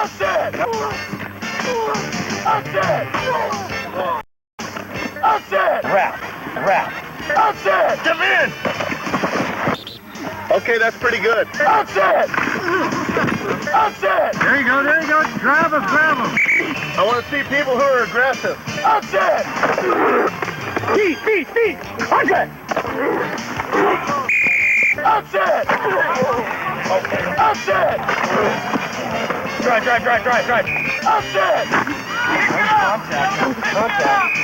That's it! That's it! That's it! Wrap. That's it! Come in! Okay, that's pretty good. That's it! That's it! There you go. Grab him. I want to see people who are aggressive. That's it! Feet. Contact. That's it! That's it! Drive. That's it! Contact.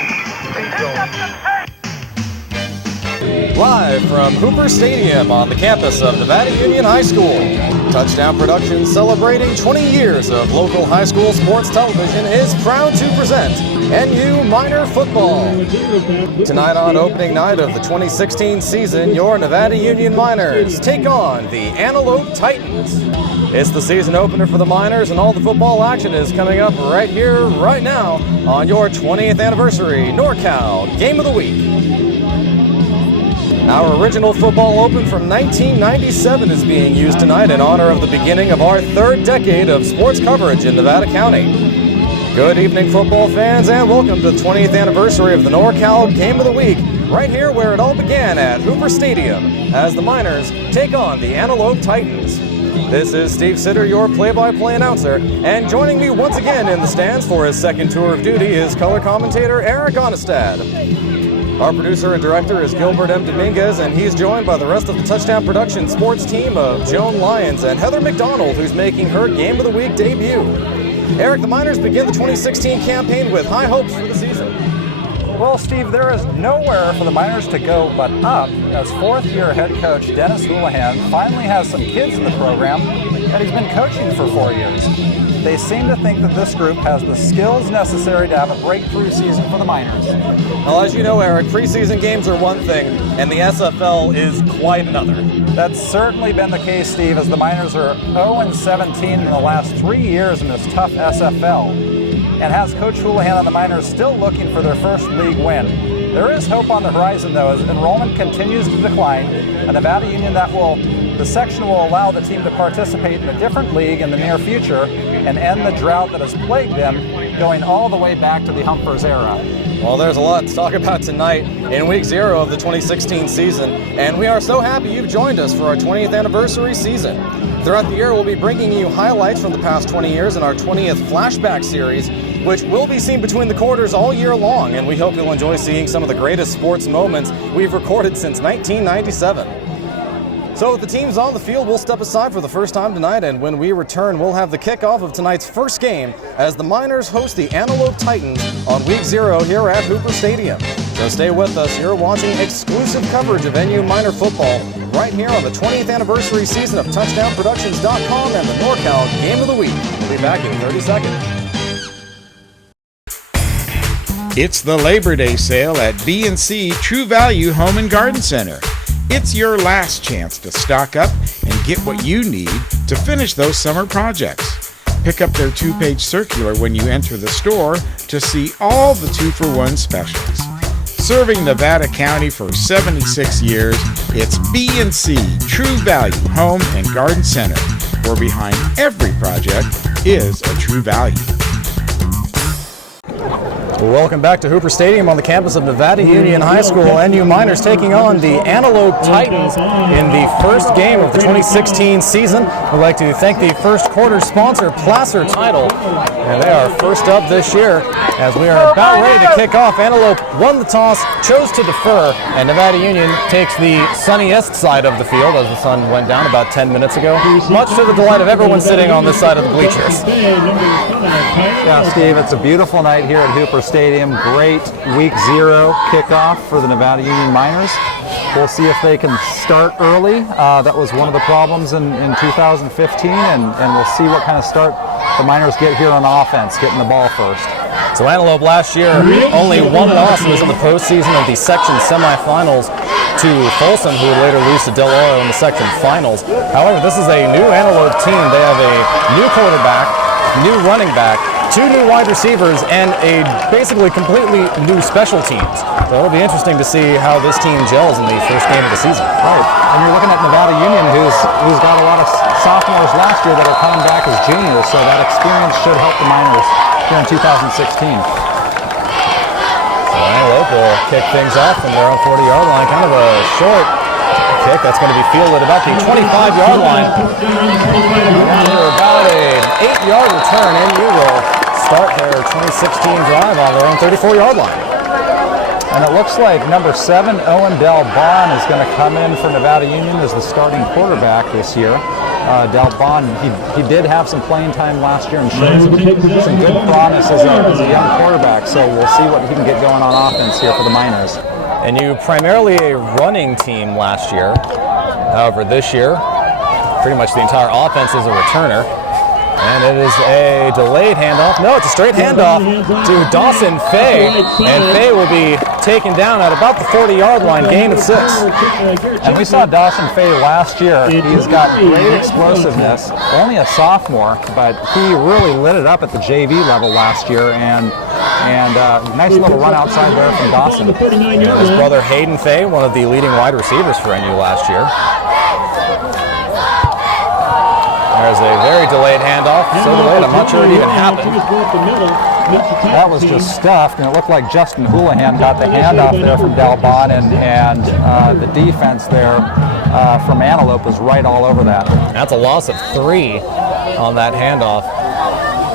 Live from Hooper Stadium on the campus of Nevada Union High School, Touchdown Productions, celebrating 20 years of local high school sports television, is proud to present NU Miner Football. Tonight on opening night of the 2016 season, your Nevada Union Miners take on the Antelope Titans. It's the season opener for the Miners, and all the football action is coming up right here, right now, on your 20th anniversary NorCal Game of the Week. Our original football open from 1997 is being used tonight in honor of the beginning of our third decade of sports coverage in Nevada County. Good evening, football fans, and welcome to the 20th anniversary of the NorCal Game of the Week, right here where it all began at Hooper Stadium, as the Miners take on the Antelope Titans. This is Steve Sitter, your play-by-play announcer, and joining me once again in the stands for his second tour of duty is color commentator Erik Aanestad. Our producer and director is Gilbert M. Dominguez, and he's joined by the rest of the Touchdown Production sports team of Joan Lyons and Heather McDonald, who's making her Game of the Week debut. Erik, the Miners begin the 2016 campaign with high hopes for the season. Well, Steve, there is nowhere for the Miners to go but up, as fourth-year head coach Dennis Houlihan finally has some kids in the program, and he's been coaching for 4 years. They seem to think that this group has the skills necessary to have a breakthrough season for the Miners. Well, as you know, Erik, preseason games are one thing, and the SFL is quite another. That's certainly been the case, Steve, as the Miners are 0-17 in the last 3 years in this tough SFL. And has Coach Houlihan and the Miners still looking for their first league win. There is hope on the horizon, though, as enrollment continues to decline. A Nevada Union the section will allow the team to participate in a different league in the near future and end the drought that has plagued them, going all the way back to the Humpers era. Well, there's a lot to talk about tonight in week 0 of the 2016 season, and we are so happy you've joined us for our 20th anniversary season. Throughout the year, we'll be bringing you highlights from the past 20 years in our 20th Flashback series, which will be seen between the quarters all year long, and we hope you'll enjoy seeing some of the greatest sports moments we've recorded since 1997. So with the teams on the field, we'll step aside for the first time tonight, and when we return, we'll have the kickoff of tonight's first game as the Miners host the Antelope Titans on week 0 here at Hooper Stadium. So stay with us. You're watching exclusive coverage of NU Miner football right here on the 20th anniversary season of TouchdownProductions.com and the NorCal Game of the Week. We'll be back in 30 seconds. It's the Labor Day sale at B&C True Value Home and Garden Center. It's your last chance to stock up and get what you need to finish those summer projects. Pick up their 2-page circular when you enter the store to see all the 2-for-1 specials. Serving Nevada County for 76 years, it's B&C True Value Home and Garden Center, where behind every project is a true value. Welcome back to Hooper Stadium on the campus of Nevada Union High School. NU Miners taking on the Antelope Titans in the first game of the 2016 season. We'd like to thank the first quarter sponsor, Placer Title, and they are first up this year as we are about ready to kick off. Antelope won the toss, chose to defer, and Nevada Union takes the sunniest side of the field as the sun went down about 10 minutes ago, much to the delight of everyone sitting on this side of the bleachers. Yeah, Steve, it's a beautiful night here at Hooper Stadium. Great week 0 kickoff for the Nevada Union Miners. We'll see if they can start early. That was one of the problems in 2015, and we'll see what kind of start the Miners get here on offense, getting the ball first. So Antelope last year, only one loss was in the postseason of the section semifinals to Folsom, who would later lose to Del Oro in the section finals. However, this is a new Antelope team. They have a new quarterback, new running back, 2 new wide receivers, and a basically completely new special teams. So it'll be interesting to see how this team gels in the first game of the season. Right, and you're looking at Nevada Union, who's got a lot of sophomores last year that are coming back as juniors, so that experience should help the Miners here in 2016. So Antelope will kick things off from their own 40-yard line, kind of a short kick that's going to be fielded about the 25-yard line. After about an 8-yard return, and you will start their 2016 drive on their own 34-yard line. And it looks like number 7, Owen Del Bon, is going to come in for Nevada Union as the starting quarterback this year. Del Bon, he did have some playing time last year and showed some good promise as a young quarterback, so we'll see what he can get going on offense here for the Miners. And you primarily a running team last year. However, this year, pretty much the entire offense is a returner. And it is a delayed handoff. No, it's a straight handoff to Dawson Fay. And Fay will be taken down at about the 40-yard line, gain of 6. And we saw Dawson Fay last year. He's got great explosiveness. Only a sophomore, but he really lit it up at the JV level last year. And nice little run outside there from Dawson. And his brother Hayden Fay, one of the leading wide receivers for NU last year. There's a very delayed handoff. So delayed, I'm not sure it even happened. That was just stuffed, and it looked like Justin Houlihan got the handoff there from Del Bon, and the defense there from Antelope was right all over that. That's a loss of 3 on that handoff.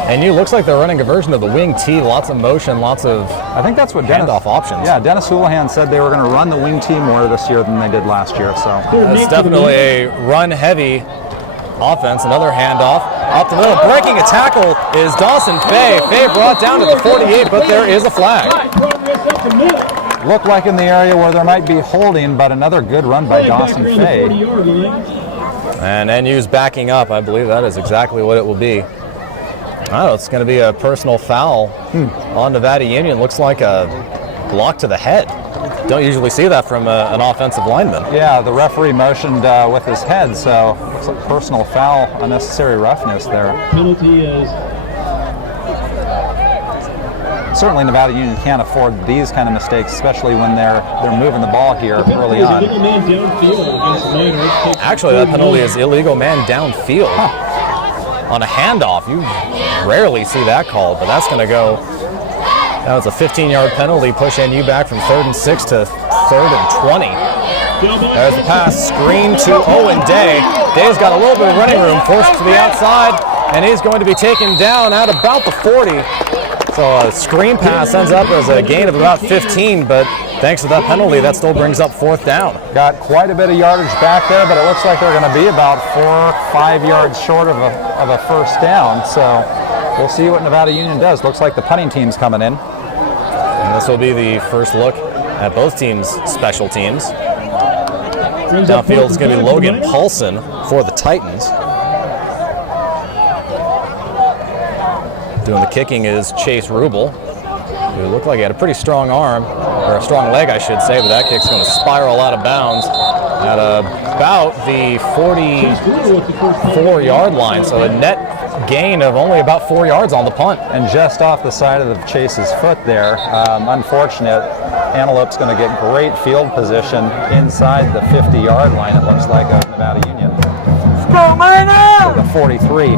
And you looks like they're running a version of the wing T, lots of motion, lots of I think that's what handoff options. Yeah, Dennis Houlihan said they were going to run the wing T more this year than they did last year. So it's definitely a run-heavy offense. Another handoff up the middle. Breaking a tackle is Dawson Fay. Fay brought down to the 48, but there is a flag. Looked like in the area where there might be holding, but another good run by Dawson Fay. And NU's backing up. I believe that is exactly what it will be. Oh, it's going to be a personal foul on Nevada Union. Looks like a block to the head. Don't usually see that from an offensive lineman. Yeah, the referee motioned with his head, so looks like personal foul, unnecessary roughness there. Penalty is... Certainly Nevada Union can't afford these kind of mistakes, especially when they're moving the ball here early on. Actually, that penalty is illegal man downfield. On a handoff. You rarely see that called, but that's going to go. That was a 15-yard penalty, push NU back from 3rd and 6 to 3rd and 20. There's the pass, screen to Owen Day. Day's got a little bit of running room, forced to the outside, and he's going to be taken down at about the 40. So a screen pass ends up as a gain of about 15, but thanks to that penalty, that still brings up 4th down. Got quite a bit of yardage back there, but it looks like they're going to be about 4 or 5 yards short of a first down. So we'll see what Nevada Union does. Looks like the punting team's coming in. And this will be the first look at both teams' special teams. Downfield is going to be Logan Paulson for the Titans. Doing the kicking is Chase Rubel, who looked like he had a pretty strong arm, or a strong leg, I should say, but that kick's going to spiral out of bounds at about the 44-yard line. So a net gain of only about 4 yards on the punt. And just off the side of Chase's foot there. Unfortunate. Antelope's going to get great field position inside the 50-yard line, it looks like, of Nevada Union. Go, Miner! The 43.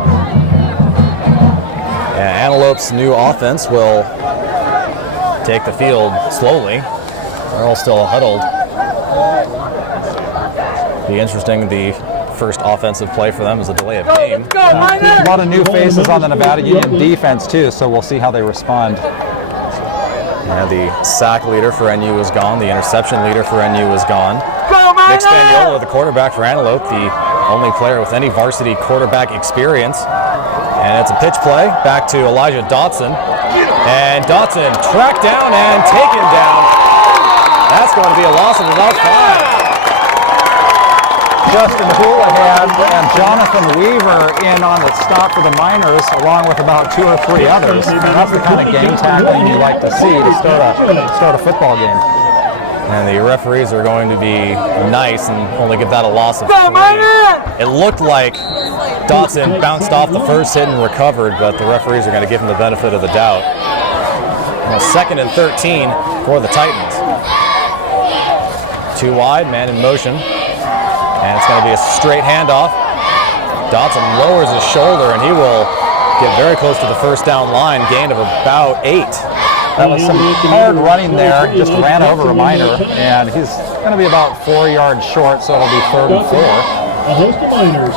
Yeah, Antelope's new offense will take the field slowly. They're all still huddled. Be interesting. The first offensive play for them is a delay of game. A lot of new faces on the Nevada Union defense too, so we'll see how they respond. Yeah, the sack leader for NU is gone. The interception leader for NU is gone. Nick Spagnola, the quarterback for Antelope, the only player with any varsity quarterback experience. And it's a pitch play back to Elijah Dotson. And Dotson tracked down and taken down. That's going to be a loss of about 5. Justin Houlihan and Jonathan Weaver in on the stop for the Miners, along with about 2 or 3 others. And that's the kind of game tackling you like to see to start a football game. And the referees are going to be nice and only give that a loss of 3. It looked like Dotson bounced off the first hit and recovered, but the referees are going to give him the benefit of the doubt. Now 2nd and 13 for the Titans. 2 wide, man in motion. And it's going to be a straight handoff. Dotson lowers his shoulder and he will get very close to the first down line, gain of about 8. That was some hard running there. He just ran over a miner, and he's going to be about 4 yards short, so it'll be 3rd and 4. A host of miners.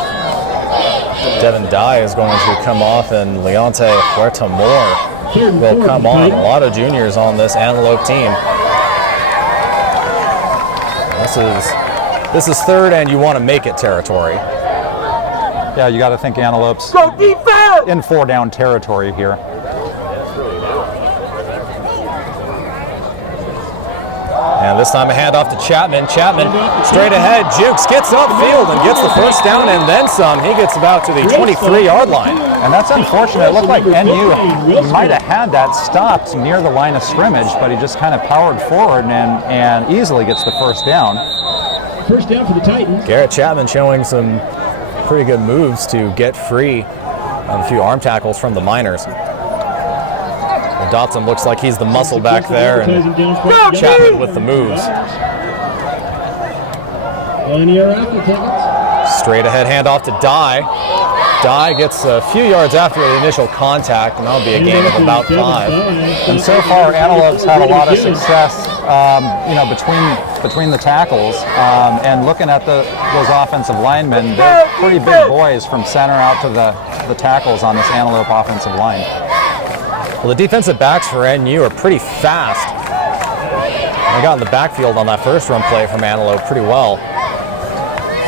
Devin Dye is going to come off, and Leonte Huerta-Moore will come on. A lot of juniors on this Antelope team. This is 3rd, and you want to make it territory. Yeah, you got to think Antelope's in 4-down territory here. And this time a handoff to Chapman. Chapman straight ahead, jukes, gets upfield and gets the first down and then some. He gets about to the 23-yard line. And that's unfortunate. It looked like NU might have had that stopped near the line of scrimmage, but he just kind of powered forward and easily gets the first down. First down for the Titans. Garrett Chapman showing some pretty good moves to get free of a few arm tackles from the Miners. Dotson looks like he's the muscle back there, and Chapman with the moves. Straight ahead handoff to Dye. Dye gets a few yards after the initial contact, and that'll be a gain of about 5. And so far, Antelope's had a lot of success, between the tackles. And looking at those offensive linemen, they're pretty big boys from center out to the tackles on this Antelope offensive line. Well, the defensive backs for NU are pretty fast. They got in the backfield on that first run play from Antelope pretty well.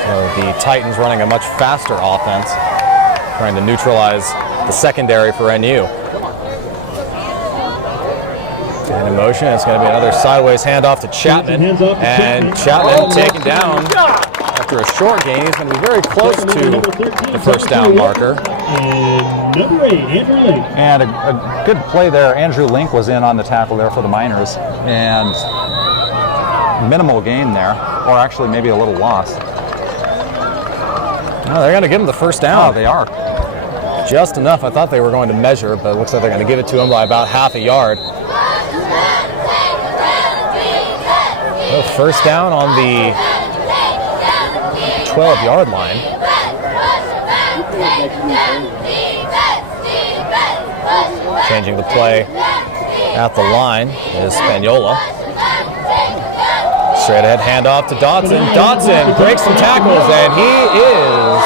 So the Titans running a much faster offense, trying to neutralize the secondary for NU. And in motion, it's going to be another sideways handoff to Chapman. And Chapman taken down after a short gain. He's going to be very close to the first down marker. And number 8, Andrew Link. And a good play there. Andrew Link was in on the tackle there for the Miners. And minimal gain there, or actually maybe a little loss. No, they're going to give him the first down. Oh, they are. Just enough. I thought they were going to measure, but it looks like they're going to give it to him by about half a yard. So first down on the 12-yard line. Changing the play at the line is Spagnola. Straight ahead handoff to Dotson. Dotson breaks some tackles, and he is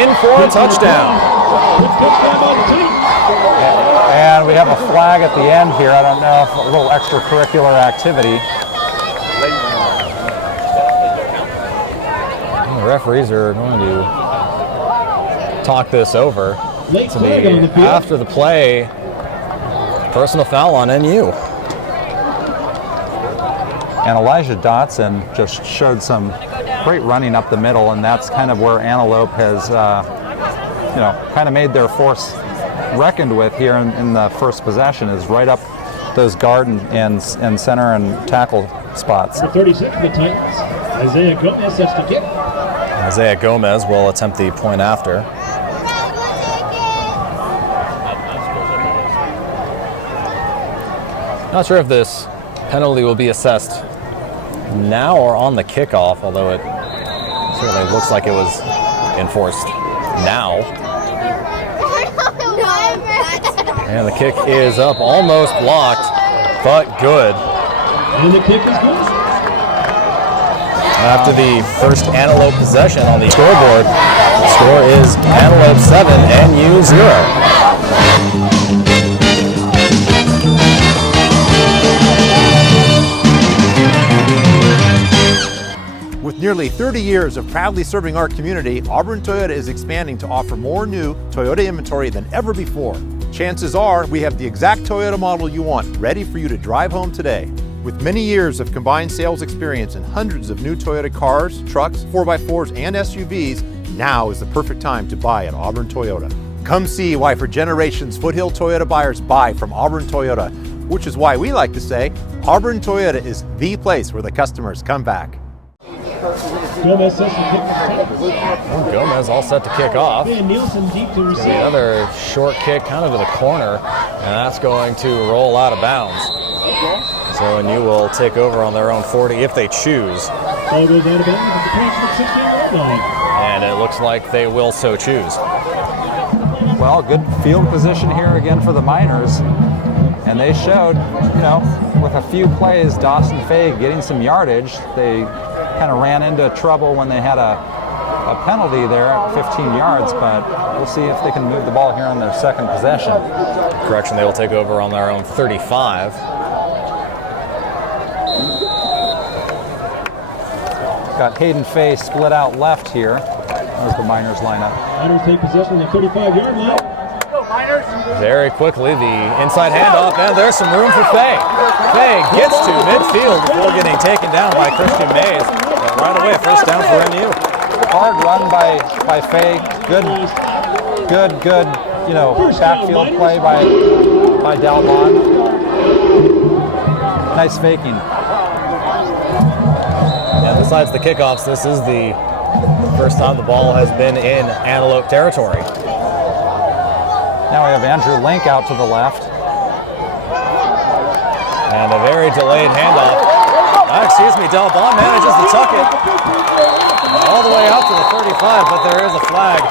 in for a touchdown. And we have a flag at the end here. I don't know if a little extracurricular activity. The referees are going to talk this over. To be after the play, personal foul on NU. And Elijah Dotson just showed some great running up the middle, and that's kind of where Antelope has, kind of made their force reckoned with here in the first possession, is right up those guard and center and tackle spots. Number 36 for the Titans, Isaiah Gomez sets the kick. Isaiah Gomez will attempt the point after. Not sure if this penalty will be assessed now or on the kickoff, although it certainly looks like it was enforced now. And the kick is up, almost blocked, but good. And the kick is good. After the first Antelope possession on the scoreboard, the score is Antelope 7, NU 0. With nearly 30 years of proudly serving our community, Auburn Toyota is expanding to offer more new Toyota inventory than ever before. Chances are we have the exact Toyota model you want, ready for you to drive home today. With many years of combined sales experience and hundreds of new Toyota cars, trucks, 4x4s, and SUVs, now is the perfect time to buy at Auburn Toyota. Come see why for generations Foothill Toyota buyers buy from Auburn Toyota, which is why we like to say Auburn Toyota is the place where the customers come back. Gomez sets the kick. Gomez all set to kick off. And Nielsen deep to receive. Another short kick kind of to the corner, and that's going to roll out of bounds. So NU will take over on their own 40 if they choose. Ball goes out of bounds at the approximate 16-yard line. And it looks like they will so choose. Well, good field position here again for the Miners. And they showed, with a few plays, Dawson Fay getting some yardage. They kind of ran into trouble when they had a penalty there at 15 yards, but we'll see if they can move the ball here on their second possession. Correction, they will take over on their own 35. Got Hayden Fay split out left here. There's the Miners lineup. Miners take possession of the 35-yard line. Very quickly, the inside handoff, and there's some room for Fay. Fay gets to midfield before getting taken down by Christian Mays. And right away, first down for NU. Hard run by Fay. Good, backfield play by Dalbon. Nice faking. And besides the kickoffs, this is the first time the ball has been in Antelope territory. Now we have Andrew Link out to the left. And a very delayed handoff. Dalbon manages to tuck it all the way out to the 35, but there is a flag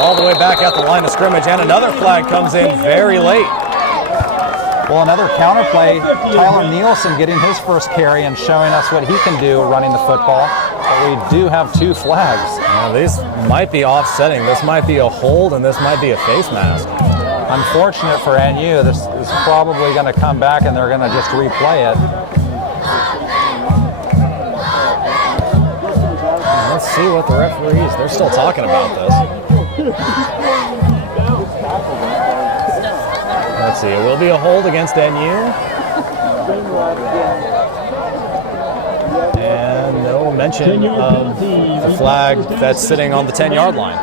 all the way back at the line of scrimmage, and another flag comes in very late. Well, another counterplay, Tyler Nielsen getting his first carry and showing us what he can do running the football. But we do have two flags. Now, these might be offsetting. This might be a hold, and this might be a face mask. Unfortunate for NU, this is probably going to come back and they're going to just replay it. Let's see what the referees, they're still talking about this. Let's see, it will be a hold against NU. And no mention of the flag that's sitting on the 10-yard line.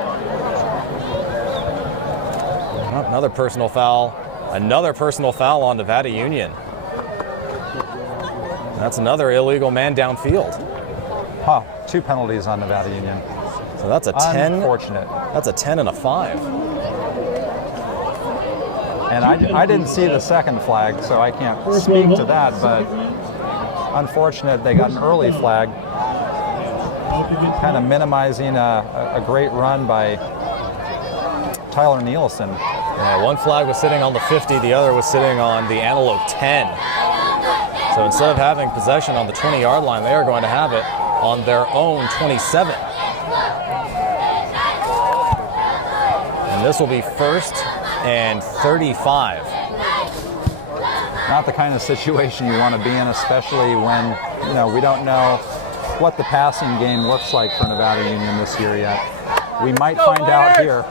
Another personal foul on Nevada Union. That's another illegal man downfield. Two penalties on Nevada Union. So that's a 10. Unfortunate. That's a 10 and a 5. And I didn't see the second flag, so I can't speak to that, but unfortunate they got an early flag, kind of minimizing a great run by Tyler Nielsen. Yeah, one flag was sitting on the 50, the other was sitting on the Antelope 10. So instead of having possession on the 20-yard line, they are going to have it on their own 27. And this will be first and 35. Not the kind of situation you want to be in, especially when, we don't know what the passing game looks like for Nevada Union this year yet. We might find out here.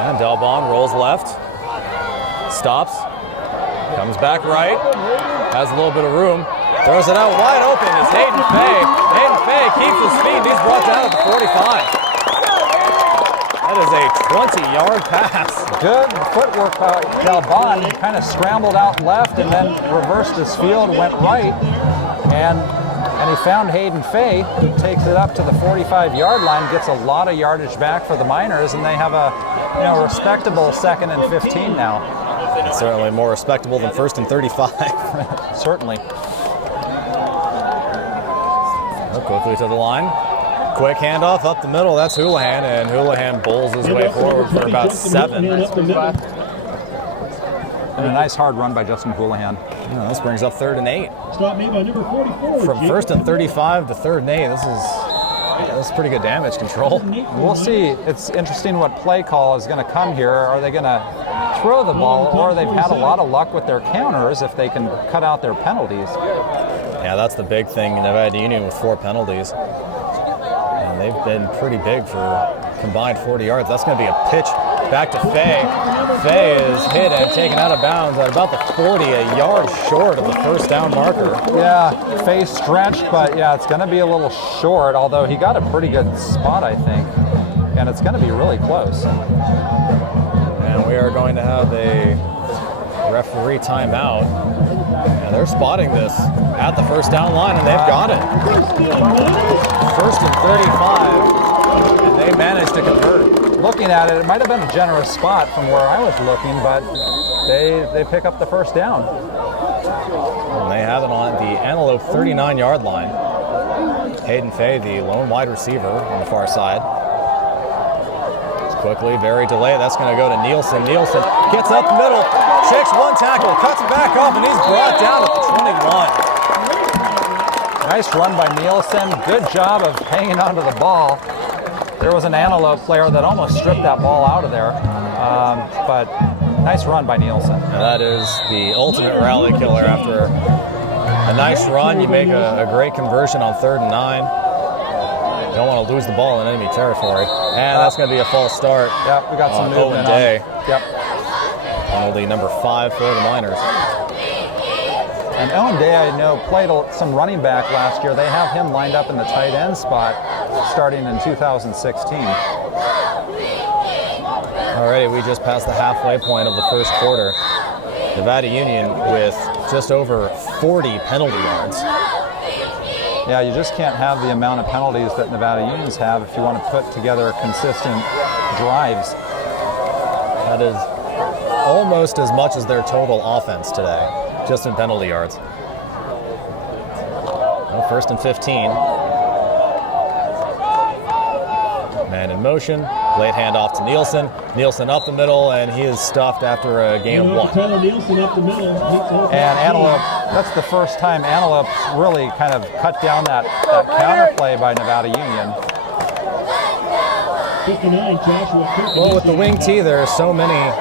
And Dalbon rolls left, stops, comes back right, has a little bit of room, throws it out wide open. It's Hayden Fay. Hayden Fay keeps his feet. He's brought down at the 45. That is a 20-yard pass. Good footwork by Dalbon. He kind of scrambled out left and then reversed his field, went right, and he found Hayden Fay, who takes it up to the 45-yard line, gets a lot of yardage back for the Miners, and they have a respectable 2nd and 15 now. It's certainly more respectable than 1st and 35. Certainly. Quickly to the line. Quick handoff up the middle. That's Houlihan, and Houlihan bowls his way forward for about 7. And a nice hard run by Justin Houlihan. Yeah, this brings up 3rd and 8. Stop made by number 44. From 1st and 35 to 3rd and 8. This is pretty good damage control. We'll see. It's interesting what play call is going to come here. Are they going to throw the ball, or they've had a lot of luck with their counters if they can cut out their penalties? Yeah, that's the big thing in Nevada Union with 4 penalties. And they've been pretty big for combined 40 yards. That's going to be a pitch Back to Fay. Fay is hit and taken out of bounds at about the 40, a yard short of the first down marker. Yeah, Fay stretched, but yeah, it's going to be a little short, although he got a pretty good spot, I think. And it's going to be really close. And we are going to have a referee timeout. And they're spotting this at the first down line, and they've got it. First and 35, and they managed to convert. Looking at it, it might have been a generous spot from where I was looking, but they pick up the first down. And they have it on the Antelope 39-yard line. Hayden Fay, the lone wide receiver on the far side. Quickly, very delayed. That's going to go to Nielsen. Nielsen gets up the middle, shakes one tackle, cuts back up, and he's brought down at the 21. Nice run by Nielsen. Good job of hanging onto the ball. There was an Antelope player that almost stripped that ball out of there, but nice run by Nielsen. And that is the ultimate rally killer. After a nice run, you make a great conversion on 3rd and 9. Don't want to lose the ball in enemy territory. And that's going to be a false start. Yep, we got some movement Owen Day. Yep. Penalty number 5 for the Miners. And Owen Day, I know, played some running back last year. They have him lined up in the tight end spot starting in 2016. Alrighty, we just passed the halfway point of the first quarter. Nevada Union with just over 40 penalty yards. Yeah, you just can't have the amount of penalties that Nevada Unions have if you want to put together consistent drives. That is almost as much as their total offense today, just in penalty yards. Well, 1st and 15. Man in motion, late handoff to Nielsen. Nielsen up the middle, and he is stuffed after a gain of 1. And Antelope, that's the first time Antelope really kind of cut down that counter play by Nevada Union. Well, with the wing T, there are so many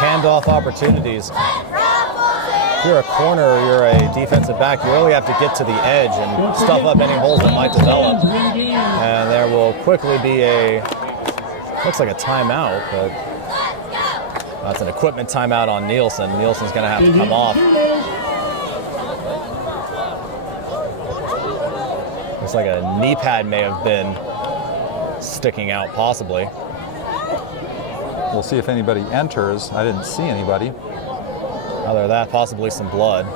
handoff opportunities. If you're a corner, you're a defensive back, you really have to get to the edge and stuff up any holes that might develop. And there will quickly be looks like a timeout, but that's an equipment timeout on Nielsen. Nielsen's going to have to come off. Looks like a knee pad may have been sticking out, possibly. We'll see if anybody enters. I didn't see anybody. Either that, possibly some blood.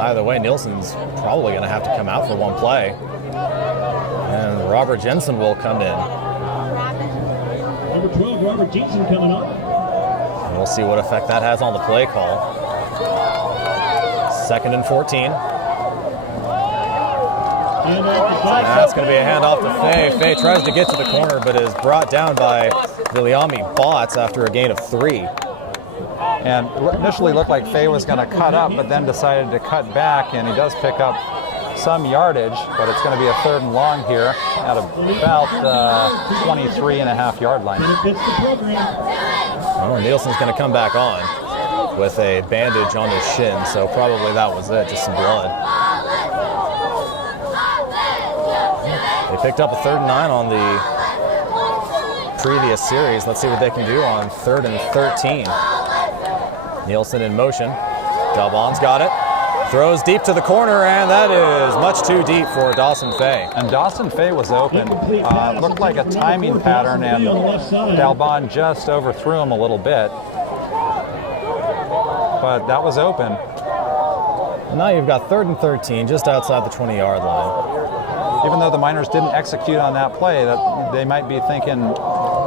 Either way, Nielsen's probably going to have to come out for one play. And Robert Jensen will come in. Number 12, Robert Jensen coming up. And we'll see what effect that has on the play call. 2nd and 14. And that's going to be a handoff to Fay. Fay tries to get to the corner, but is brought down by Viliami Botts after a gain of 3. And initially looked like Fay was going to cut up, but then decided to cut back, and he does pick up some yardage, but it's going to be a 3rd and long here at about the 23.5-yard line. Well, Nielsen's going to come back on with a bandage on his shin, so probably that was it, just some blood. They picked up a 3rd and 9 on the previous series. Let's see what they can do on 3rd and 13. Nielsen in motion. Dalbon's got it. Throws deep to the corner, and that is much too deep for Dawson Fay. And Dawson Fay was open. Looked like a timing pattern, and Dalbon just overthrew him a little bit. But that was open. Now you've got 3rd and 13, just outside the 20-yard line. Even though the Miners didn't execute on that play, that they might be thinking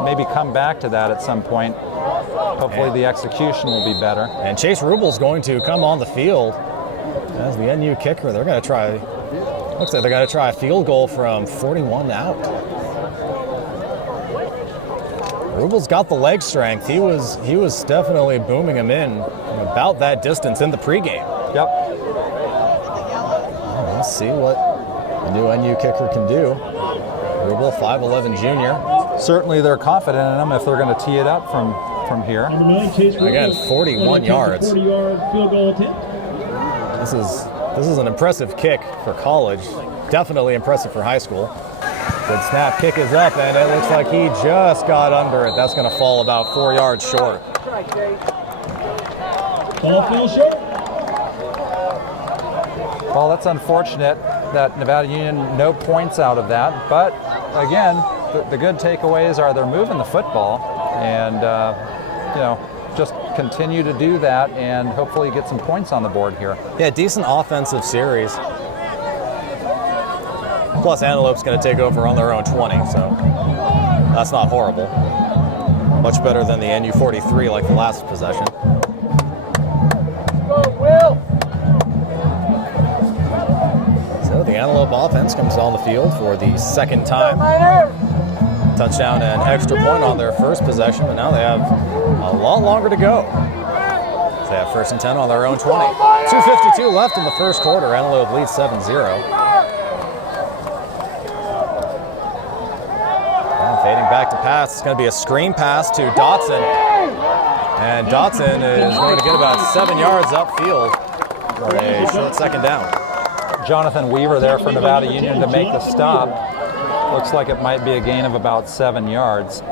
maybe come back to that at some point. Hopefully the execution will be better. And Chase Rubel's going to come on the field as the NU kicker. They're going to try, looks like they're going to try a field goal from 41 out. Rubel's got the leg strength. He was definitely booming him in about that distance in the pregame. Yep. Well, let's see what the new NU kicker can do. Rubel, 5'11" junior. Certainly they're confident in him if they're going to tee it up from here. Again, 41 yards. 40-yard field goal attempt. This is an impressive kick for college. definitely impressive for high school. Good snap, kick is up, and it looks like he just got under it. That's going to fall about 4 yards short. Ball fell short. Well, that's unfortunate that Nevada Union no points out of that. But again, the good takeaways are they're moving the football, and just continue to do that, and hopefully get some points on the board here. Yeah, decent offensive series. Plus, Antelope's going to take over on their own 20, so that's not horrible. Much better than the NU 43 like the last possession. So the Antelope offense comes on the field for the second time. Touchdown and extra point on their first possession, but now they have a lot longer to go. So they have 1st and 10 on their own 20. 2:52 left in the first quarter. Antelope leads 7-0. Fading back to pass. It's going to be a screen pass to Dotson. And Dotson is going to get about 7 yards upfield for a short second down. Jonathan Weaver there for Nevada Union to make the stop. Looks like it might be a gain of about 7 yards.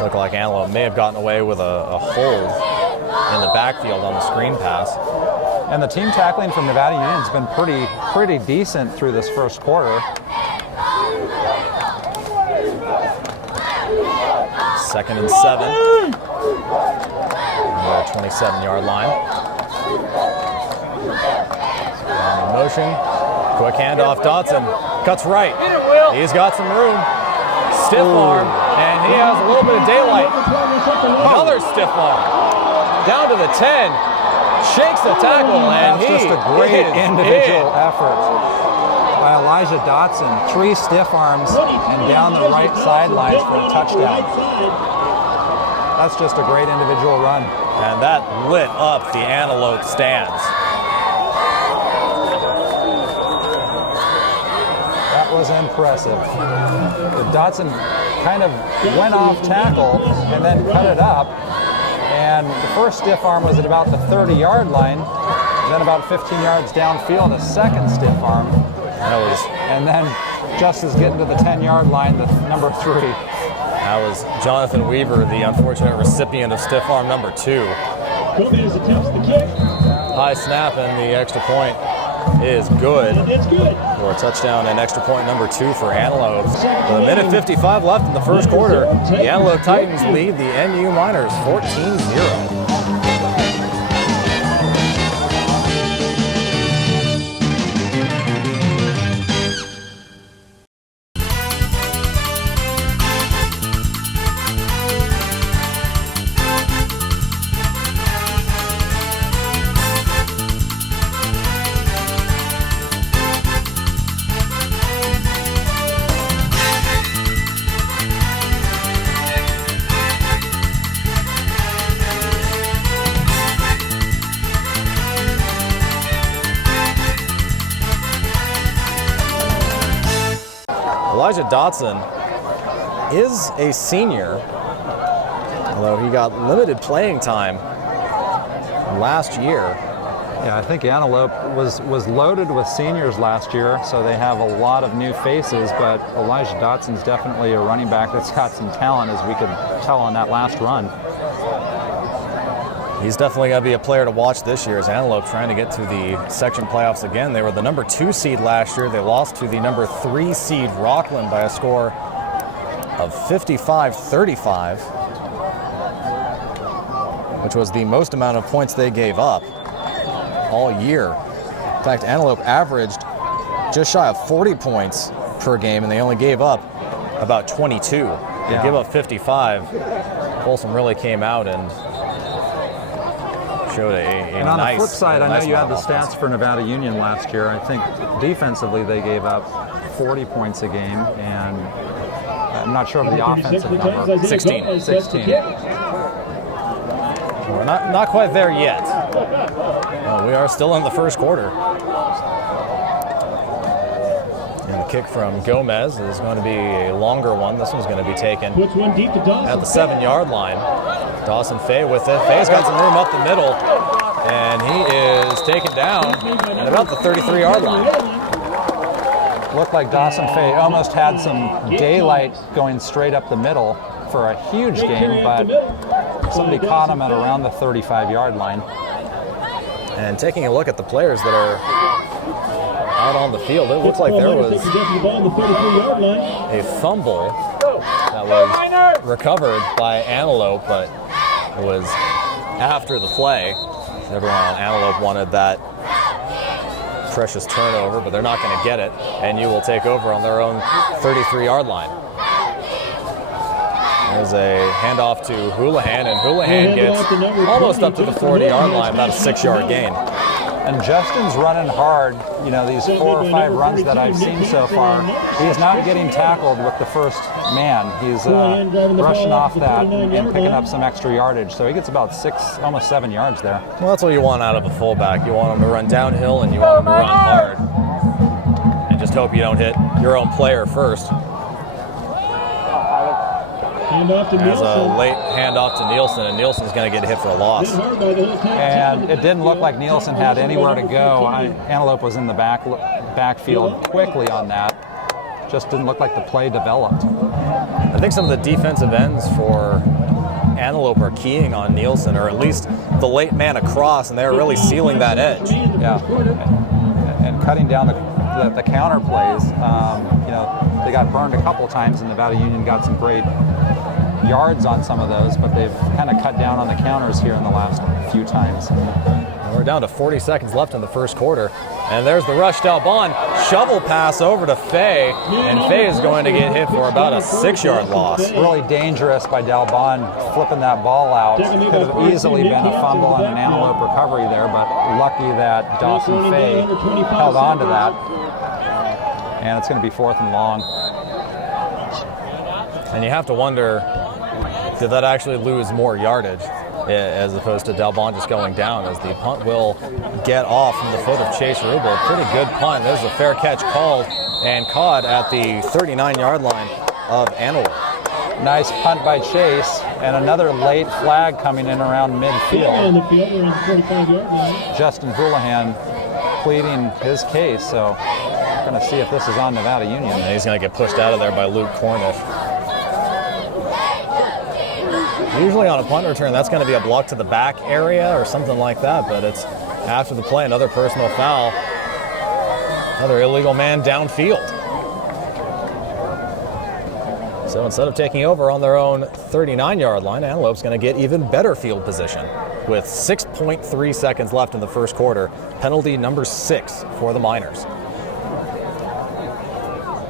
Looked like Antelope may have gotten away with a hold in the backfield on the screen pass. And the team tackling from Nevada Union has been pretty decent through this first quarter. 2nd and 7. On their 27-yard line. In motion. Quick handoff. Dotson cuts right. He's got some room. Stiff arm. And he has a little bit of daylight. Another stiff arm. Down to the 10. Shakes the tackle. And that's just a great individual effort by Elijah Dotson. 3 stiff arms and down the right sidelines for a touchdown. That's just a great individual run. And that lit up the Antelope stands. That was impressive. Dotson kind of went off tackle and then cut it up. And the first stiff arm was at about the 30-yard line. Then about 15 yards downfield, a second stiff arm. And then just as getting to the 10-yard line, the number 3. That was Jonathan Weaver, the unfortunate recipient of stiff arm number 2. Gomez attempts the kick. High snap, and the extra point is good. It's good. For a touchdown and extra point number 2 for Antelope. With a minute 55 left in the first quarter, the Antelope Titans lead the NU Miners 14-0. Elijah Dotson is a senior, although he got limited playing time last year. Yeah, I think Antelope was loaded with seniors last year, so they have a lot of new faces, but Elijah Dotson's definitely a running back that's got some talent, as we could tell on that last run. He's definitely going to be a player to watch this year as Antelope trying to get to the section playoffs again. They were the number 2 seed last year. They lost to the number 3 seed Rockland by a score of 55-35, which was the most amount of points they gave up all year. In fact, Antelope averaged just shy of 40 points per game, and they only gave up about 22. They gave up 55. Folsom really came out and showed a and on nice, the flip side, I know you had the offense. stats for Nevada Union last year. I think defensively they gave up 40 points a game, and I'm not sure of the offensive number. 16. We're not quite there yet. We are still in the first quarter. And the kick from Gomez is going to be a longer one. This one's going to be taken Puts one deep to Dawson. at the 7-yard line. Dawson Fay with it. Fay's got some room up the middle, and he is is taken down at about the 33-yard line. Looked like Dawson Fay almost had some daylight going straight up the middle for a huge gain, but somebody caught him at around the 35-yard line. And taking a look at the players that are out on the field, it looks like there was a fumble that was recovered by Antelope, but it was after the play. Everyone on Antelope wanted that precious turnover, but they're not going to get it, and you will take over on their own 33-yard line. There's a handoff to Houlihan, and Houlihan gets almost up to the 40-yard line, about a 6-yard gain. And Justin's running hard. You know, these 4 or 5 runs that I've seen so far, he's not getting tackled with the first man. He's rushing off that and picking up some extra yardage. So he gets about 6, almost 7 yards there. Well, that's what you want out of a fullback. You want him to run downhill and you want him to run hard. And just hope you don't hit your own player first. There's a late handoff to Nielsen, and Nielsen's going to get hit for a loss. And it didn't look like Nielsen had anywhere to go. Antelope was in the backfield quickly on that. Just didn't look like the play developed. I think some of the defensive ends for Antelope are keying on Nielsen, or at least the late man across, and they're really sealing that edge. Yeah, and cutting down the counter plays. You know, they got burned a couple times, and Nevada Union got some great yards on some of those, but they've kind of cut down on the counters here in the last few times. We're down to 40 seconds left in the first quarter, and there's the rush Dalbon. Shovel pass over to Fay, and Fay is going to get hit for about a 6-yard loss. Really dangerous by Dalbon flipping that ball out. Could have easily been a fumble and an Antelope recovery there, but lucky that Dawson Fay held on to that. And it's going to be 4th and long. And you have to wonder, did that actually lose more yardage as opposed to Dalbon just going down, as the punt will get off from the foot of Chase Rubel. Pretty good punt. There's a fair catch called and caught at the 39-yard line of Antelope. Nice punt by Chase, and another late flag coming in around midfield. Justin Houlihan pleading his case, so we're going to see if this is on Nevada Union. And he's going to get pushed out of there by Luke Cornish. Usually on a punt return, that's going to be a block to the back area or something like that, but it's after the play, another personal foul. Another illegal man downfield. So instead of taking over on their own 39-yard line, Antelope's going to get even better field position with 6.3 seconds left in the first quarter. Penalty number 6 for the Miners.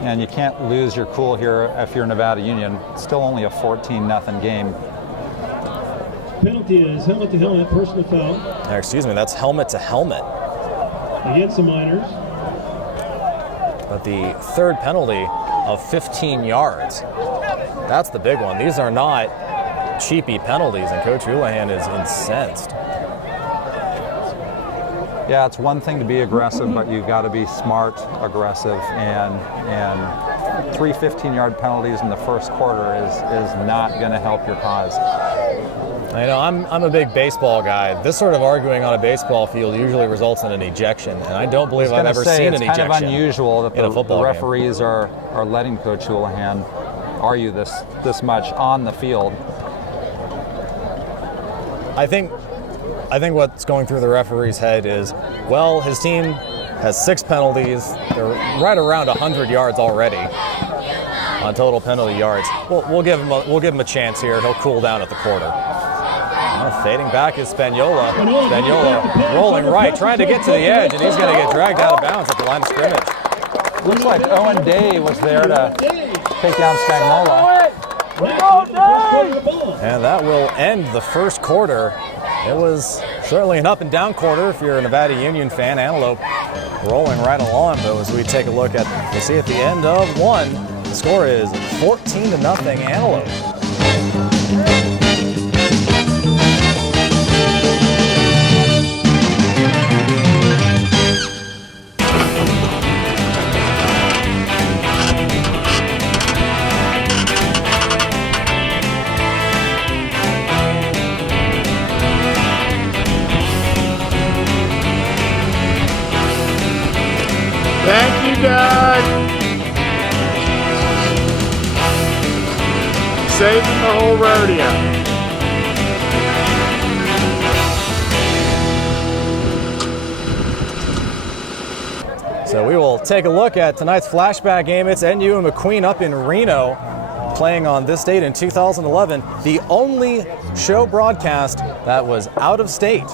And you can't lose your cool here if you're Nevada Union. It's still only a 14-0 game. Penalty is helmet to helmet, personal foul. Excuse me, that's helmet to helmet. Against the Miners. But the third penalty of 15 yards. That's the big one. These are not cheapy penalties, and Coach Houlihan is incensed. Yeah, it's one thing to be aggressive, but you've got to be smart, aggressive, and 3 15-yard penalties in the first quarter is not going to help your cause. You know, I'm a big baseball guy. This sort of arguing on a baseball field usually results in an ejection, and I don't believe I've ever seen an ejection. It's kind of unusual that the referees game. are letting Coach Houlihan argue this much on the field. I think what's going through the referee's head is, well, his team has 6 penalties. They're right around 100 yards already on total penalty yards. We'll give him a chance here. He'll cool down at the quarter. Fading back is Spagnola. Spagnola rolling right, trying to get to the edge, and he's going to get dragged out of bounds at the line of scrimmage. Looks like Owen Day was there to take down Spagnola. And that will end the first quarter. It was certainly an up and down quarter if you're a Nevada Union fan. Antelope rolling right along, though, as we take a look at, we'll see at the end of one, the score is 14-0 Antelope. done. Saving the whole rodeo. So we will take a look at tonight's flashback game. It's NU and McQueen up in Reno, playing on this date in 2011. The only show broadcast that was out of state.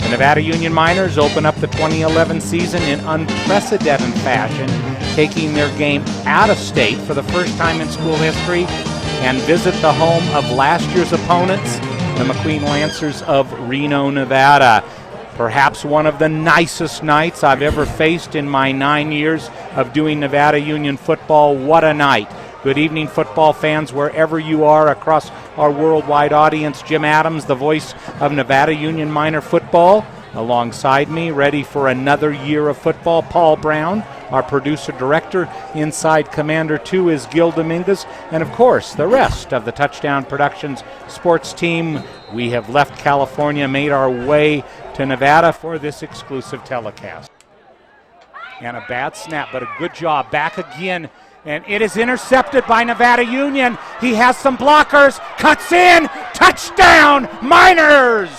The Nevada Union Miners open up the 2011 season in unprecedented fashion, taking their game out of state for the first time in school history and visit the home of last year's opponents, the McQueen Lancers of Reno, Nevada. Perhaps one of the nicest nights I've ever faced in my 9 years of doing Nevada Union football. What a night. Good evening, football fans, wherever you are across our worldwide audience. Jim Adams, the voice of Nevada Union Miner football. Alongside me, ready for another year of football, Paul Brown. Our producer-director inside Commander 2 is Gil Dominguez. And, of course, the rest of the Touchdown Productions sports team. We have left California, made our way to Nevada for this exclusive telecast. And a bad snap, but a good job. Back again, and it is intercepted by Nevada Union. He has some blockers, cuts in, touchdown, Miners!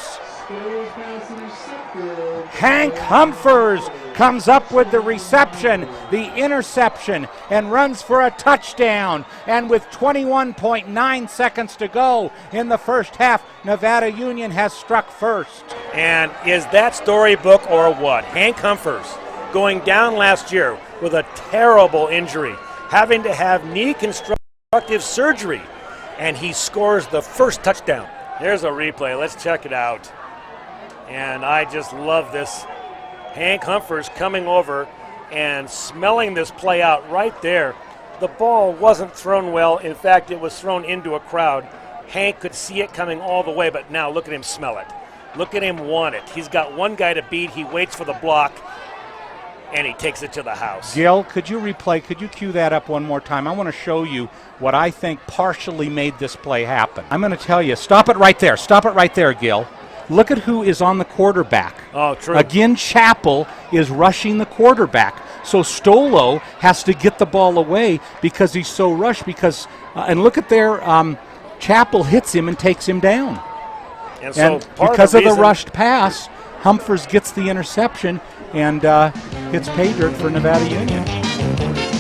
Hank Humphers comes up with the reception, the interception, and runs for a touchdown. And with 21.9 seconds to go in the first half, Nevada Union has struck first. And is that storybook or what? Hank Humphers going down last year with a terrible injury, having to have knee constructive surgery, and he scores the first touchdown. Here's a replay. Let's check it out. And I just love this. Hank Humphers coming over and smelling this play out right there. The ball wasn't thrown well. In fact, it was thrown into a crowd. Hank could see it coming all the way, but now look at him smell it. Look at him want it. He's got one guy to beat. He waits for the block, and he takes it to the house. Gil, could you cue that up one more time? I want to show you what I think partially made this play happen. I'm going to tell you, stop it right there, Gil. Look at who is on the quarterback. Oh, true. Again, Chappell is rushing the quarterback. So Stolo has to get the ball away because he's so rushed. And look at there, Chappell hits him and takes him down. And because of the rushed pass, Humphers gets the interception and hits pay dirt for Nevada Union.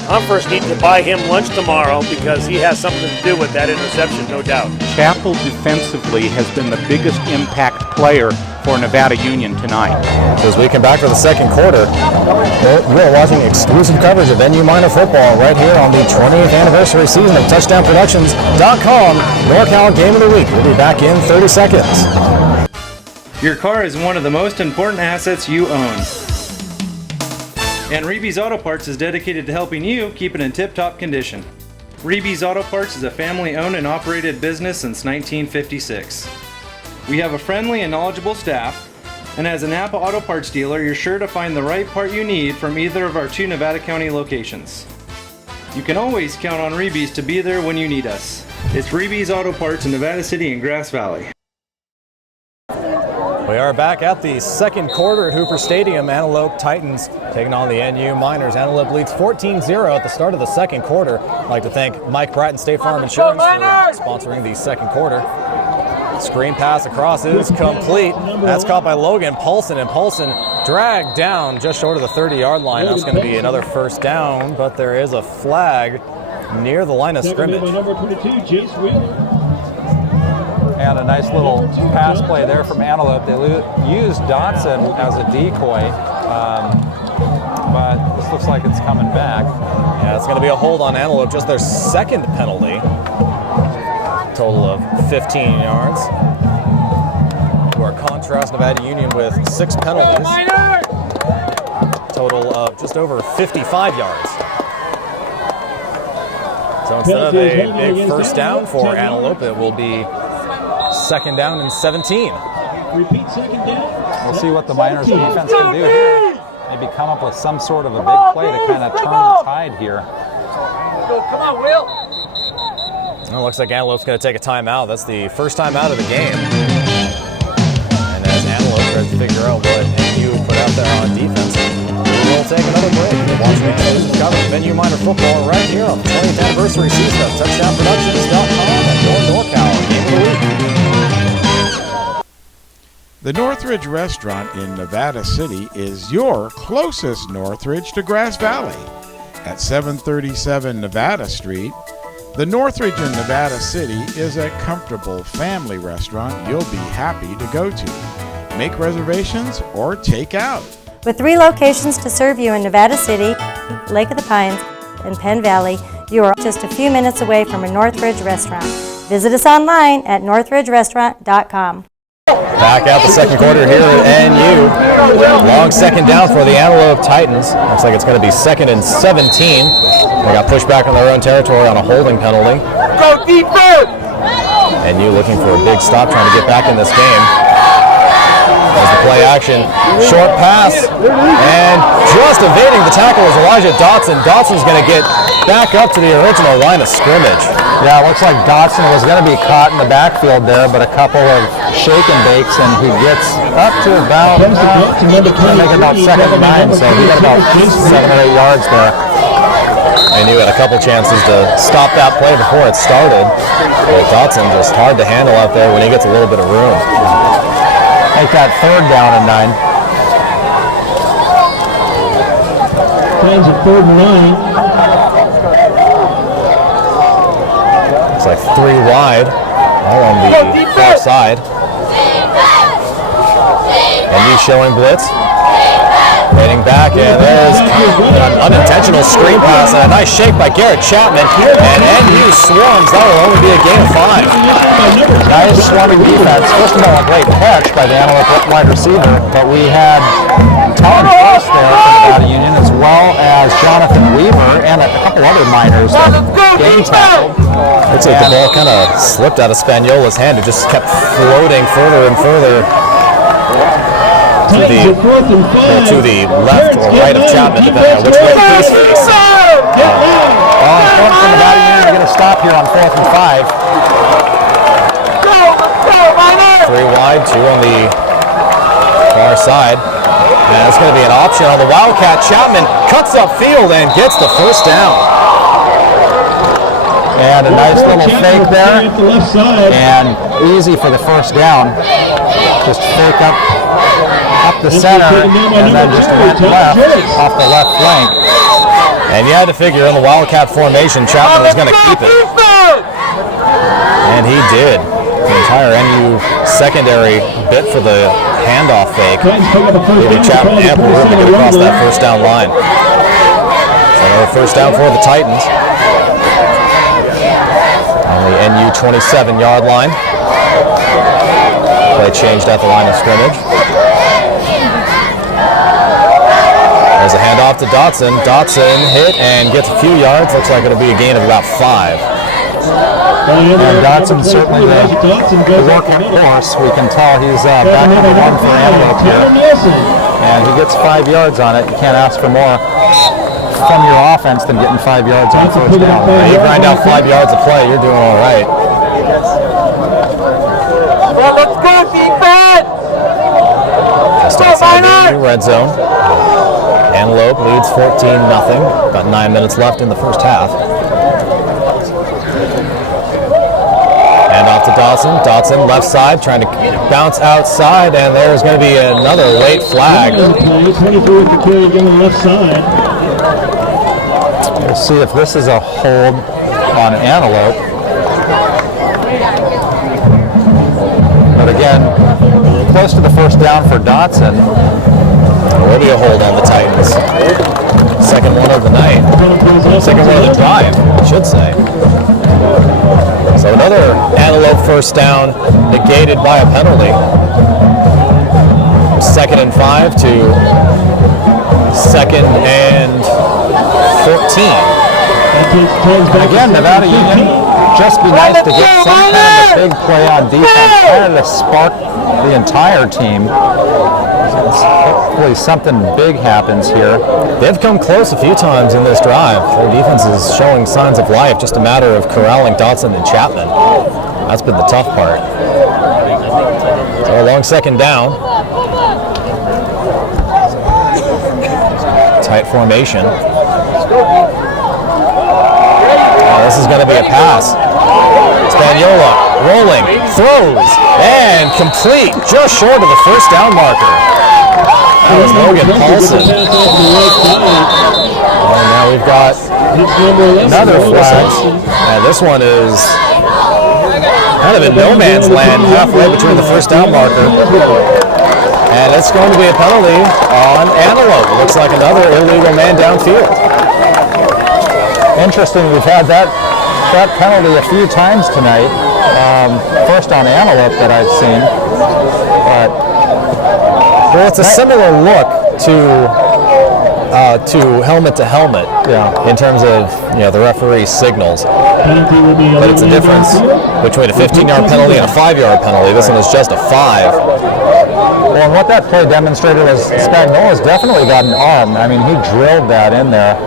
Humphers needs to buy him lunch tomorrow because he has something to do with that interception, no doubt. Chappell defensively has been the biggest impact player for Nevada Union tonight. As we come back for the second quarter, you are watching exclusive coverage of NU Miner football right here on the 20th anniversary season of TouchdownProductions.com NorCal Game of the Week. We'll be back in 30 seconds. Your car is one of the most important assets you own. And Reeby's Auto Parts is dedicated to helping you keep it in tip-top condition. Reeby's Auto Parts is a family-owned and operated business since 1956. We have a friendly and knowledgeable staff, and as a Napa Auto Parts dealer, you're sure to find the right part you need from either of our 2 Nevada County locations. You can always count on Reeby's to be there when you need us. It's Reeby's Auto Parts in Nevada City and Grass Valley. We are back at the second quarter at Hooper Stadium. Antelope Titans taking on the NU Miners. Antelope leads 14-0 at the start of the second quarter. I'd like to thank Mike Pratt and State Farm Insurance for sponsoring the second quarter. Screen pass across is complete. That's caught by Logan Paulson, and Paulson dragged down just short of the 30-yard line. That's going to be another first down, but there is a flag near the line of scrimmage. Number 22, Jace Wheeler. And a nice little pass play there from Antelope. They used Dotson as a decoy, but this looks like it's coming back. Yeah, it's going to be a hold on Antelope, just their second penalty. Total of 15 yards. To our contrast, Nevada Union with 6 penalties. Total of just over 55 yards. So instead of a big first down for Antelope, it will be second down and 17. Repeat second down. We'll see what the Miners defense can do here. Maybe come up with some sort of a big play to kind of turn the tide here. Come on, Will. Well, it looks like Antelope's going to take a timeout. That's the first time out of the game. And as Antelope tries to figure out what NU put out there on defense. We'll take another break. You're watching Exclusive coverage of Venue Minor football right here on the 20th anniversary season of TouchdownProductions.com and your NorCal Game of the Week. The Northridge Restaurant in Nevada City is your closest Northridge to Grass Valley. At 737 Nevada Street, the Northridge in Nevada City is a comfortable family restaurant you'll be happy to go to. Make reservations or take out. With 3 locations to serve you in Nevada City, Lake of the Pines, and Penn Valley, you are just a few minutes away from a Northridge restaurant. Visit us online at northridgerestaurant.com. Back out the second quarter here at NU. Long second down for the Antelope Titans. Looks like it's going to be 2nd and 17. They got pushed back on their own territory on a holding penalty. Go defense! NU looking for a big stop, trying to get back in this game. As the play action, short pass, and just evading the tackle is Elijah Dotson. Dotson's going to get back up to the original line of scrimmage. Yeah, it looks like Dotson was going to be caught in the backfield there, but a couple of shake and bakes, and he gets up to about, make it about 2nd and 9, so he got about 7 or 8 yards there. And you had a couple chances to stop that play before it started. But Dotson just hard to handle out there when he gets a little bit of room. Make that 3rd down and 9. Plans at 3rd and 9. Looks like 3 wide, all on the far side. And you showing blitz. Heading back, and there's an unintentional screen pass and a nice shake by Garrett Chapman. And NU swarms. That will only be a gain of 5. Nice swarming defense. First of all, a great catch by the Antelope wide receiver, but we had Tom Force there for Nevada Union, as well as Jonathan Weaver and a couple other minors that game tackled. Looks like the ball kind of slipped out of Spaniola's hand. It just kept floating further and further to the left or right of Chapman, depending on which way he's facing. Important for Nevada Union to get a stop here on 4th and 5. 3 wide, 2 on the far side. And it's going to be an option on the Wildcat. Chapman cuts upfield and gets the first down. And a nice little fake there. And easy for the first down. Just fake up the center, and then just went left off the left flank. And you had to figure in the Wildcat formation, Chapman was going to keep it. And he did. The entire NU secondary bit for the handoff fake. Giving Chapman ample room to get across that first down line. So another first down for the Titans. On the NU 27-yard line. Play changed at the line of scrimmage. There's a handoff to Dotson. Dotson hit and gets a few yards. Looks like it'll be a gain of about 5. And Dotson certainly the workhorse. We can tell he's back on the run for Antelope here. And he gets 5 yards on it. You can't ask for more from your offense than getting 5 yards on first down. You grind out 5 yards of play, you're doing all right. Well, let's go, defense! Just outside the red zone. Antelope leads 14-0. About 9 minutes left in the first half. And off to Dotson. Dotson left side, trying to bounce outside, and there's going to be another late flag. 24 to carry again on the left side. We'll see if this is a hold on Antelope. But again, close to the first down for Dotson. Will be a hold on the Titans. Second one of the night. Second one of the drive, I should say. So another Antelope first down negated by a penalty. 2nd and 5 to 2nd and 14. Again, Nevada Union, just be nice to get some kind of a big play on defense, kind of to spark the entire team. Hopefully something big happens here. They've come close a few times in this drive. Their defense is showing signs of life, just a matter of corralling Dotson and Chapman. That's been the tough part. So a long second down. tight formation. This is going to be a pass. Spagnola rolling, throws, and complete, just short of the first down marker. That was Logan Paulson. And now we've got another flag. And this one is kind of in no man's land, halfway between the first down marker. And it's going to be a penalty on Antelope. Looks like another illegal man downfield. Interesting, we've had that penalty a few times tonight. First on Antelope that I've seen. But well, it's a similar look to helmet to helmet, in terms of the referee's signals. But it's a difference between a 15-yard penalty and a 5-yard penalty. This one is just a 5. Well, and what that play demonstrated was Spagnola's definitely got an arm. I mean, he drilled that in there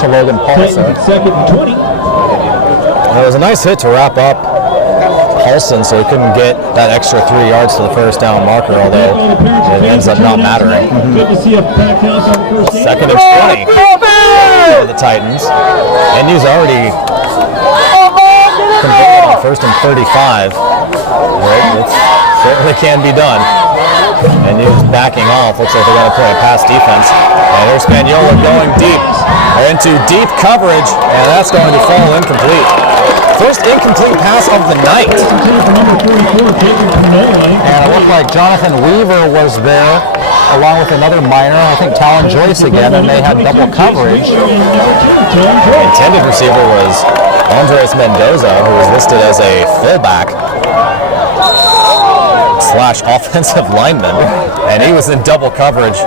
to Logan Paulson. Second and 20. It was a nice hit to wrap up Paulson, so he couldn't get that extra 3 yards to the first down marker, although it ends up not mattering. Good to see a packed house on the first down. Second and 20 for the Titans. NU's already converted on first and 35. Right, it certainly can be done. NU's backing off. Looks like they're going to play a pass defense. And here's Spagnola going deep. They're into deep coverage, and that's going to fall incomplete. First incomplete pass of the night. And it looked like Jonathan Weaver was there, along with another minor, I think Talon Joyce again, and they had double coverage. The intended receiver was Andres Mendoza, who was listed as a fullback / offensive lineman, and he was in double coverage.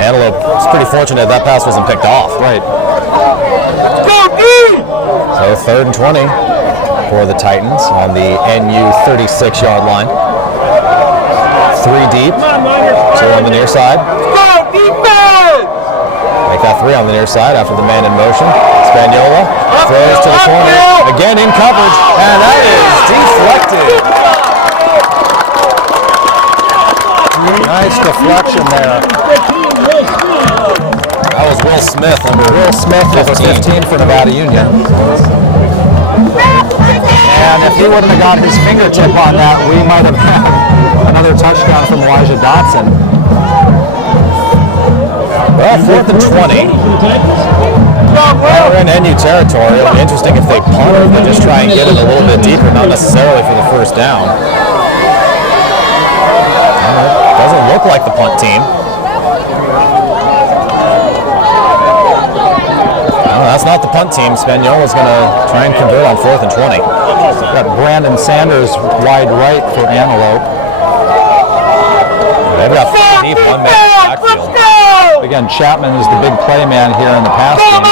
Antelope was pretty fortunate that pass wasn't picked off. Right. So third and 20 for the Titans on the NU 36-yard line. 3 deep, 2 on the near side. Make that 3 on the near side after the man in motion. Spagnola throws to the corner, again in coverage, and that is deflected. Nice deflection there. That was Will Smith under Will Smith, number 15 for Nevada Union. And if he wouldn't have got his fingertip on that, we might have had another touchdown from Elijah Dotson. Well, 4th and 20. We're in NU territory. It'll be interesting if they punt or if they just try and get it a little bit deeper, not necessarily for the first down. Doesn't look like the punt team. No, that's not the punt team. Spagnola's going to try and convert on 4th and 20. Got Brandon Sanders wide right for Antelope. They've got 3 deep, 1 man backfield. Again, Chapman is the big play man here in the pass game.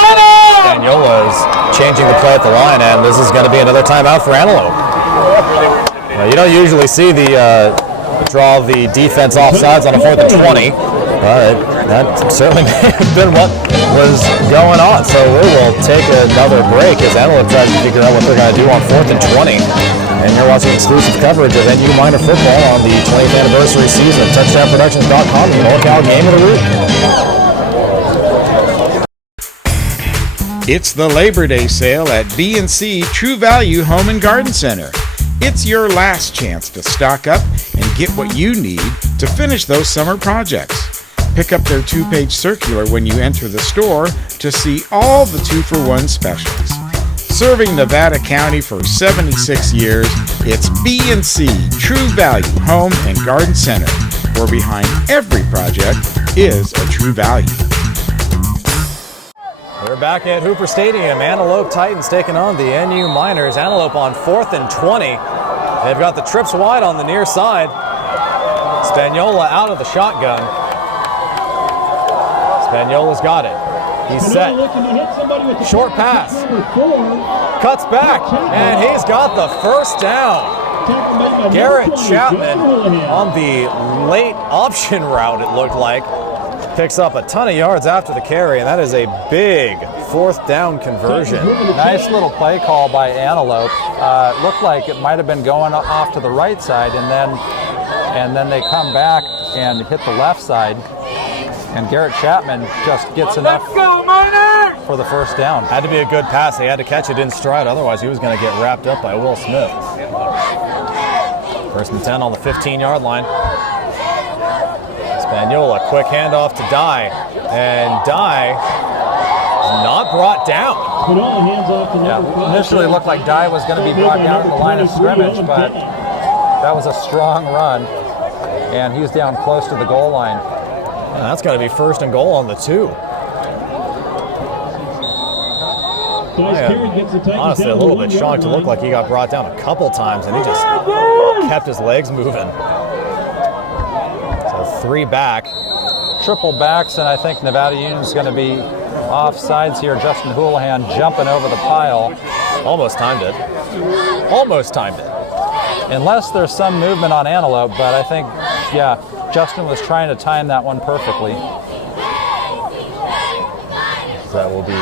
Spagnola is changing the play at the line, and this is going to be another timeout for Antelope. You don't usually see the draw the defense offsides on a 4th and 20, but that certainly may have been what was going on. So we will take another break as Antelope tries to figure out what they're going to do on 4th and 20. And you're watching exclusive coverage of NU minor football on the 20th anniversary season of TouchdownProductions.com, the NorCal Game of the Week. It's the Labor Day sale at B&C True Value Home and Garden Center. It's your last chance to stock up and get what you need to finish those summer projects. Pick up their 2-page circular when you enter the store to see all the 2-for-1 specials. Serving Nevada County for 76 years, it's B&C True Value Home and Garden Center, where behind every project is a true value. We're back at Hooper Stadium. Antelope Titans taking on the NU Miners. Antelope on 4th and 20. They've got the trips wide on the near side. Spagnola out of the shotgun. Spagnola's got it. He's set. Short pass. Cuts back, and he's got the first down. Garrett Chapman on the late option route, it looked like. Picks up a ton of yards after the carry, and that is a big 4th down conversion. Nice little play call by Antelope. It looked like it might have been going off to the right side, and then they come back and hit the left side. And Garrett Chapman just gets enough for the first down. Had to be a good pass. He had to catch it in stride, otherwise he was going to get wrapped up by Will Smith. First and 10 on the 15-yard line. Spagnola, quick handoff to Dye, and Dye is not brought down. Yeah, initially looked like Dye was going to be brought down at the line of scrimmage, but that was a strong run, and he's down close to the goal line. Well, that's got to be first and goal on the 2. Honestly, a little bit shocked to look like he got brought down a couple times, and he just kept his legs moving. So 3 back. Triple backs, and I think Nevada Union's going to be offsides here. Justin Houlihan jumping over the pile. Almost timed it. Almost timed it. Unless there's some movement on Antelope, but I think, yeah, Justin was trying to time that one perfectly. So that will be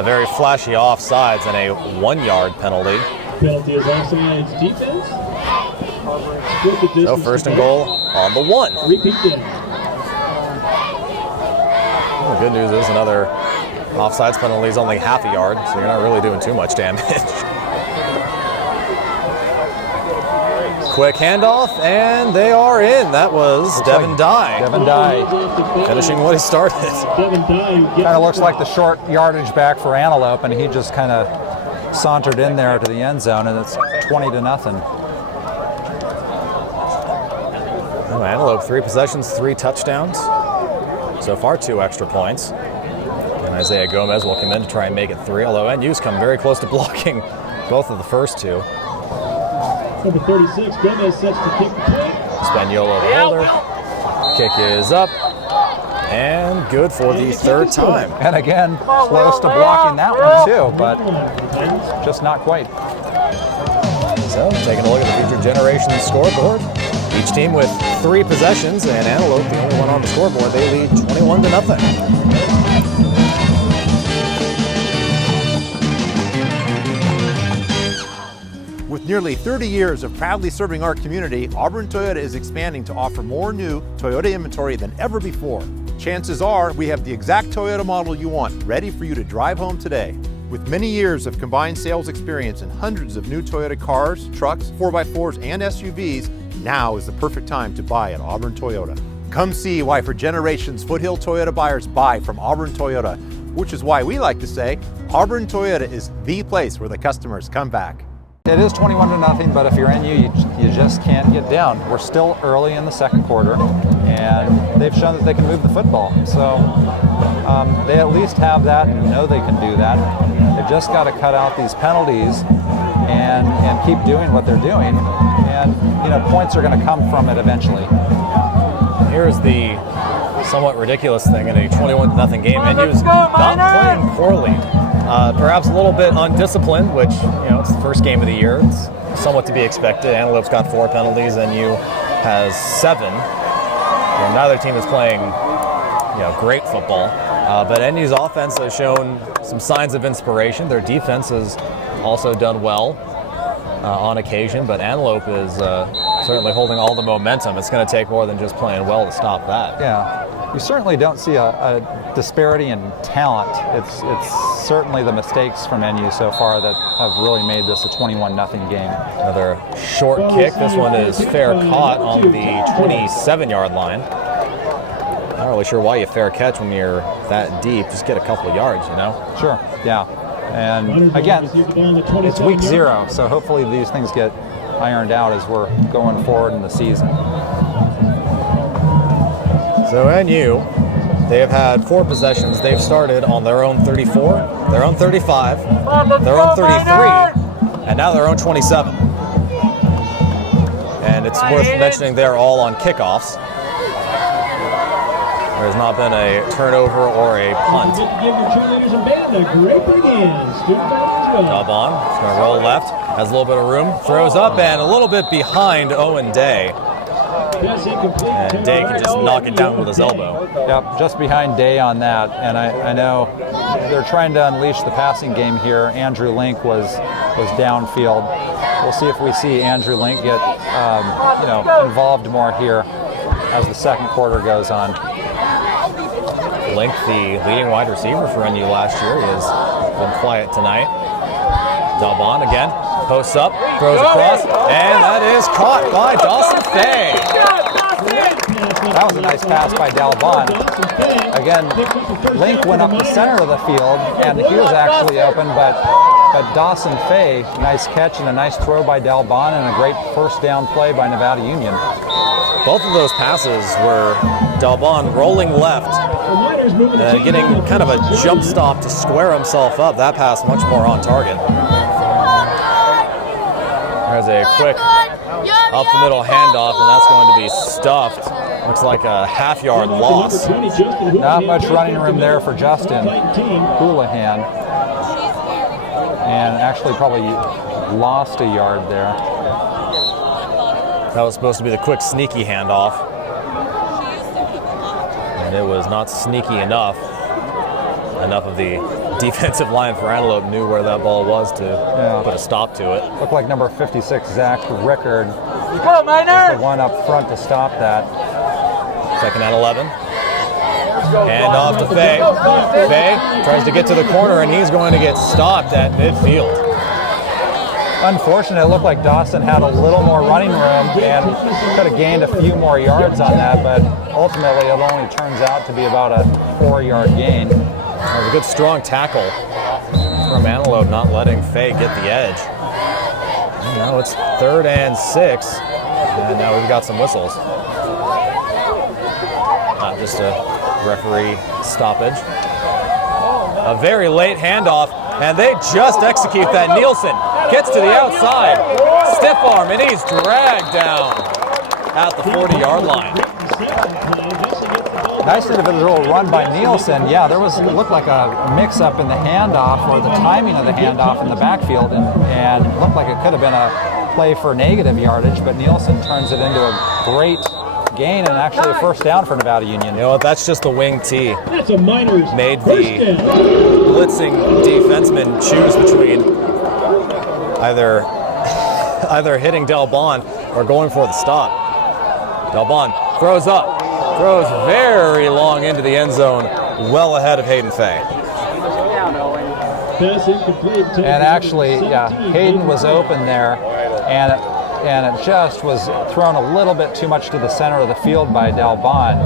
a very flashy offsides and a 1-yard penalty. Penalty is offsides defense. So first and goal on the 1. Repeat them. Well, the good news is another offsides penalty is only half a yard, so you're not really doing too much damage. Quick handoff, and they are in. That was Devin Dye. Devin Dye finishing what he started. Kind of looks like the short yardage back for Antelope, and he just kind of sauntered in there to the end zone, and it's 20-0. Oh, Antelope, 3 possessions, 3 touchdowns. So far, 2 extra points. And Isaiah Gomez will come in to try and make it 3, although NU's come very close to blocking both of the first 2. Number 36, Gomez sets to kick the point. Spagnola the holder. Kick is up. And good for the 3rd time. And again, close to blocking that one too, but just not quite. So, taking a look at the Future Generations scoreboard. Each team with 3 possessions, and Antelope, the only one on the scoreboard, they lead 21-0. With nearly 30 years of proudly serving our community, Auburn Toyota is expanding to offer more new Toyota inventory than ever before. Chances are we have the exact Toyota model you want, ready for you to drive home today. With many years of combined sales experience and hundreds of new Toyota cars, trucks, 4x4s, and SUVs, now is the perfect time to buy at Auburn Toyota. Come see why for generations Foothill Toyota buyers buy from Auburn Toyota, which is why we like to say Auburn Toyota is the place where the customers come back. It is 21-0, but if you're NU, you just can't get down. We're still early in the second quarter, and they've shown that they can move the football. So they at least have that and know they can do that. They've just got to cut out these penalties and keep doing what they're doing. And, you know, points are going to come from it eventually. Here's the somewhat ridiculous thing in a 21-0 game. NU's not playing poorly. Perhaps a little bit undisciplined, which, you know, it's the first game of the year. It's somewhat to be expected. Antelope's got 4 penalties, NU has 7. And neither team is playing, you know, great football. But NU's offense has shown some signs of inspiration. Their defense has also done well on occasion, but Antelope is certainly holding all the momentum. It's going to take more than just playing well to stop that. Yeah. You certainly don't see a disparity in talent. It's certainly the mistakes from NU so far that have really made this a 21-0 game. Another short kick. This one is fair caught on the 27-yard line. Not really sure why you fair catch when you're that deep. Just get a couple of yards, you know? Sure, yeah. And again, it's week 0, so hopefully these things get ironed out as we're going forward in the season. So NU, they have had 4 possessions. They've started on their own 34, their own 35, their own 33, and now their own 27. And it's worth mentioning they're all on kickoffs. There's not been a turnover or a punt. Job on, it's going to roll left, has a little bit of room, throws up and a little bit behind Owen Day. And Day can just knock it down with his elbow. Yep, just behind Day on that. And I know they're trying to unleash the passing game here. Andrew Link was downfield. We'll see if we see Andrew Link get involved more here as the second quarter goes on. Link, the leading wide receiver for NU last year, has been quiet tonight. Dalbon again, posts up, throws across, and that is caught by Dawson Fay. That was a nice pass by Dalbon. Again, Link went up the center of the field, and he was actually open, but Dawson Fay, nice catch and a nice throw by Dalbon, and a great first down play by Nevada Union. Both of those passes were Dalbon rolling left, getting kind of a jump stop to square himself up. That pass much more on target. There's a quick up the middle handoff, and that's going to be stuffed. Looks like a half-yard loss. Not much running room there for Justin Houlihan. And actually probably lost a yard there. That was supposed to be the quick, sneaky handoff. And it was not sneaky enough. Enough of the defensive line for Antelope knew where that ball was to put a stop to it. Looked like number 56, Zach Rickard, Go, Miner! the one up front to stop that. Second and 11. Hand off to Fay. Fay tries to get to the corner, and he's going to get stopped at midfield. Unfortunate, it looked like Dawson had a little more running room and could have gained a few more yards on that, but ultimately it only turns out to be about a 4-yard gain. That was a good strong tackle from Antelope, not letting Fay get the edge. And now it's 3rd and 6, and now we've got some whistles. Not just a referee stoppage. A very late handoff, and they just execute that. Nielsen gets to the outside, stiff arm, and he's dragged down at the 40-yard line. Nice individual run by Nielsen. Yeah, it looked like a mix-up in the handoff or the timing of the handoff in the backfield, and it looked like it could have been a play for negative yardage, but Nielsen turns it into a great gain and actually a first down for Nevada Union. You know what, that's just the wing tee. That's a Miners Made the blitzing defenseman choose between either hitting Dalbon or going for the stop. Dalbon throws up, throws very long into the end zone, well ahead of Hayden Fay. And actually, yeah, Hayden was open there, and it just was thrown a little bit too much to the center of the field by Dalbon,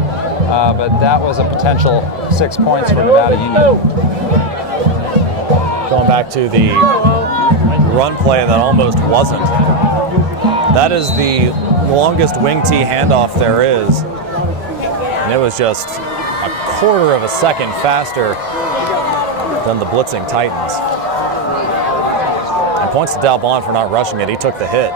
but that was a potential 6 points for Nevada Union. Going back to the run play that almost wasn't. That is the longest wing tee handoff there is, and it was just a quarter of a second faster than the blitzing Titans. And points to Dalbon for not rushing it. He took the hit.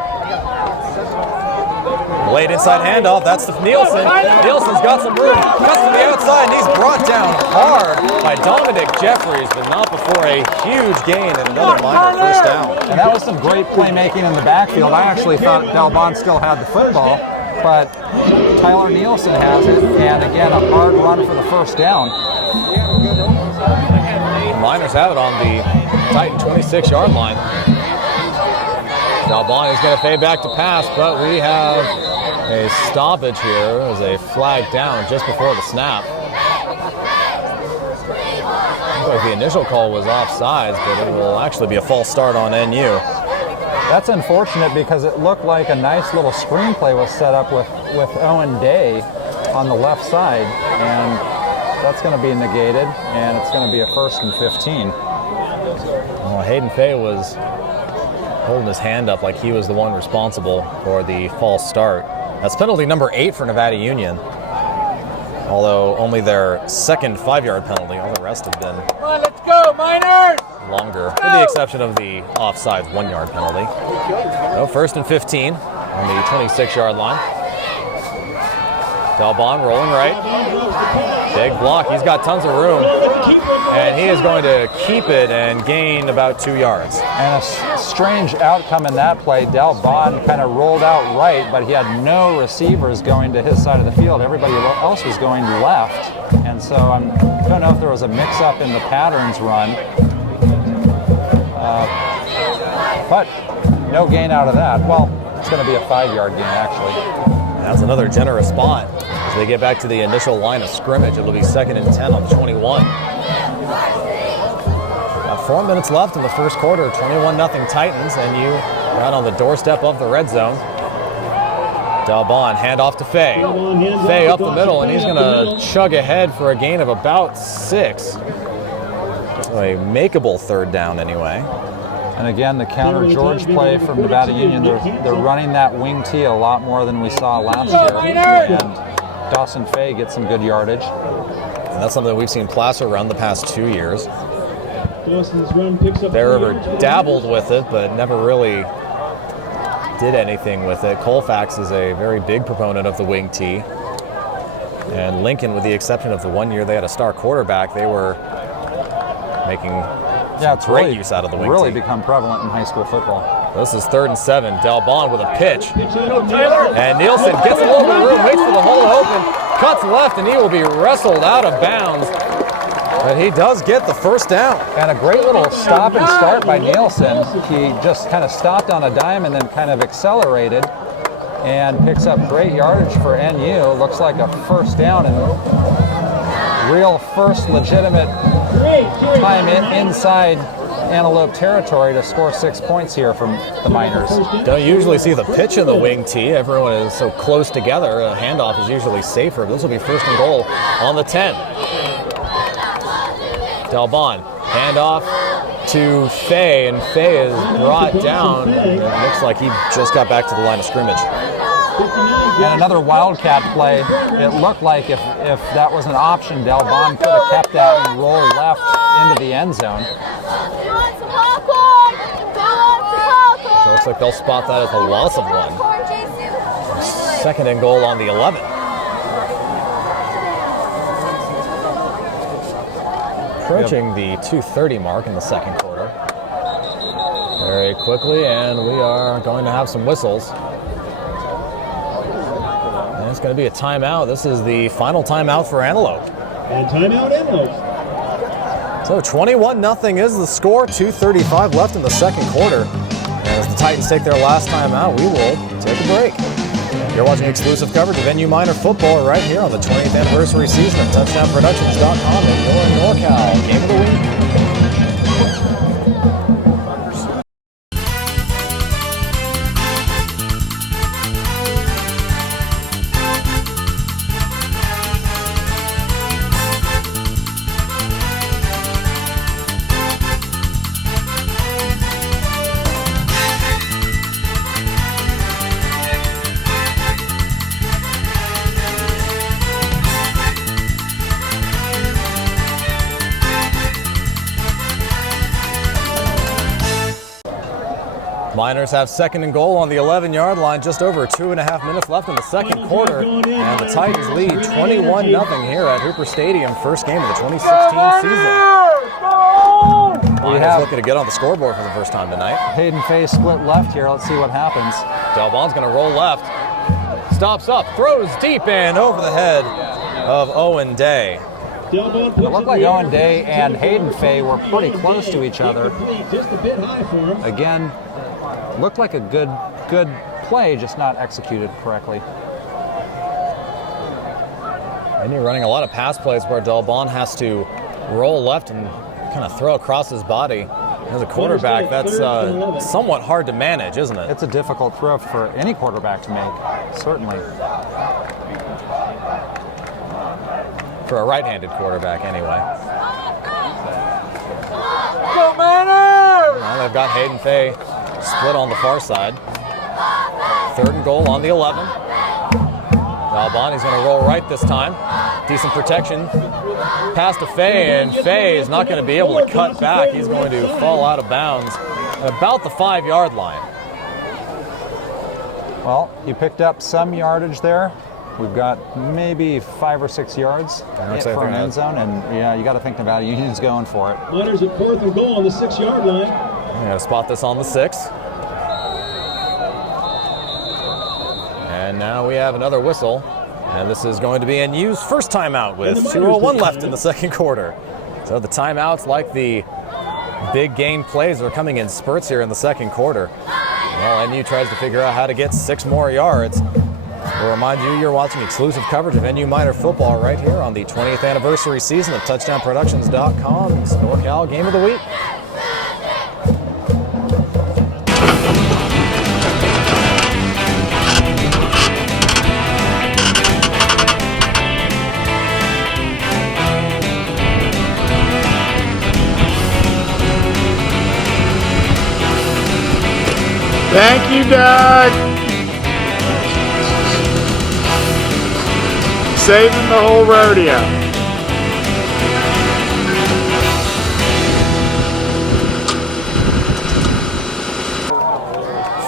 Late inside handoff, that's the Nielsen. Nielsen's got some room, cuts to the outside, and he's brought down hard by Dominic Jeffries, but not before a huge gain and another minor first down. And that was some great playmaking in the backfield. I actually thought Dalbon still had the football, but Tyler Nielsen has it, and again, a hard run for the first down. The Miners have it on the Titan 26-yard line. Dalbon is going to fade back to pass, but we have a stoppage here as a flag down just before the snap. Looks like the initial call was offsides, but it will actually be a false start on NU. That's unfortunate because it looked like a nice little screenplay was set up with Owen Day on the left side, and that's going to be negated, and it's going to be a 1st and 15. Well, Hayden Fay was holding his hand up like he was the one responsible for the false start. That's penalty number 8 for Nevada Union, although only their second 5-yard penalty. All the rest have been Let's go, Miners! longer, with the exception of the offside 1-yard penalty. So 1st and 15 on the 26-yard line. Dalbon rolling right. Big block. He's got tons of room. And he is going to keep it and gain about 2 yards. And a strange outcome in that play. Dalbon kind of rolled out right, but he had no receivers going to his side of the field. Everybody else was going left. And so I don't know if there was a mix-up in the patterns run. But no gain out of that. Well, it's going to be a 5-yard gain, actually. That's another generous spot. As they get back to the initial line of scrimmage, it'll be 2nd and 10 on the 21. About 4 minutes left in the first quarter, 21-0 Titans, and you right on the doorstep of the red zone. Dalbon, handoff to Fay. Fay up the middle, and he's going to chug ahead for a gain of about 6. So a makeable 3rd down anyway. And again, the counter George play from Nevada Union, they're running that wing tee a lot more than we saw last year. And Dawson Fay gets some good yardage. And that's something that we've seen Placer run the past 2 years. They dabbled with it, but never really did anything with it. Colfax is a very big proponent of the wing tee. And Lincoln, with the exception of the 1 year they had a star quarterback, they were making it's great really, use out of the wing really tee. become prevalent in high school football. This is 3rd and 7. Dalbon with a pitch. And Nielsen gets a little bit of room, waits for the hole to open, cuts left, and he will be wrestled out of bounds. But he does get the 1st down. And a great little stop and start by Nielsen. He just kind of stopped on a dime and then kind of accelerated and picks up great yardage for NU. Looks like a 1st down and real first legitimate time inside Antelope territory to score 6 points here from the Miners. Don't usually see the pitch in the wing tee. Everyone is so close together. A handoff is usually safer. This will be 1st and goal on the 10. Dalbon, handoff to Fay, and Fay is brought down. It looks like he just got back to the line of scrimmage. And another Wildcat play. It looked like if that was an option, Dalbon could have kept that and rolled left into the end zone. So it looks like they'll spot that as a loss of 1. 2nd and goal on the 11. Approaching the 2:30 mark in the 2nd quarter. Very quickly, and we are going to have some whistles. And it's going to be a timeout. This is the final timeout for Antelope. And timeout Antelope. So 21-0 is the score, 2:35 left in the 2nd quarter. And as the Titans take their last timeout, we will take a break. You're watching exclusive coverage of NU Miner football right here on the 20th anniversary season of TouchdownProductions.com and your NorCal Game of the Week. Miners have 2nd and goal on the 11-yard line, just over 2.5 minutes left in the 2nd quarter, and the Titans lead 21-0 here at Hooper Stadium, first game of the 2016 season. Miners looking to get on the scoreboard for the first time tonight. Hayden Fay split left here. Let's see what happens. Dalbon's going to roll left, stops up, throws deep and over the head of Owen Day. It looked like Owen Day and Hayden Fay were pretty close to each other. Again, looked like a good play, just not executed correctly. And you're running a lot of pass plays where Dalbon has to roll left and kind of throw across his body. As a quarterback, that's somewhat hard to manage, isn't it? It's a difficult throw for any quarterback to make, certainly. For a right-handed quarterback, anyway. Go Miners! Now they've got Hayden Fay split on the far side. 3rd and goal on the 11. Dalbon, he's going to roll right this time. Decent protection. Pass to Fay, and Fay is not going to be able to cut back. He's going to fall out of bounds at about the 5-yard line. Well, you picked up some yardage there. We've got maybe 5 or 6 yards for an end zone, and yeah, you got to think Nevada Union's going for it. Miners at 4th and goal on the 6-yard line. I'm going to spot this on the 6. And now we have another whistle, and this is going to be NU's first timeout with 2:01 left in the 2nd quarter. So the timeouts, like the big game plays, are coming in spurts here in the 2nd quarter. Well, NU tries to figure out how to get 6 more yards. We'll remind you you're watching exclusive coverage of NU Miner football right here on the 20th anniversary season of TouchdownProductions.com's NorCal Game of the Week. Thank you, Doug. Saving the whole rodeo.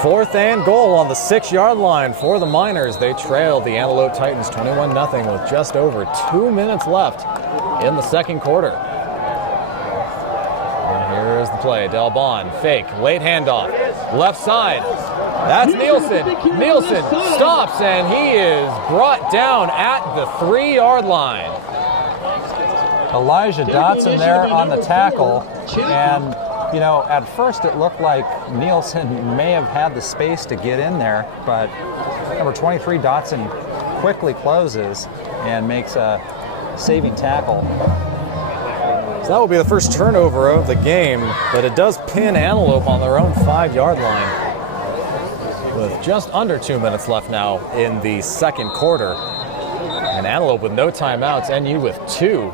Fourth and goal on the 6-yard line for the Miners. They trailed the Antelope Titans 21-0 with just over 2 minutes left in the second quarter. And here's the play. Del Bon, fake, late handoff, left side. That's Nielsen. Nielsen stops, and he is brought down at the 3-yard line. Elijah Dotson there on the tackle, and you know, at first it looked like Nielsen may have had the space to get in there, but number 23 Dotson quickly closes and makes a saving tackle. So that will be the first turnover of the game, but it does pin Antelope on their own 5-yard line with just under 2 minutes left now in the second quarter. And Antelope with no timeouts, NU with 2.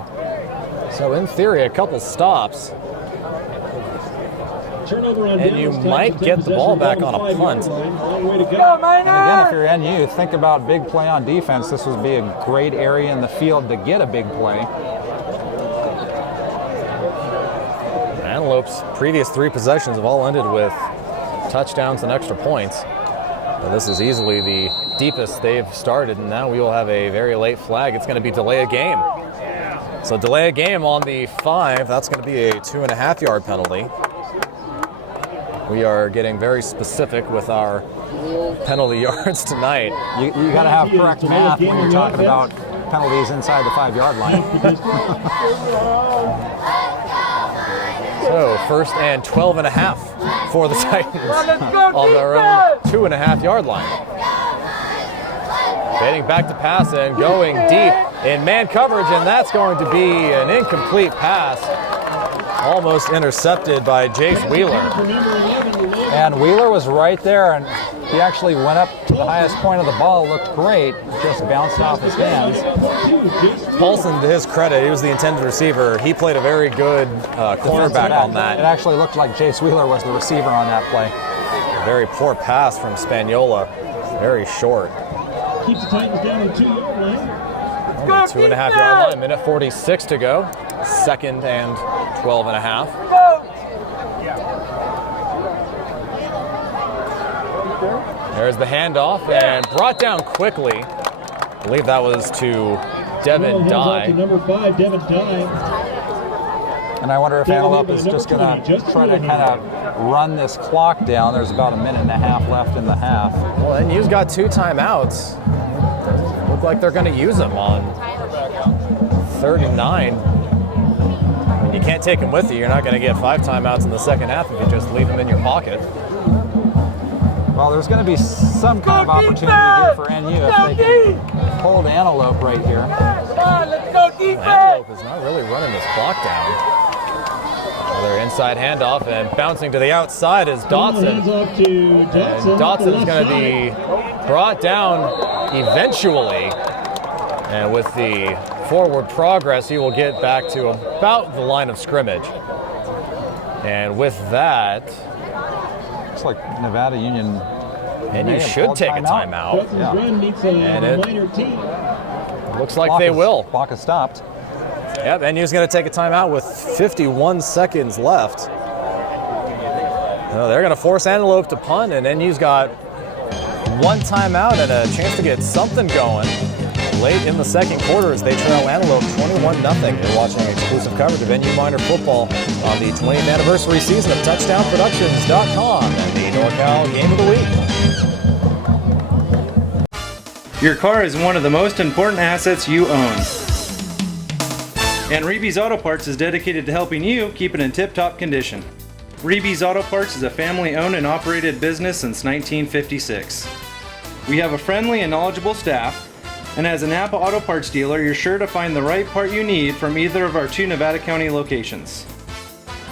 So in theory, a couple stops. And you might get the ball back on a punt. And again, if you're NU, think about big play on defense. This would be a great area in the field to get a big play. Antelope's previous 3 possessions have all ended with touchdowns and extra points. And this is easily the deepest they've started, and now we will have a very late flag. It's going to be delay a game. So delay a game on the 5. That's going to be a 2.5-yard penalty. We are getting very specific with our penalty yards tonight. You got to have correct math when you're talking about penalties inside the 5-yard line. So first and 12.5 for the Titans on their own 2.5-yard line. Getting back to pass and going deep in man coverage, and that's going to be an incomplete pass. Almost intercepted by Jace Wheeler. And Wheeler was right there, and he actually went up to the highest point of the ball, looked great, just bounced off his hands. Paulson, to his credit, he was the intended receiver. He played a very good cornerback on that. It actually looked like Jace Wheeler was the receiver on that play. A very poor pass from Spagnola, very short. Keeps the Titans down on the 2-yard line. 2.5-yard line, minute 46 to go. Second and 12.5. There's the handoff and brought down quickly. I believe that was to Devin Dye. Number 5, Devin Dye. And I wonder if Antelope is just going to try to kind of run this clock down. There's about a minute and a half left in the half. Well, NU's got 2 timeouts. Look like they're going to use them on 3rd and 9. You can't take them with you. You're not going to get 5 timeouts in the second half if you just leave them in your pocket. Well, there's going to be some kind of opportunity here for NU if they can hold Antelope right here. Antelope is not really running this clock down. Another inside handoff, and bouncing to the outside is Dotson. And Dotson is going to be brought down eventually. And with the forward progress, he will get back to about the line of scrimmage. And with that, looks like Nevada Union. And you should take a timeout. Yeah. And it looks like they will. Clock is stopped. Yep, NU's going to take a timeout with 51 seconds left. They're going to force Antelope to punt, and NU's got 1 timeout and a chance to get something going late in the second quarter as they trail Antelope 21-0. You're watching exclusive coverage of NU Miner football on the 20th anniversary season of TouchdownProductions.com and the NorCal Game of the Week. Your car is one of the most important assets you own. And Reeby's Auto Parts is dedicated to helping you keep it in tip-top condition. Reeby's Auto Parts is a family-owned and operated business since 1956. We have a friendly and knowledgeable staff, and as a Napa Auto Parts dealer, you're sure to find the right part you need from either of our 2 Nevada County locations.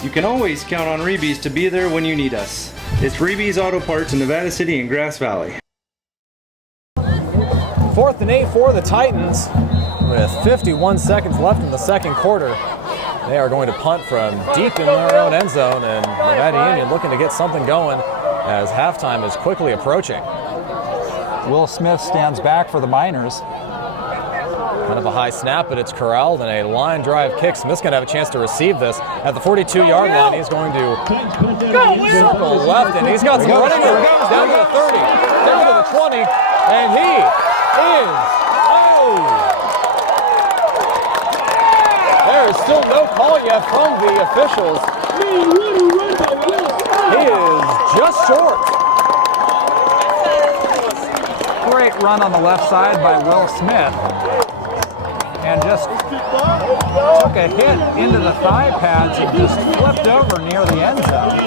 You can always count on Reeby's to be there when you need us. It's Reeby's Auto Parts in Nevada City and Grass Valley. 4th and 8 for the Titans with 51 seconds left in the second quarter. They are going to punt from deep in their own end zone, and Nevada Union looking to get something going as halftime is quickly approaching. Will Smith stands back for the Miners. Kind of a high snap, but it's corralled, and a line drive kick. Smith's going to have a chance to receive this at the 42-yard line. He's going to circle left, and he's got some running room. Down to the 30, down to the 20, and he is out. There is still no call yet from the officials. He is just short. Great run on the left side by Will Smith. And just took a hit into the thigh pads and just flipped over near the end zone.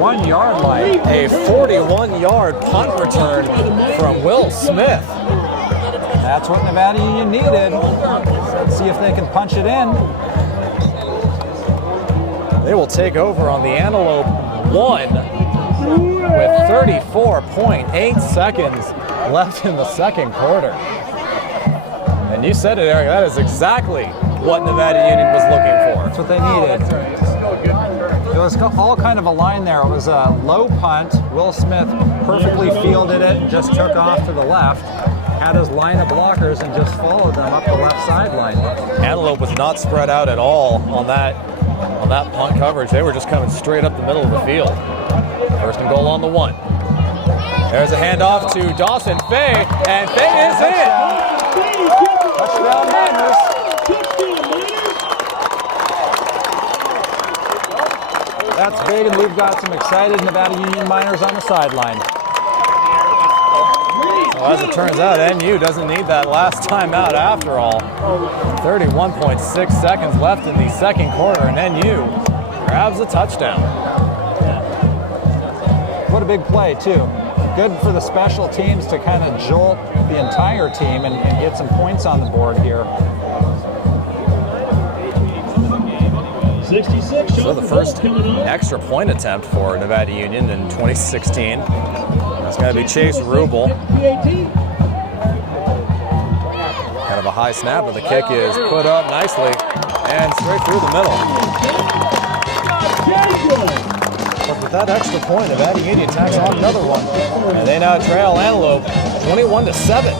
1 yard line. A 41-yard punt return from Will Smith. That's what Nevada Union needed. Let's see if they can punch it in. They will take over on the Antelope 1 with 34.8 seconds left in the second quarter. And you said it, Eric, that is exactly what Nevada Union was looking for. That's what they needed. It was all kind of a line there. It was a low punt. Will Smith perfectly fielded it and just took off to the left. Had his line of blockers and just followed them up the left sideline. Antelope was not spread out at all on that punt coverage. They were just coming straight up the middle of the field. 1st and goal on the 1. There's a handoff to Dawson Fay, and Fay is in. Touchdown Miners. That's big, and we've got some excited Nevada Union Miners on the sideline. Well, as it turns out, NU doesn't need that last timeout after all. 31.6 seconds left in the second quarter, and NU grabs a touchdown. What a big play, too. Good for the special teams to kind of jolt the entire team and get some points on the board here. So the first extra point attempt for Nevada Union in 2016. It's going to be Chase Rubel. Kind of a high snap, but the kick is put up nicely and straight through the middle. But with that extra point, Nevada Union tacks on another one, and they now trail Antelope 21-7.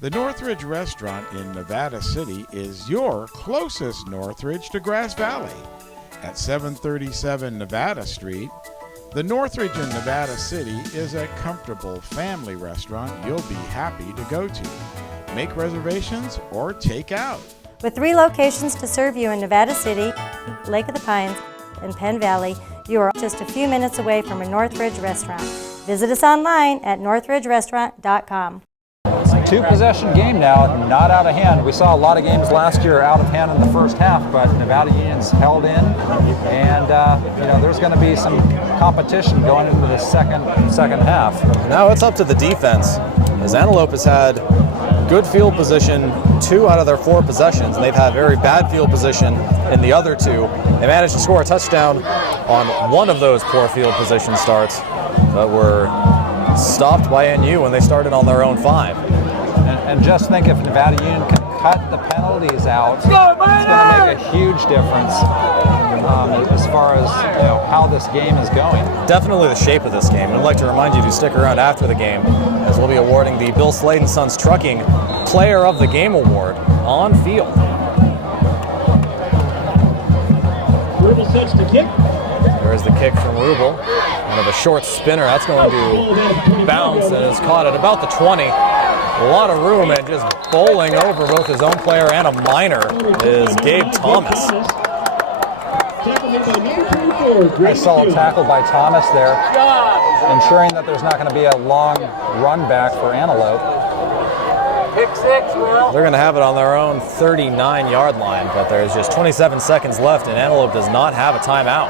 The Northridge Restaurant in Nevada City is your closest Northridge to Grass Valley. At 737 Nevada Street, the Northridge in Nevada City is a comfortable family restaurant you'll be happy to go to. Make reservations or take out. With 3 locations to serve you in Nevada City, Lake of the Pines, and Penn Valley, you are just a few minutes away from a Northridge restaurant. Visit us online at northridgerestaurant.com. It's a 2-possession game now, not out of hand. We saw a lot of games last year out of hand in the first half, but Nevada Union's held in, and there's going to be some competition going into the second half. Now it's up to the defense, as Antelope has had good field position 2 out of their 4 possessions, and they've had very bad field position in the other 2. They managed to score a touchdown on one of those poor field position starts, but were stopped by NU when they started on their own 5. And just think, if Nevada Union can cut the penalties out, it's going to make a huge difference as far as how this game is going. Definitely the shape of this game. I'd like to remind you to stick around after the game, as we'll be awarding the Bill Slade & Sons Trucking Player of the Game Award on field. Rubel sets the kick. There's the kick from Rubel. Kind of a short spinner. That's going to bounce and is caught at about the 20. A lot of room, and just bowling over both his own player and a minor is Gabe Thomas. A solid tackle by Thomas there, ensuring that there's not going to be a long run back for Antelope. Pick 6, Will. They're going to have it on their own 39-yard line, but there's just 27 seconds left, and Antelope does not have a timeout.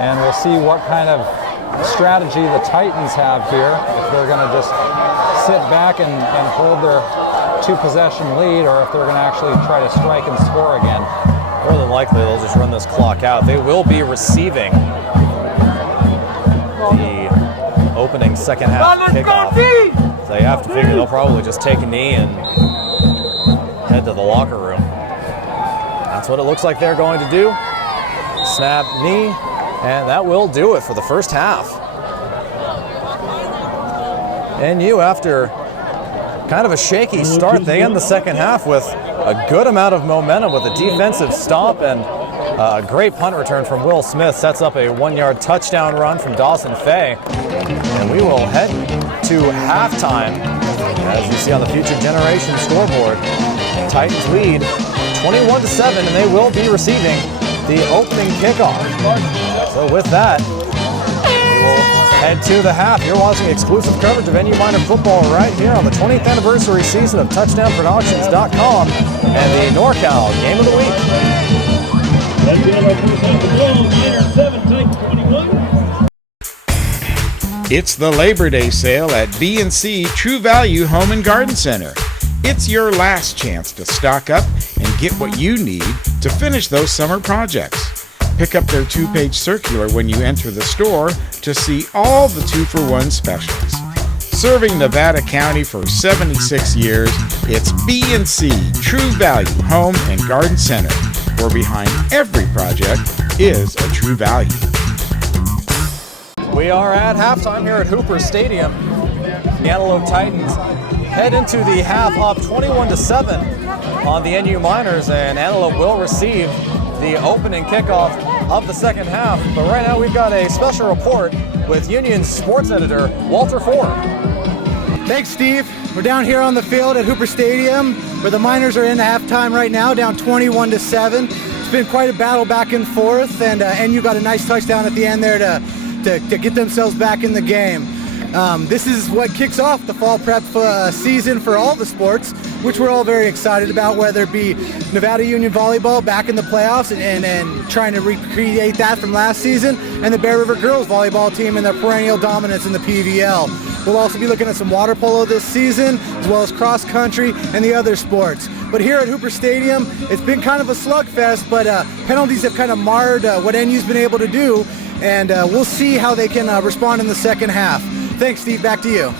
And we'll see what kind of strategy the Titans have here, if they're going to just sit back and hold their 2-possession lead, or if they're going to actually try to strike and score again. More than likely, they'll just run this clock out. They will be receiving the opening second half kickoff. So you have to figure they'll probably just take a knee and head to the locker room. That's what it looks like they're going to do. Snap, knee, and that will do it for the first half. NU, after kind of a shaky start, they end the second half with a good amount of momentum with a defensive stop, and a great punt return from Will Smith sets up a 1-yard touchdown run from Dawson Fay. And we will head to halftime. As you see on the Future Generation scoreboard, Titans lead 21-7, and they will be receiving the opening kickoff. So with that, we will head to the half. You're watching exclusive coverage of NU Miner football right here on the 20th anniversary season of TouchdownProductions.com and the NorCal Game of the Week. Let's get our first half of the ball. Miners 7, Titans 21. It's the Labor Day sale at B&C True Value Home and Garden Center. It's your last chance to stock up and get what you need to finish those summer projects. Pick up their 2-page circular when you enter the store to see all the 2-for-1 specials. Serving Nevada County for 76 years, it's B&C True Value Home and Garden Center, where behind every project is a true value. We are at halftime here at Hooper Stadium. The Antelope Titans head into the half up 21-7 on the NU Miners, and Antelope will receive the opening kickoff of the second half. But right now we've got a special report with Union sports editor Walter Ford. Thanks, Steve. We're down here on the field at Hooper Stadium, where the Miners are in halftime right now, down 21-7. It's been quite a battle back and forth, and NU got a nice touchdown at the end there to get themselves back in the game. This is what kicks off the fall prep season for all the sports, which we're all very excited about, whether it be Nevada Union Volleyball back in the playoffs and trying to recreate that from last season, and the Bear River Girls Volleyball team and their perennial dominance in the PVL. We'll also be looking at some water polo this season, as well as cross country and the other sports. But here at Hooper Stadium, it's been kind of a slugfest, but penalties have kind of marred what NU's been able to do, and we'll see how they can respond in the second half. Thanks, Steve. Back to you.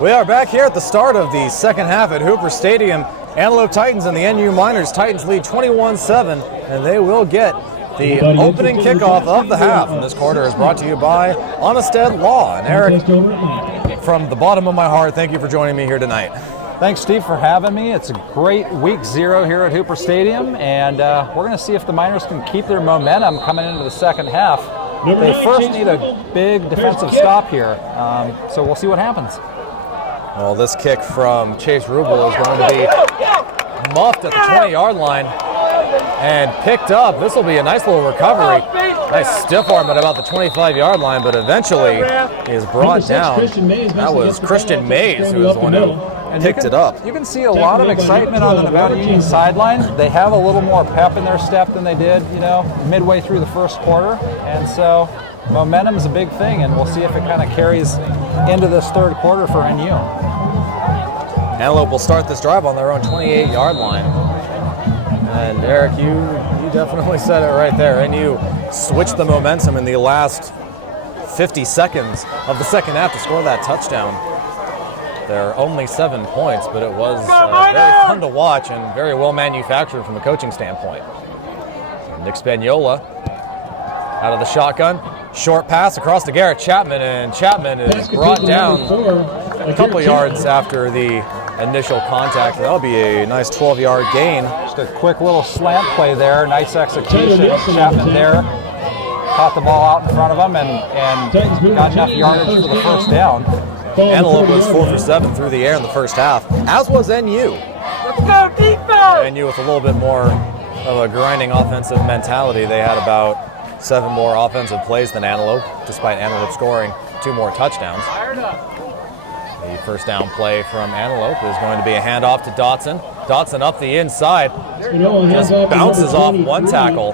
We are back here at the start of the second half at Hooper Stadium. Antelope Titans and the NU Miners. Titans lead 21-7, and they will get the opening kickoff of the half. And this quarter is brought to you by Aanestad Law. And Eric, from the bottom of my heart, thank you for joining me here tonight. Thanks, Steve, for having me. It's a great week 0 here at Hooper Stadium, and we're going to see if the Miners can keep their momentum coming into the second half. They first need a big defensive stop here, so we'll see what happens. Well, this kick from Chase Rubel is going to be muffed at the 20-yard line and picked up. This will be a nice little recovery. Nice stiff arm at about the 25-yard line, but eventually is brought down. That was Christian Mays who was the one who picked it up. You can see a lot of excitement on the Nevada Union sideline. They have a little more pep in their step than they did, midway through the first quarter. And so momentum is a big thing, and we'll see if it kind of carries into this third quarter for NU. Antelope will start this drive on their own 28-yard line. And Eric, you definitely said it right there. NU switched the momentum in the last 50 seconds of the second half to score that touchdown. There are only 7 points, but it was very fun to watch and very well manufactured from a coaching standpoint. Nick Spagnola out of the shotgun. Short pass across to Garrett Chapman, and Chapman is brought down a couple yards after the initial contact. That'll be a nice 12-yard gain. Just a quick little slant play there. Nice execution. Chapman there caught the ball out in front of him and got enough yardage for the first down. Antelope was 4 for 7 through the air in the first half, as was NU. Let's go defense! NU with a little bit more of a grinding offensive mentality. They had about 7 more offensive plays than Antelope, despite Antelope scoring 2 more touchdowns. first down play from Antelope is going to be a handoff to Dotson. Dotson up the inside, just bounces off one tackle,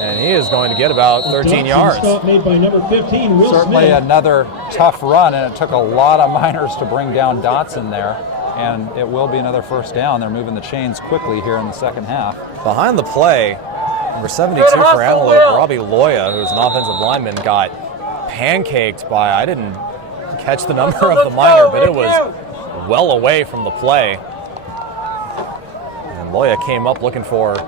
and he is going to get about 13 yards. Stop made by number 15, Will Certainly Smith. another tough run, and it took a lot of Miners to bring down Dotson there, and it will be another first down. They're moving the chains quickly here in the second half. Behind the play, number 72 for Antelope, Robbie Loya, who's an offensive lineman, got pancaked by, I didn't catch the number of the Miner, but it was well away from the play. And Loya came up looking for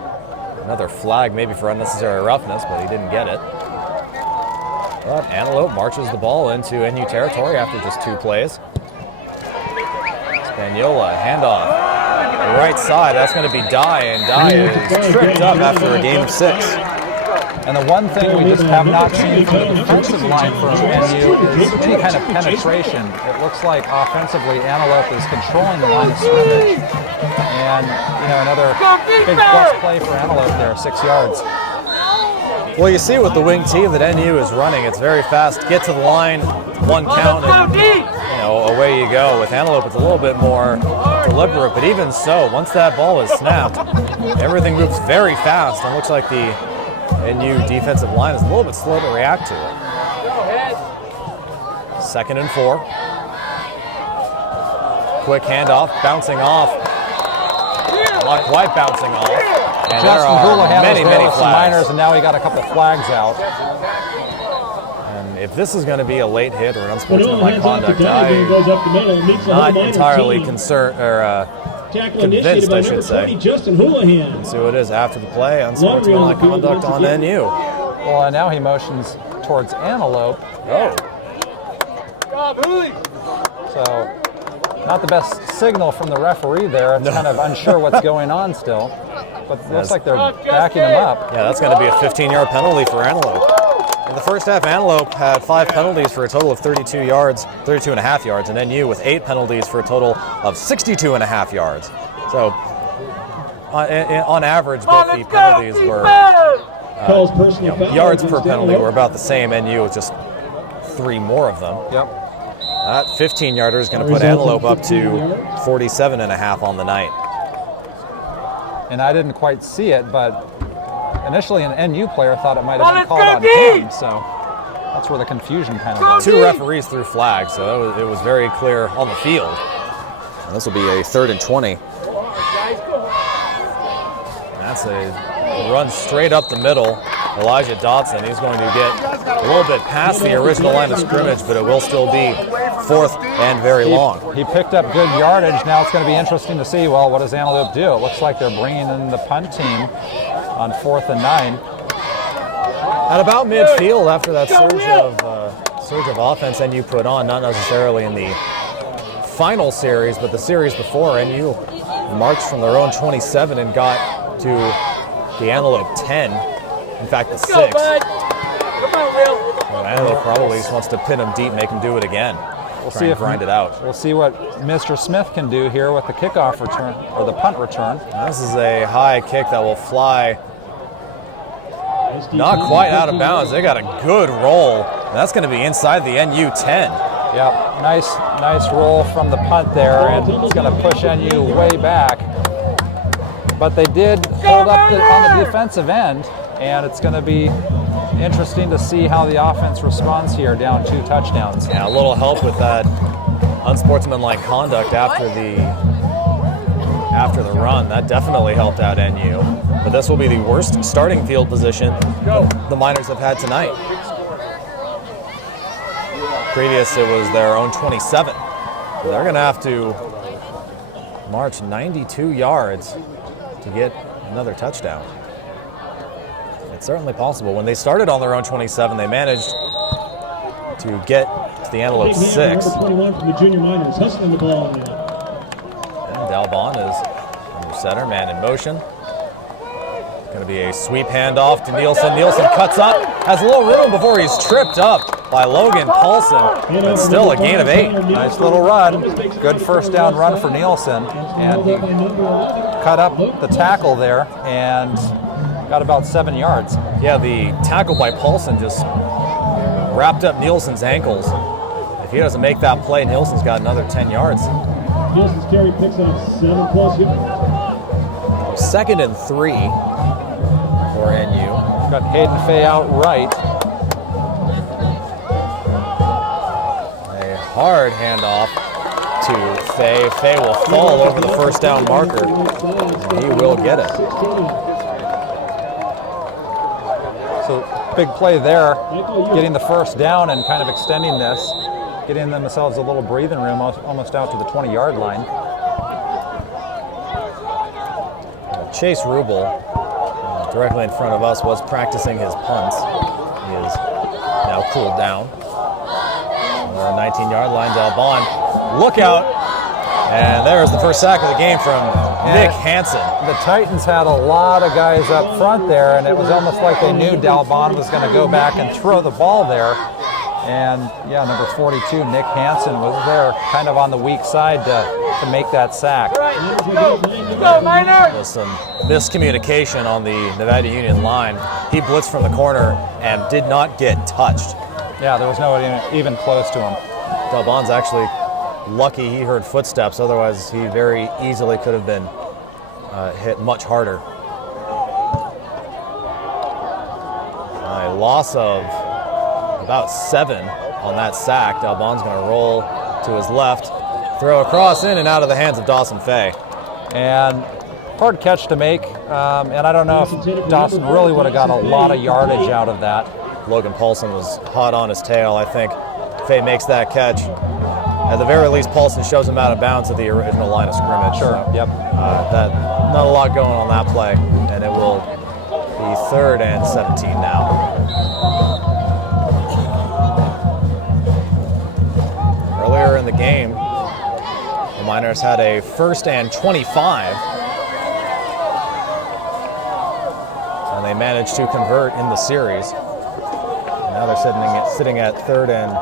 another flag, maybe for unnecessary roughness, but he didn't get it. But Antelope marches the ball into NU territory after just 2 plays. Spaniola, handoff. Right side, that's going to be Dye, and Dye is tripped up after a game of 6. And the one thing we just have not seen from the defensive line from NU is any kind of penetration. It looks like offensively Antelope is controlling the line of scrimmage. And, another big plus play for Antelope there, 6 yards. Well, you see with the wing team that NU is running, it's very fast. Get to the line, 1 count, and away you go. With Antelope, it's a little bit more deliberate, but even so, once that ball is snapped, everything moves very fast, and looks like the NU defensive line is a little bit slow to react to it. 2nd and 4. Quick handoff, bouncing off. Not quite bouncing off. And Justin Houlihan many flags. flags. Miners, and now he got a couple flags out. And if this is going to be a late hit or an unsportsmanlike conduct, I'm not entirely concerned or convinced, I should say. Justin Houlihan. And so it is after the play, unsportsmanlike conduct on NU. Well, and now he motions towards Antelope. Oh. So, not the best signal from the referee there. It's kind of unsure what's going on still. But it looks like they're backing him up. Yeah, that's going to be a 15-yard penalty for Antelope. In the first half, Antelope had 5 penalties for a total of 32 and a half yards, and NU with 8 penalties for a total of 62 and a half yards. So, on average, both the penalties were yards per penalty were about the same. NU with just 3 more of them. Yep. That 15-yarder is going to put Antelope up to 47 and a half on the night. And I didn't quite see it, but initially an NU player thought it might have been called on him, so that's where the confusion kind of was. 2 referees threw flags, so it was very clear on the field. And this will be a 3rd and 20. That's a run straight up the middle. Elijah Dotson, he's going to get a little bit past the original line of scrimmage, but it will still be 4th and very long. He picked up good yardage. Now it's going to be interesting to see, well, what does Antelope do? It looks like they're bringing in the punt team on 4th and 9. At about midfield, after that surge of offense NU put on, not necessarily in the final series, but the series before, NU marched from their own 27 and got to the Antelope 10. In fact, the 6. Antelope probably just wants to pin him deep, make him do it again. We'll see if grind it out. We'll see what Mr. Smith can do here with the kickoff return or the punt return. This is a high kick that will fly not quite out of bounds. They got a good roll. That's going to be inside the NU 10. Yeah, nice roll from the punt there, and it's going to push NU way back. But they did hold up on the defensive end, and it's going to be interesting to see how the offense responds here, down 2 touchdowns. Yeah, a little help with that unsportsmanlike conduct after the run. That definitely helped out NU. But this will be the worst starting field position the Miners have had tonight. Previous, it was their own 27. They're going to have to march 92 yards to get another touchdown. It's certainly possible. When they started on their own 27, they managed to get to the Antelope 6. Number 21 from the junior Miners, hustling the ball now. And Dalbon is under center, man in motion. Going to be a sweep handoff to Nielsen. Nielsen cuts up, has a little room before he's tripped up by Logan Paulson, but still a gain of 8. Nice little run. Good first down run for Nielsen, and he cut up the tackle there and got about 7 yards. Yeah, the tackle by Paulson just wrapped up Nielsen's ankles. If he doesn't make that play, Nielsen's got another 10 yards. Nielsen's carry picks up 7+ yards. 2nd and 3 for NU. Got Hayden Fay out right. A hard handoff to Fay. Fay will fall over the first down marker, and he will get it. So big play there, getting the first down and kind of extending this, getting themselves a little breathing room almost out to the 20-yard line. Chase Rubel, directly in front of us, was practicing his punts. He is now cooled down. We're on 19-yard line. Dalbon, look out! And there's the first sack of the game from Nick Hansen. The Titans had a lot of guys up front there, and it was almost like they knew Dalbon was going to go back and throw the ball there. And yeah, number 42, Nick Hansen, was there kind of on the weak side to make that sack. With some miscommunication on the Nevada Union line. He blitzed from the corner and did not get touched. Yeah, there was no one even close to him. Dalbon's actually lucky he heard footsteps, otherwise he very easily could have been hit much harder. A loss of about 7 on that sack. Dalbon's going to roll to his left, throw across in and out of the hands of Dawson Fay. And hard catch to make, and I don't know if Dawson really would have got a lot of yardage out of that. Logan Paulson was hot on his tail. I think Fay makes that catch. At the very least, Paulson shows him out of bounds at the original line of scrimmage. Sure, So, yep. Not a lot going on that play, and it will be 3rd and 17 now. Earlier in the game, the Miners had a 1st and 25, and they managed to convert in the series. And now they're sitting at 3rd and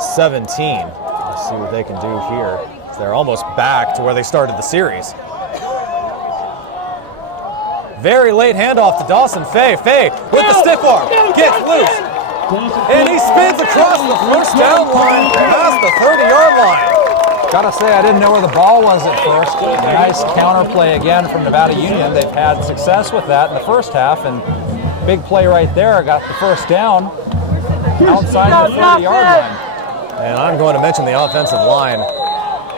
17. Let's see what they can do here. They're almost back to where they started the series. Very late handoff to Dawson Fay. Fay with the stiff arm, gets loose, and he spins across the first down line past the 30-yard line. Gotta say, I didn't know where the ball was at first. Nice counter play again from Nevada Union. They've had success with that in the first half, and big play right there. Got the first down outside the 30-yard line. And I'm going to mention the offensive line.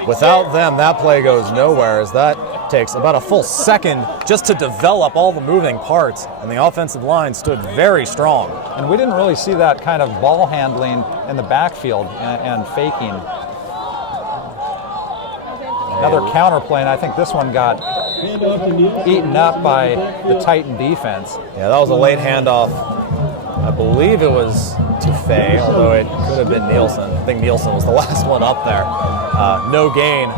Without them, that play goes nowhere, as that takes about a full second just to develop all the moving parts, and the offensive line stood very strong. And we didn't really see that kind of ball handling in the backfield and faking. Another counter play, and I think this one got eaten up by the Titan defense. Yeah, that was a late handoff. I believe it was to Fay, although it could have been Nielsen. I think Nielsen was the last one up there. No gain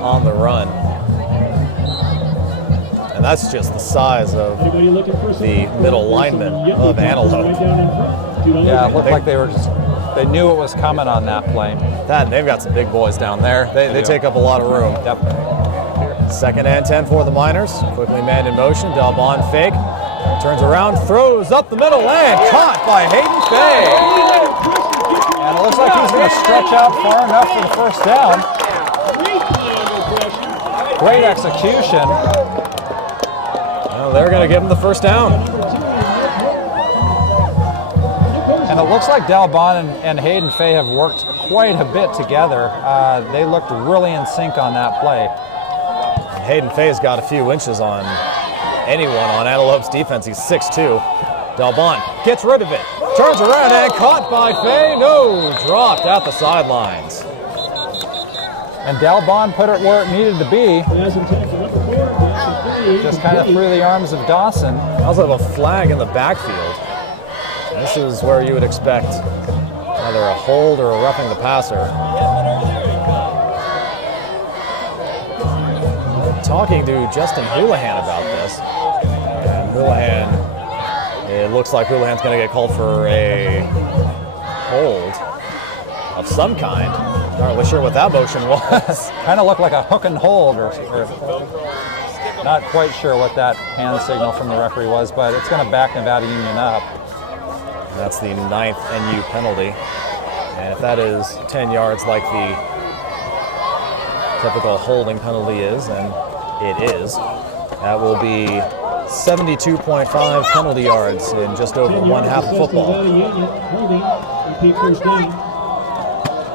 on the run. And that's just the size of the middle lineman of Antelope. Yeah, it looked like they knew it was coming on that play. They've got some big boys down there. They take up a lot of room. Yep. 2nd and 10 for the Miners. Quickly manned in motion. Dalbon fake. Turns around, throws up the middle, and caught by Hayden Fay. And it looks like he's going to stretch out far enough for the first down. Great execution. Well, they're going to give him the first down. And it looks like Dalbon and Hayden Fay have worked quite a bit together. They looked really in sync on that play. And Hayden Fay's got a few inches on anyone on Antelope's defense. He's 6'2". Dalbon gets rid of it, turns around, and caught by Fay. No, dropped at the sidelines. And Dalbon put it where it needed to be. Just kind of through the arms of Dawson. Also have a flag in the backfield. This is where you would expect either a hold or a roughing the passer. Talking to Justin Houlihan about this. And Houlihan, it looks like Houlihan's going to get called for a hold of some kind. Not really sure what that motion was. Kind of looked like a hook and hold, or not quite sure what that hand signal from the referee was, but it's going to back Nevada Union up. That's the 9th NU penalty. And if that is 10 yards like the typical holding penalty is, and it is, that will be 72.5 penalty yards in just over one half of football.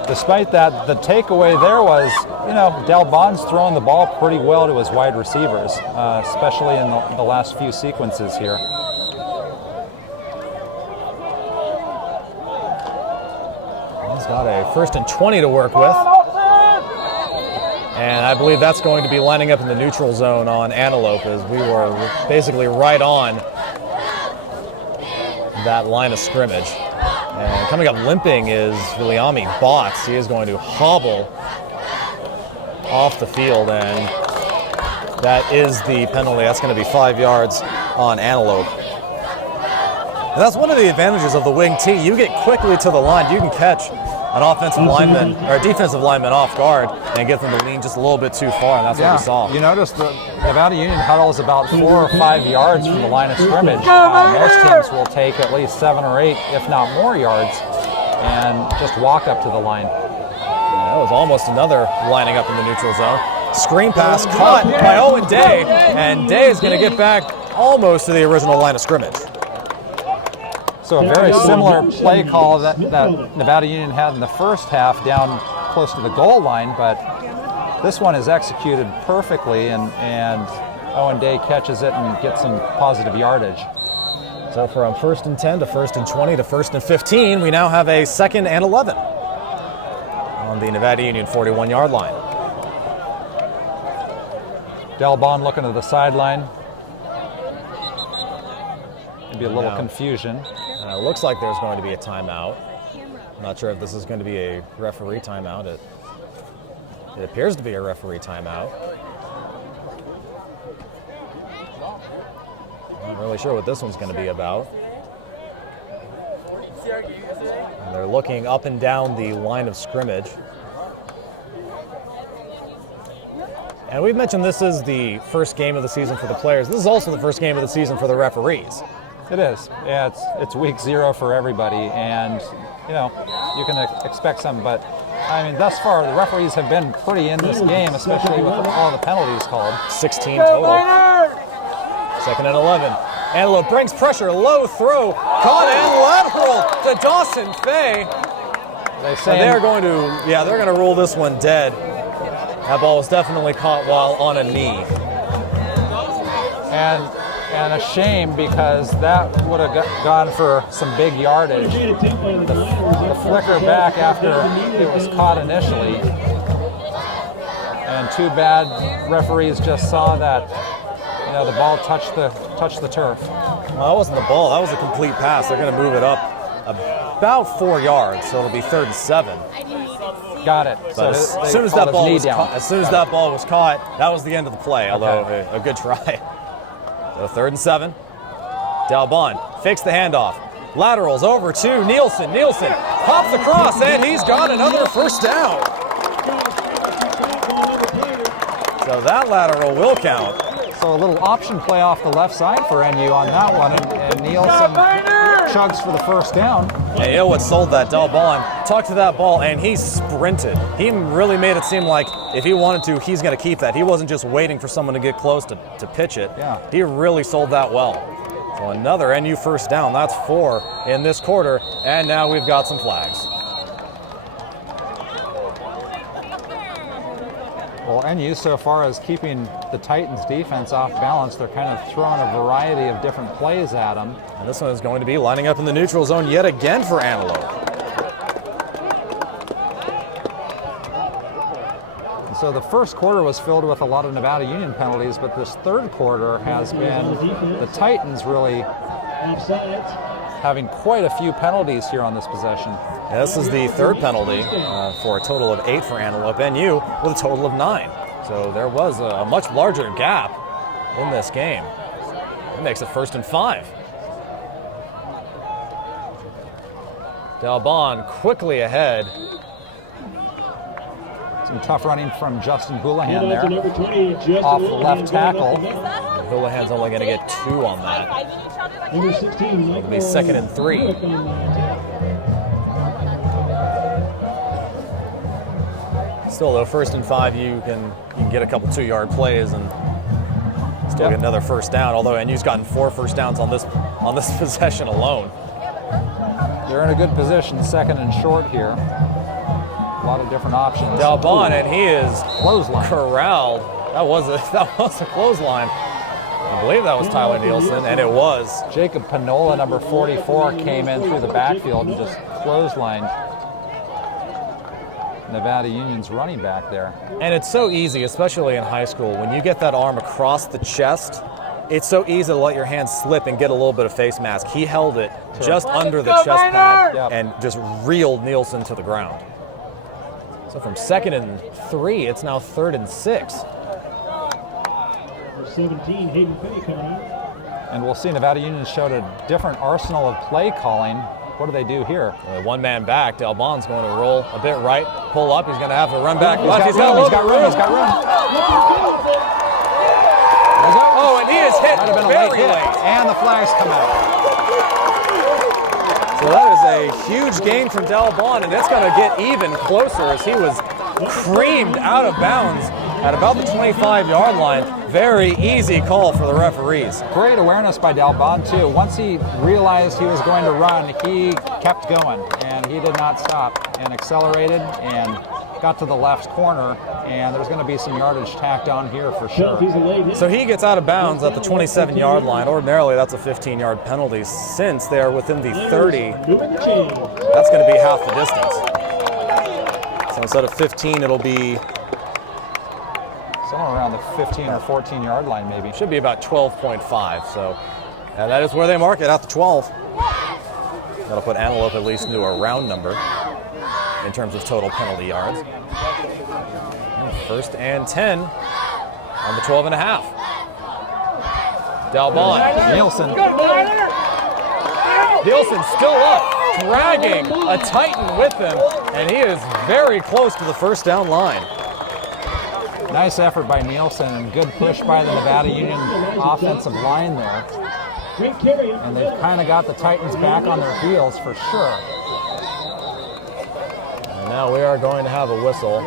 Despite that, the takeaway there was, Del Bond's throwing the ball pretty well to his wide receivers, especially in the last few sequences here. He's got a 1st and 20 to work with. And I believe that's going to be lining up in the neutral zone on Antelope, as we were basically right on that line of scrimmage. And coming up limping is Viliami Botts. He is going to hobble off the field, and that is the penalty. That's going to be 5 yards on Antelope. And that's one of the advantages of the wing tee. You get quickly to the line. You can catch an offensive lineman or a defensive lineman off guard and get them to lean just a little bit too far, and that's what we saw. You notice the Nevada Union huddle is about 4 or 5 yards from the line of scrimmage. Most teams will take at least 7 or 8, if not more yards, and just walk up to the line. That was almost another lining up in the neutral zone. Screen pass caught by Owen Day, and Day is going to get back almost to the original line of scrimmage. So a very similar play call that Nevada Union had in the first half down close to the goal line, but this one is executed perfectly, and Owen Day catches it and gets some positive yardage. So from 1st and 10 to 1st and 20 to 1st and 15, we now have a 2nd and 11 on the Nevada Union 41-yard line. Del Bond looking to the sideline. Maybe a little confusion. It looks like there's going to be a timeout. I'm not sure if this is going to be a referee timeout. It appears to be a referee timeout. Not really sure what this one's going to be about. And they're looking up and down the line of scrimmage. And we've mentioned this is the first game of the season for the players. This is also the first game of the season for the referees. It is. Yeah, it's week 0 for everybody, and you can expect some. But I mean, thus far the referees have been pretty in this game, especially with all the penalties called. 16 total. 2nd and 11. Antelope brings pressure, low throw, caught and lateral to Dawson Fay. They're going to rule this one dead. That ball was definitely caught while on a knee. And a shame, because that would have gone for some big yardage. The flicker back after it was caught initially. And too bad referees just saw that the ball touched the turf. Well, that wasn't the ball. That was a complete pass. They're going to move it up about 4 yards, so it'll be 3rd and 7. Got it. But as soon as that ball was caught, that was the end of the play, although a good try. So 3rd and 7. Del Bond fakes the handoff. Laterals over to Nielsen. Nielsen pops across, and he's got another first down. So that lateral will count. So a little option play off the left side for NU on that one, and Nielsen chugs for the first down. And you know what sold that? Del Bond talked to that ball, and he sprinted. He really made it seem like if he wanted to, he's going to keep that. He wasn't just waiting for someone to get close to pitch it. Yeah. He really sold that well. So another NU first down. That's 4 in this quarter, and now we've got some flags. Well, NU so far is keeping the Titans defense off balance. They're kind of throwing a variety of different plays at them. And this one is going to be lining up in the neutral zone yet again for Antelope. And so the first quarter was filled with a lot of Nevada Union penalties, but this third quarter has been the Titans really having quite a few penalties here on this possession. Yeah, this is the 3rd penalty for a total of 8 for Antelope. NU with a total of 9. So there was a much larger gap in this game. It makes it 1st and 5. Del Bond quickly ahead. Some tough running from Justin Houlihan there off the left tackle. Houlihan's only going to get 2 on that. It'll be 2nd and 3. Still, though, 1st and 5, you can get a couple 2-yard plays and still get another first down. Although NU's gotten 4 first downs on this possession alone. They're in a good position, 2nd and short here. A lot of different options. Dalbon, and he is clothesline. Corralled. That was a clothesline. I believe that was Tyler Nielsen, and it was. Jacob Panola, number 44, came in through the backfield and just clotheslined Nevada Union's running back there. And it's so easy, especially in high school, when you get that arm across the chest, it's so easy to let your hand slip and get a little bit of face mask. He held it just under the chest pad and just reeled Nielsen to the ground. So from 2nd and 3, it's now 3rd and 6. Number 17, Hayden Petty coming in. And we'll see Nevada Union showed a different arsenal of play calling. What do they do here? One man back. Dalbon's going to roll a bit right, pull up. He's going to have to run back. He's got room. Oh, and he is hit very late. And the flags come out. So that is a huge gain from Dalbon, and it's going to get even closer as he was creamed out of bounds at about the 25-yard line. Very easy call for the referees. Great awareness by Dalbon, too. Once he realized he was going to run, he kept going, and he did not stop, and accelerated and got to the left corner, and there's going to be some yardage tacked on here for sure. So he gets out of bounds at the 27-yard line. Ordinarily, that's a 15-yard penalty. Since they are within the 30, that's going to be half the distance. So instead of 15, it'll be somewhere around the 15 or 14-yard line, maybe. Should be about 12.5. So, and that is where they mark it, at the 12. That'll put Antelope at least into a round number in terms of total penalty yards. And 1st and 10 on the 12.5. Dalbon. Nielsen still up, dragging a Titan with him, and he is very close to the first down line. Nice effort by Nielsen and good push by the Nevada Union offensive line there. And they've kind of got the Titans back on their heels for sure. And now we are going to have a whistle.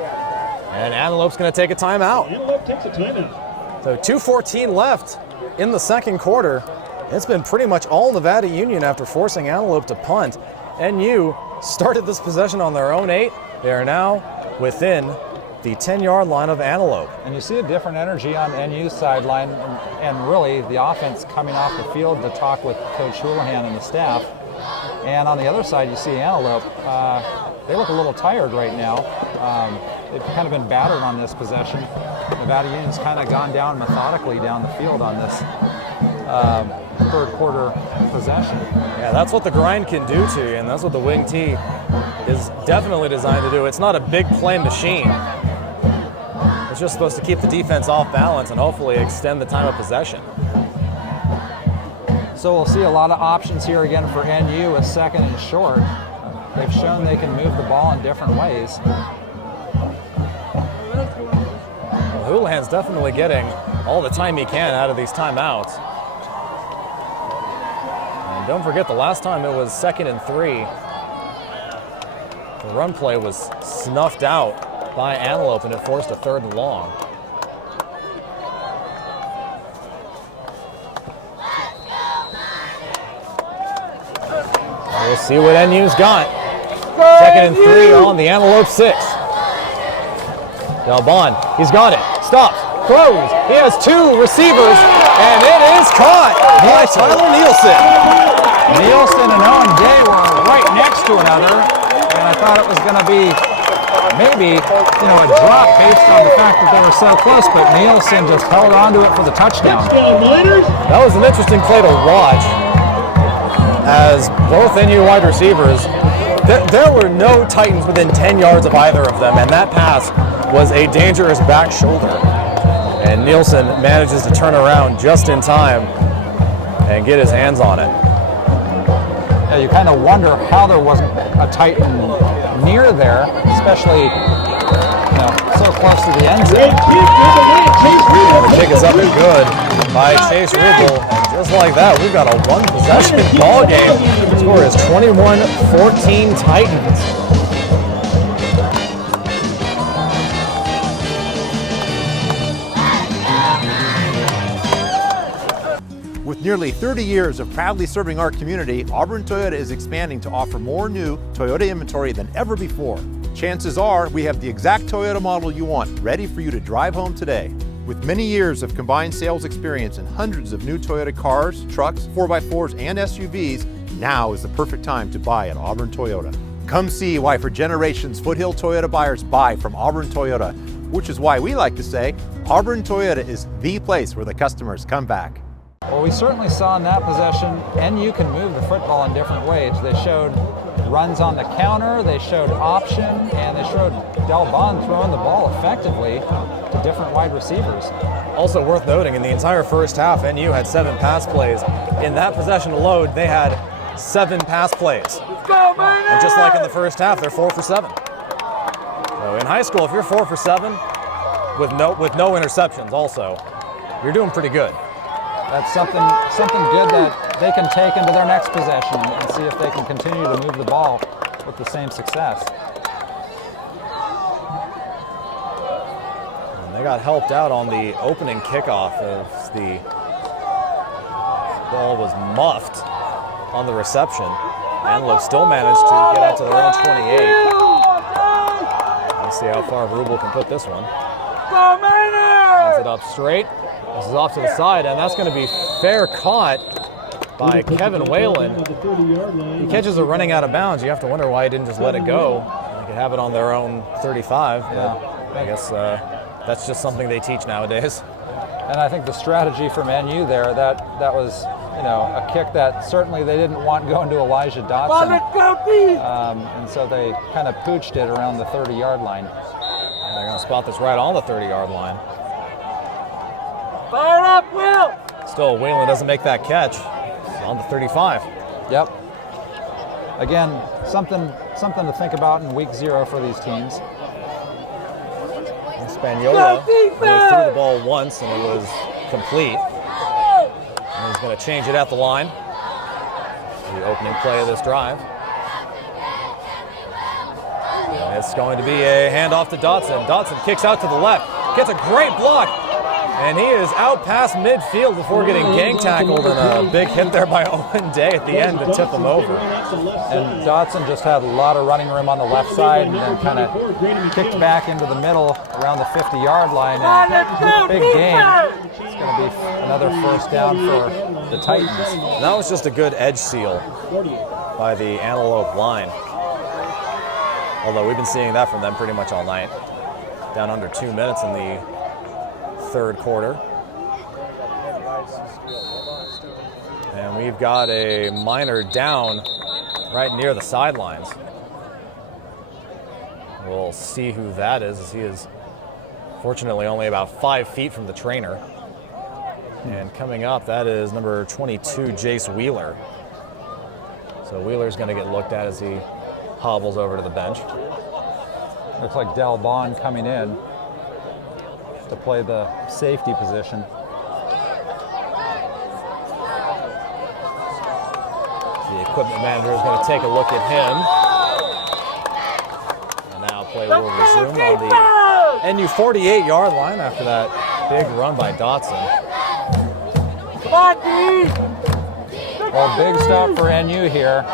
And Antelope's going to take a timeout. Antelope takes a timeout. So 2:14 left in the 2nd quarter. It's been pretty much all Nevada Union after forcing Antelope to punt. NU started this possession on their own 8. They are now within the 10-yard line of Antelope. And you see a different energy on NU's sideline, and really the offense coming off the field to talk with Coach Houlihan and the staff. And on the other side, you see Antelope. They look a little tired right now. They've kind of been battered on this possession. Nevada Union's kind of gone down methodically down the field on this 3rd quarter possession. Yeah, that's what the grind can do to you, and that's what the wing tee is definitely designed to do. It's not a big play machine. It's just supposed to keep the defense off balance and hopefully extend the time of possession. So we'll see a lot of options here again for NU with 2nd and short. They've shown they can move the ball in different ways. Well, Houlihan's definitely getting all the time he can out of these timeouts. And don't forget, the last time it was 2nd and 3. The run play was snuffed out by Antelope, and it forced a 3rd and long. We'll see what NU's got. 2nd and 3 on the Antelope 6. Dalbon, he's got it. Stops, throws. He has 2 receivers, and it is caught by Tyler Nielsen. Nielsen and Owen Day were right next to another, and I thought it was going to be maybe, a drop based on the fact that they were so close, but Nielsen just held on to it for the touchdown. That was an interesting play to watch, as both NU wide receivers, there were no Titans within 10 yards of either of them, and that pass was a dangerous back shoulder. And Nielsen manages to turn around just in time and get his hands on it. Yeah, you kind of wonder how there wasn't a Titan near there, especially so close to the end zone. The kick is up and good by Chase Riggle. Just like that, we've got a one-possession ball game. The score is 21-14 Titans. nearly 30 years of proudly serving our community, Auburn Toyota is expanding to offer more new Toyota inventory than ever before. Chances are we have the exact Toyota model you want, ready for you to drive home today. With many years of combined sales experience and hundreds of new Toyota cars, trucks, 4x4s, and SUVs, now is the perfect time to buy at Auburn Toyota. Come see why for generations Foothill Toyota buyers buy from Auburn Toyota, which is why we like to say Auburn Toyota is the place where the customers come back. Well, we certainly saw in that possession NU can move the football in different ways. They showed runs on the counter, they showed option, and they showed Del Bond throwing the ball effectively to different wide receivers. Also worth noting, in the entire first half, NU had 7 pass plays. In that possession alone, they had 7 pass plays. And just like in the first half, they're 4 for 7. So in high school, if you're 4 for 7 with no interceptions also, you're doing pretty good. That's something good that they can take into their next possession and see if they can continue to move the ball with the same success. And they got helped out on the opening kickoff as the ball was muffed on the reception. Antelope still managed to get out to their own 28. Let's see how far Rubel can put this one. Hands it up straight. This is off to the side, and that's going to be fair caught by Kevin Whalen. He catches it running out of bounds. You have to wonder why he didn't just let it go. They could have it on their own 35, but I guess that's just something they teach nowadays. And I think the strategy from NU there, that was, a kick that certainly they didn't want going to Elijah Dotson. And so they kind of pooched it around the 30-yard line. And they're going to spot this right on the 30-yard line. Fire up, Will! Still, Whalen doesn't make that catch. It's on the 35. Yep. Again, something to think about in week 0 for these teams. Spagnola only threw the ball once and it was complete. And he's going to change it at the line. The opening play of this drive. And it's going to be a handoff to Dotson. Dotson kicks out to the left, gets a great block. And he is out past midfield before getting gang tackled, and a big hit there by Owen Day at the end to tip him over. And Dotson just had a lot of running room on the left side and then kind of kicked back into the middle around the 50-yard line. And big gain. It's going to be another first down for the Titans. And that was just a good edge seal by the Antelope line. Although we've been seeing that from them pretty much all night. Down under 2 minutes in the third quarter. And we've got a Miner down right near the sidelines. We'll see who that is, as he is fortunately only about 5 feet from the trainer. And coming up, that is number 22, Jace Wheeler. So Wheeler's going to get looked at as he hobbles over to the bench. Looks like Del Bond coming in to play the safety position. The equipment manager is going to take a look at him. And now play will resume on the NU 48-yard line after that big run by Dotson. Well, big stop for NU here.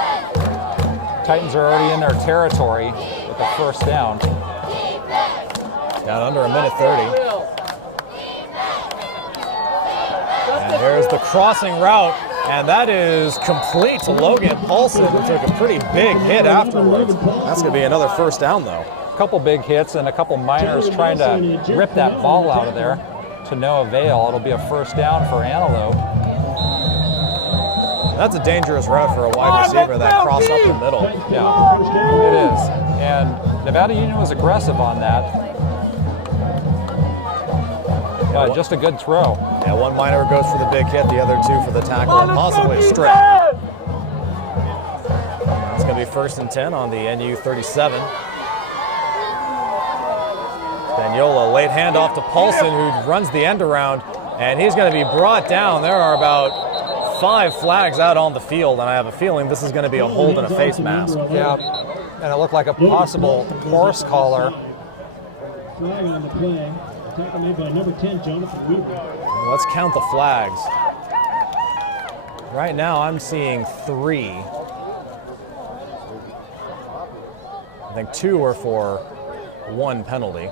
Titans are already in their territory with the first down. Down under a minute 30. And there's the crossing route, and that is complete to Logan Paulson, who took a pretty big hit afterwards. That's going to be another first down, though. A couple big hits and a couple Miners trying to rip that ball out of there to no avail. It'll be a first down for Antelope. That's a dangerous route for a wide receiver, that cross up the middle. Yeah, it is. And Nevada Union was aggressive on that. But just a good throw. Yeah, one Miner goes for the big hit, the other 2 for the tackle, and possibly a strip. It's going to be 1st and 10 on the NU 37. Spagnola, late handoff to Paulson, who runs the end around, and he's going to be brought down. There are about 5 flags out on the field, and I have a feeling this is going to be a hold and a face mask. Yeah, and it looked like a possible horse collar. Flag on the play. Tackle made by number 10, Jonathan Weaver. Let's count the flags. Right now I'm seeing 3. I think 2 were for 1 penalty.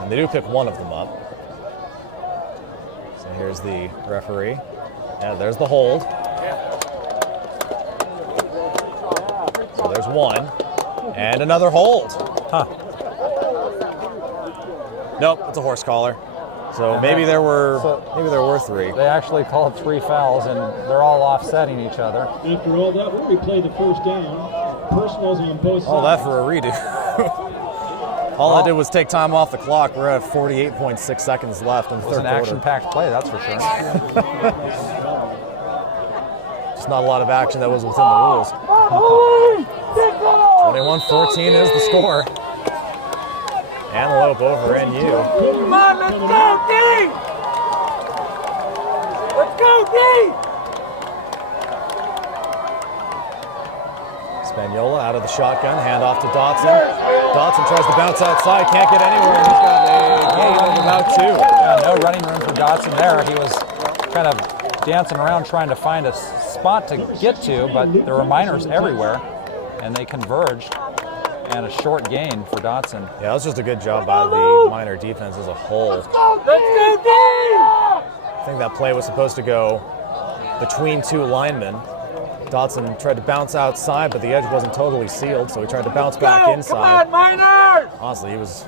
And they do pick one of them up. So here's the referee. Yeah, there's the hold. So there's 1. And another hold. Huh. Nope, it's a horse collar. So maybe there were 3. They actually called 3 fouls, and they're all offsetting each other. After all that, we'll replay the first down. Personals on both sides. All that for a redo. All I did was take time off the clock. We're at 48.6 seconds left in the third quarter. It was an action-packed play, that's for sure. Just not a lot of action that was within the rules. 21-14 is the score. Antelope over NU. Come on, let's go, D! Let's go, D! Spagnola out of the shotgun, hand off to Dotson. Dotson tries to bounce outside, can't get anywhere, and he's got a gain of about 2. Yeah, no running room for Dotson there. He was kind of dancing around trying to find a spot to get to, but there were minors everywhere, and they converged, and a short gain for Dotson. Yeah, that was just a good job by the minor defense as a whole. Let's go, D! I think that play was supposed to go between 2 linemen. Dotson tried to bounce outside, but the edge wasn't totally sealed, so he tried to bounce back inside. Come on, Miners! Honestly, he was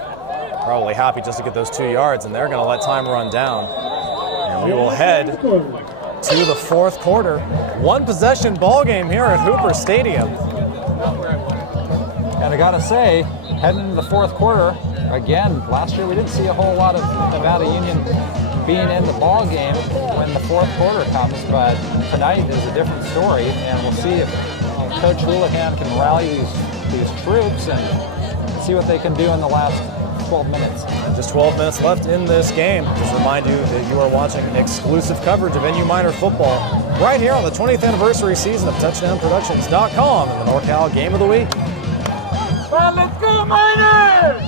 probably happy just to get those 2 yards, and they're going to let time run down. And we will head to the fourth quarter. 1-possession ball game here at Hooper Stadium. And I gotta say, heading into the fourth quarter, again, last year we didn't see a whole lot of Nevada Union being in the ball game when the fourth quarter comes, but tonight is a different story, and we'll see if Coach Houlihan can rally these troops and see what they can do in the last 12 minutes. And just 12 minutes left in this game. Just remind you that you are watching exclusive coverage of NU Miner football right here on the 20th anniversary season of TouchdownProductions.com and the NorCal Game of the Week. Well, let's go, Miners!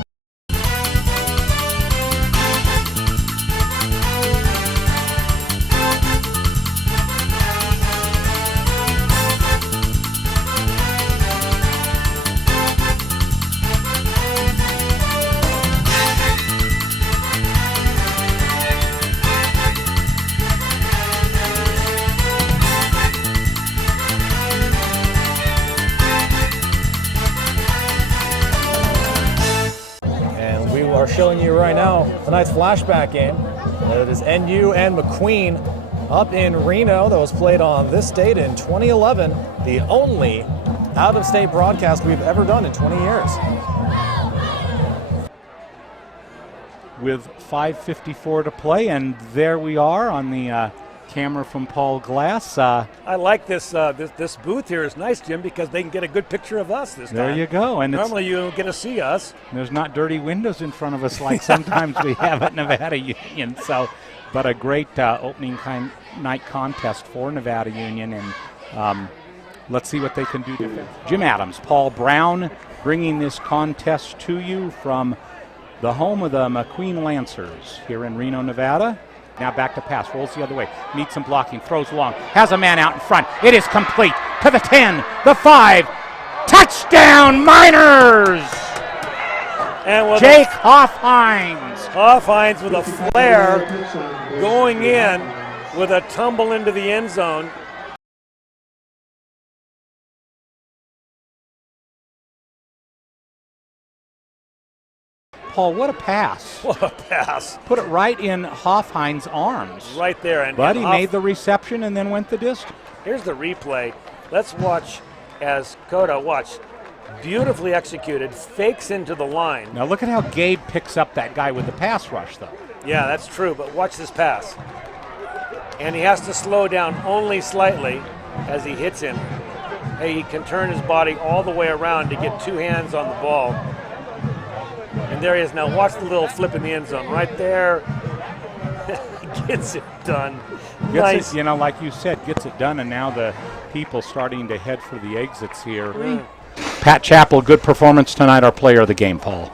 Showing you right now tonight's flashback game. It is NU and McQueen up in Reno that was played on this date in 2011, the only out-of-state broadcast we've ever done in 20 years. With 5:54 to play, and there we are on the camera from Paul Glass. I like this this booth here is nice, Jim, because they can get a good picture of us this time. There you go. And normally you don't get to see us. There's not dirty windows in front of us like sometimes we have at Nevada Union. So, but a great opening night contest for Nevada Union, and let's see what they can do. Jim Adams, Paul Brown, bringing this contest to you from the home of the McQueen Lancers here in Reno, Nevada. Now back to pass, rolls the other way, needs some blocking, throws long, has a man out in front. It is complete to the 10, the 5. Touchdown, Miners! And with Jake Hoffhines. Hoffhines with a flare going in with a tumble into the end zone. Paul, what a pass. What a pass. Put it right in Hoffhines' arms. Right there. But he made the reception and then went the distance. Here's the replay. Let's watch as Coda, watch. Beautifully executed, fakes into the line. Now look at how Gabe picks up that guy with the pass rush, though. Yeah, that's true, but watch this pass. And he has to slow down only slightly as he hits him. Hey, he can turn his body all the way around to get 2 hands on the ball. And there he is. Now watch the little flip in the end zone. Right there. Gets it done. Nice. It, like you said, gets it done, and now the people starting to head for the exits here. Pat Chappell, good performance tonight, our player of the game, Paul.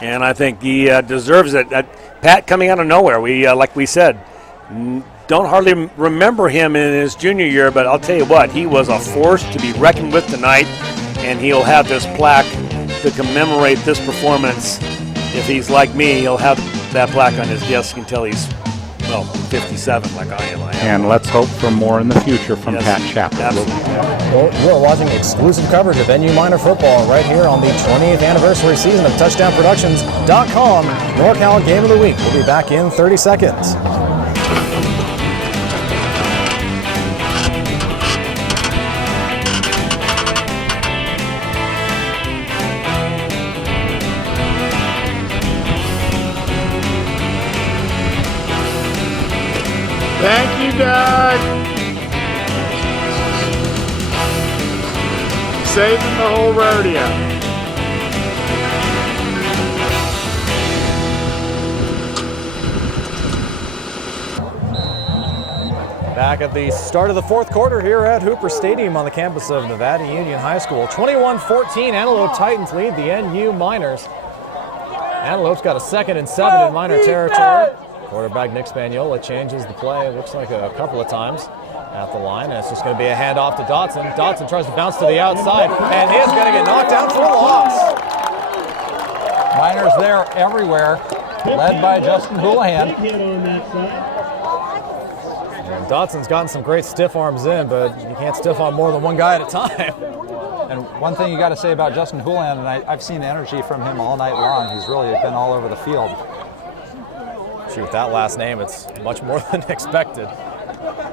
And I think he deserves it. Pat coming out of nowhere. We, like we said, don't hardly remember him in his junior year, but I'll tell you what, he was a force to be reckoned with tonight, and he'll have this plaque to commemorate this performance. If he's like me, he'll have that plaque on his desk until he's, 57 like I am. And let's hope for more in the future from Pat Chappell. Well, you are watching exclusive coverage of NU Miner football right here on the 20th anniversary season of TouchdownProductions.com NorCal Game of the Week. We'll be back in 30 seconds. Thank you, Doug. Saving the whole rodeo. Back at the start of the fourth quarter here at Hooper Stadium on the campus of Nevada Union High School. 21-14, Antelope Titans lead the NU Miners. Antelope's got a 2nd and 7 in Miner territory. Quarterback Nick Spagnola changes the play, looks like a couple of times at the line, and it's just going to be a handoff to Dotson. Dotson tries to bounce to the outside, and he's going to get knocked down for a loss. Miners there everywhere, led by Justin Houlihan. And Dotson's gotten some great stiff arms in, but you can't stiff arm more than one guy at a time. And one thing you got to say about Justin Houlihan, and I've seen energy from him all night long. He's really been all over the field. Shoot, with that last name, it's much more than expected.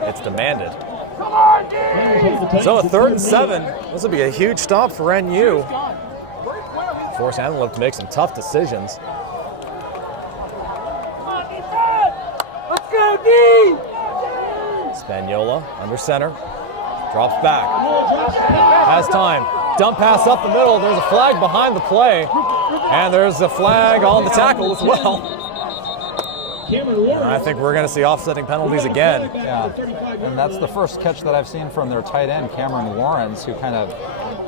It's demanded. So a 3rd and 7. This will be a huge stop for NU. Force Antelope to make some tough decisions. Let's go, D! Spagnola under center. Drops back. Has time. Dump pass up the middle. There's a flag behind the play. And there's a flag on the tackle as well. And I think we're going to see offsetting penalties again. Yeah, and that's the first catch that I've seen from their tight end, Cameron Warrens, who kind of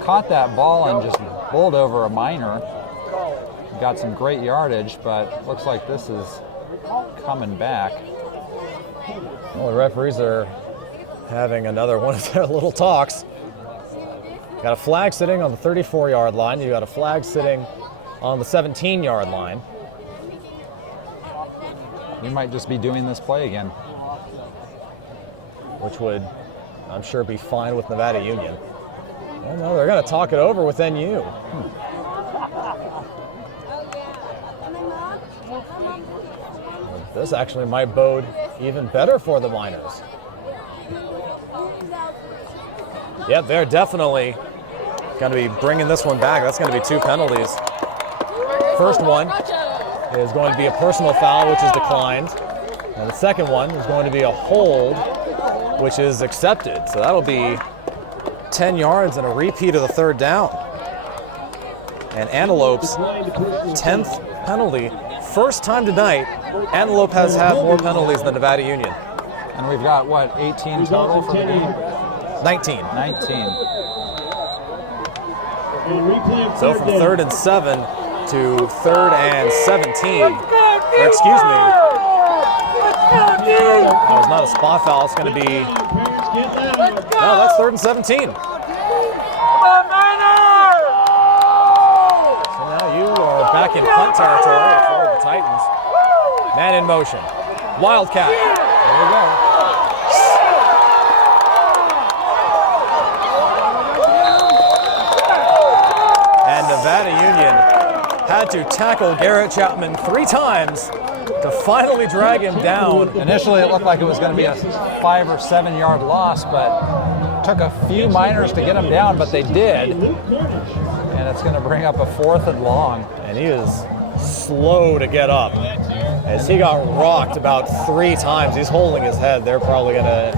caught that ball and just bowled over a Miner. Got some great yardage, but looks like this is coming back. Well, the referees are having another one of their little talks. Got a flag sitting on the 34-yard line. You got a flag sitting on the 17-yard line. We might just be doing this play again. Which would, I'm sure, be fine with Nevada Union. Well, no, they're going to talk it over with NU. This actually might bode even better for the Miners. Yep, they're definitely going to be bringing this one back. That's going to be 2 penalties. First one is going to be a personal foul, which is declined. And the second one is going to be a hold, which is accepted. So that'll be 10 yards and a repeat of the 3rd down. And Antelope's 10th penalty. First time tonight, Antelope has had more penalties than Nevada Union. And we've got, what, 18 total for the game? 19. 19. So from 3rd and 7 to 3rd and 17. Or excuse me. That was not a spot foul. It's going to be. No, that's 3rd and 17. So now you are back in punt territory for the Titans. Man in motion. Wildcat. There we go. And Nevada Union had to tackle Garrett Chapman 3 times to finally drag him down. Initially, it looked like it was going to be a 5 or 7 yard loss, but took a few Miners to get him down, but they did. And it's going to bring up a 4th and long. And he is slow to get up as he got rocked about 3 times. He's holding his head. They're probably going to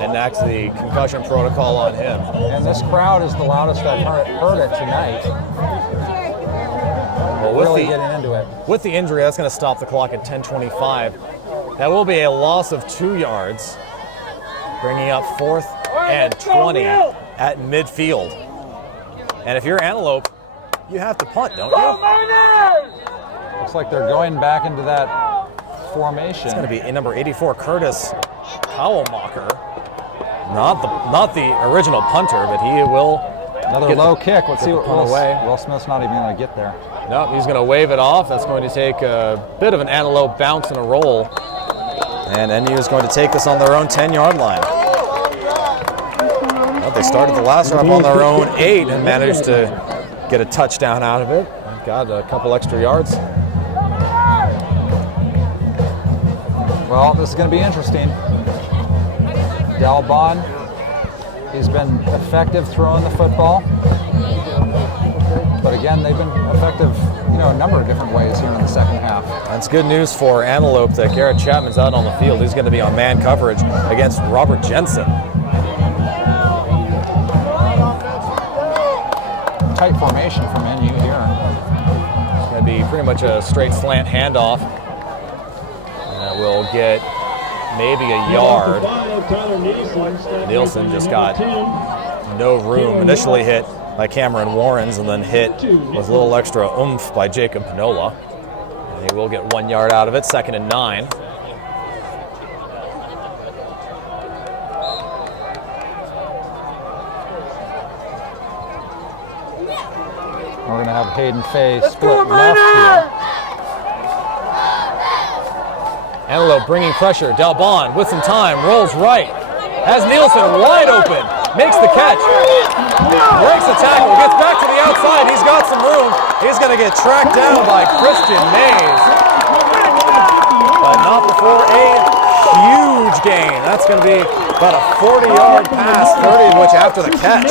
enact the concussion protocol on him. And this crowd is the loudest I've heard it tonight. Well, really getting into it. With the injury, that's going to stop the clock at 10:25. That will be a loss of 2 yards, bringing up 4th and 20 at midfield. And if you're Antelope, you have to punt, don't you? Looks like they're going back into that formation. It's going to be number 84, Curtis Kowalmacher. Not the original punter, but he will another low kick. Let's see what Will Smith's not even going to get there. Nope, he's going to wave it off. That's going to take a bit of an Antelope bounce and a roll. And NU is going to take this on their own 10-yard line. Well, they started the last drive on their own 8 and managed to get a touchdown out of it. Got a couple extra yards. Well, this is going to be interesting. Dalbon, he's been effective throwing the football. But again, they've been effective, a number of different ways here in the second half. That's good news for Antelope that Garrett Chapman's out on the field. He's going to be on man coverage against Robert Jensen. Tight formation from NU here. It's going to be pretty much a straight slant handoff. And that will get maybe a yard. Nielsen just got no room. Initially hit by Cameron Warrens and then hit with a little extra oomph by Jacob Pinola. And he will get 1 yard out of it, 2nd and 9. We're going to have Hayden Fay split left here. Antelope bringing pressure. Dalbon with some time, rolls right. Has Nielsen wide open, makes the catch. Breaks the tackle, gets back to the outside. He's got some room. He's going to get tracked down by Christian Mays. But not before a huge gain. That's going to be about a 40-yard pass, 30 of which after the catch.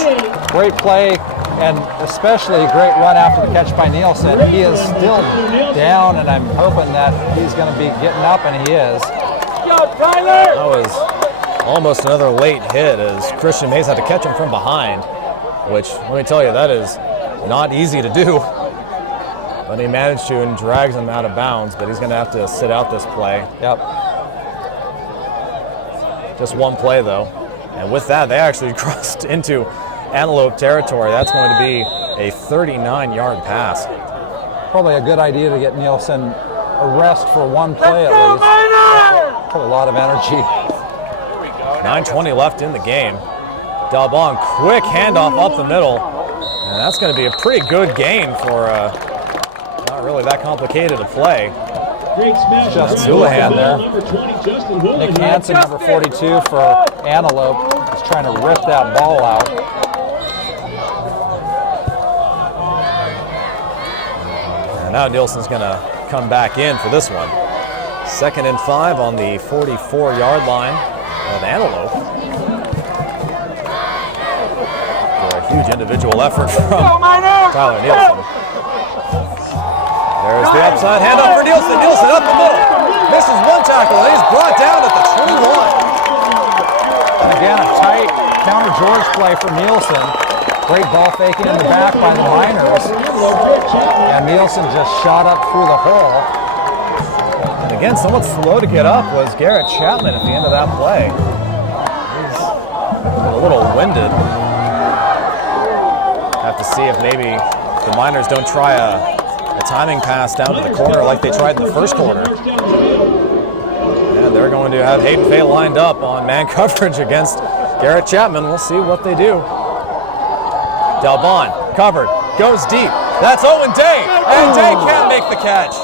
Great play, and especially a great run after the catch by Nielsen. He is still down, and I'm hoping that he's going to be getting up, and he is. That was almost another late hit as Christian Mays had to catch him from behind, which, let me tell you, that is not easy to do. But he managed to and drags him out of bounds, but he's going to have to sit out this play. Yep. Just one play, though. And with that, they actually crossed into Antelope territory. That's going to be a 39-yard pass. Probably a good idea to get Nielsen a rest for one play at least. Put a lot of energy. 9:20 left in the game. Dalbon, quick handoff up the middle. And that's going to be a pretty good gain for not really that complicated a play. Just Houlihan there. Nick Hansen, number 42 for Antelope, is trying to rip that ball out. And now Nielsen's going to come back in for this one. 2nd and 5 on the 44-yard line of Antelope. A huge individual effort from Tyler Nielsen. There's the upside handoff for Nielsen. Nielsen up the middle. Misses one tackle, and he's brought down at the 21. And again, a tight counter George play for Nielsen. Great ball faking in the back by the Miners. And Nielsen just shot up through the hole. And again, somewhat slow to get up was Garrett Chapman at the end of that play. He's a little winded. Have to see if maybe the Miners don't try a timing pass down to the corner like they tried in the first quarter. And they're going to have Hayden Fay lined up on man coverage against Garrett Chapman. We'll see what they do. Dalbon, covered, goes deep. That's Owen Day, and Day can't make the catch.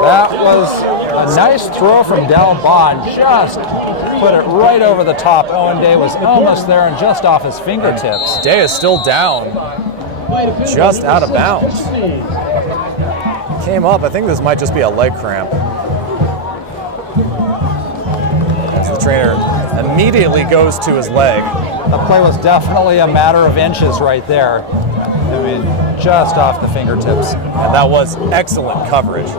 That was a nice throw from Dalbon. Just put it right over the top. Owen Day was almost there and just off his fingertips. Day is still down, just out of bounds. Came up, I think this might just be a leg cramp. As the trainer immediately goes to his leg. The play was definitely a matter of inches right there. I mean, just off the fingertips. And that was excellent coverage.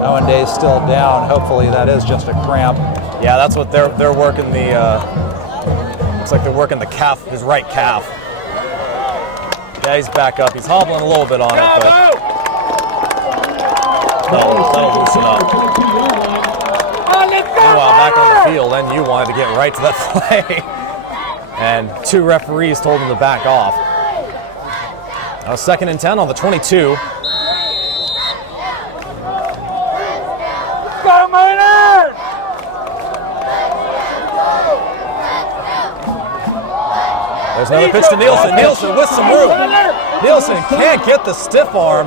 Owen Day's still down. Hopefully that is just a cramp. Yeah, that's what they're working the, looks like they're working the calf, his right calf. Yeah, he's back up. He's hobbling a little bit on it, but that'll loosen up. Meanwhile, back on the field, and you wanted to get right to that play. And 2 referees told him to back off. Now 2nd and 10 on the 22. There's another pitch to Nielsen. Nielsen with some room. Nielsen can't get the stiff arm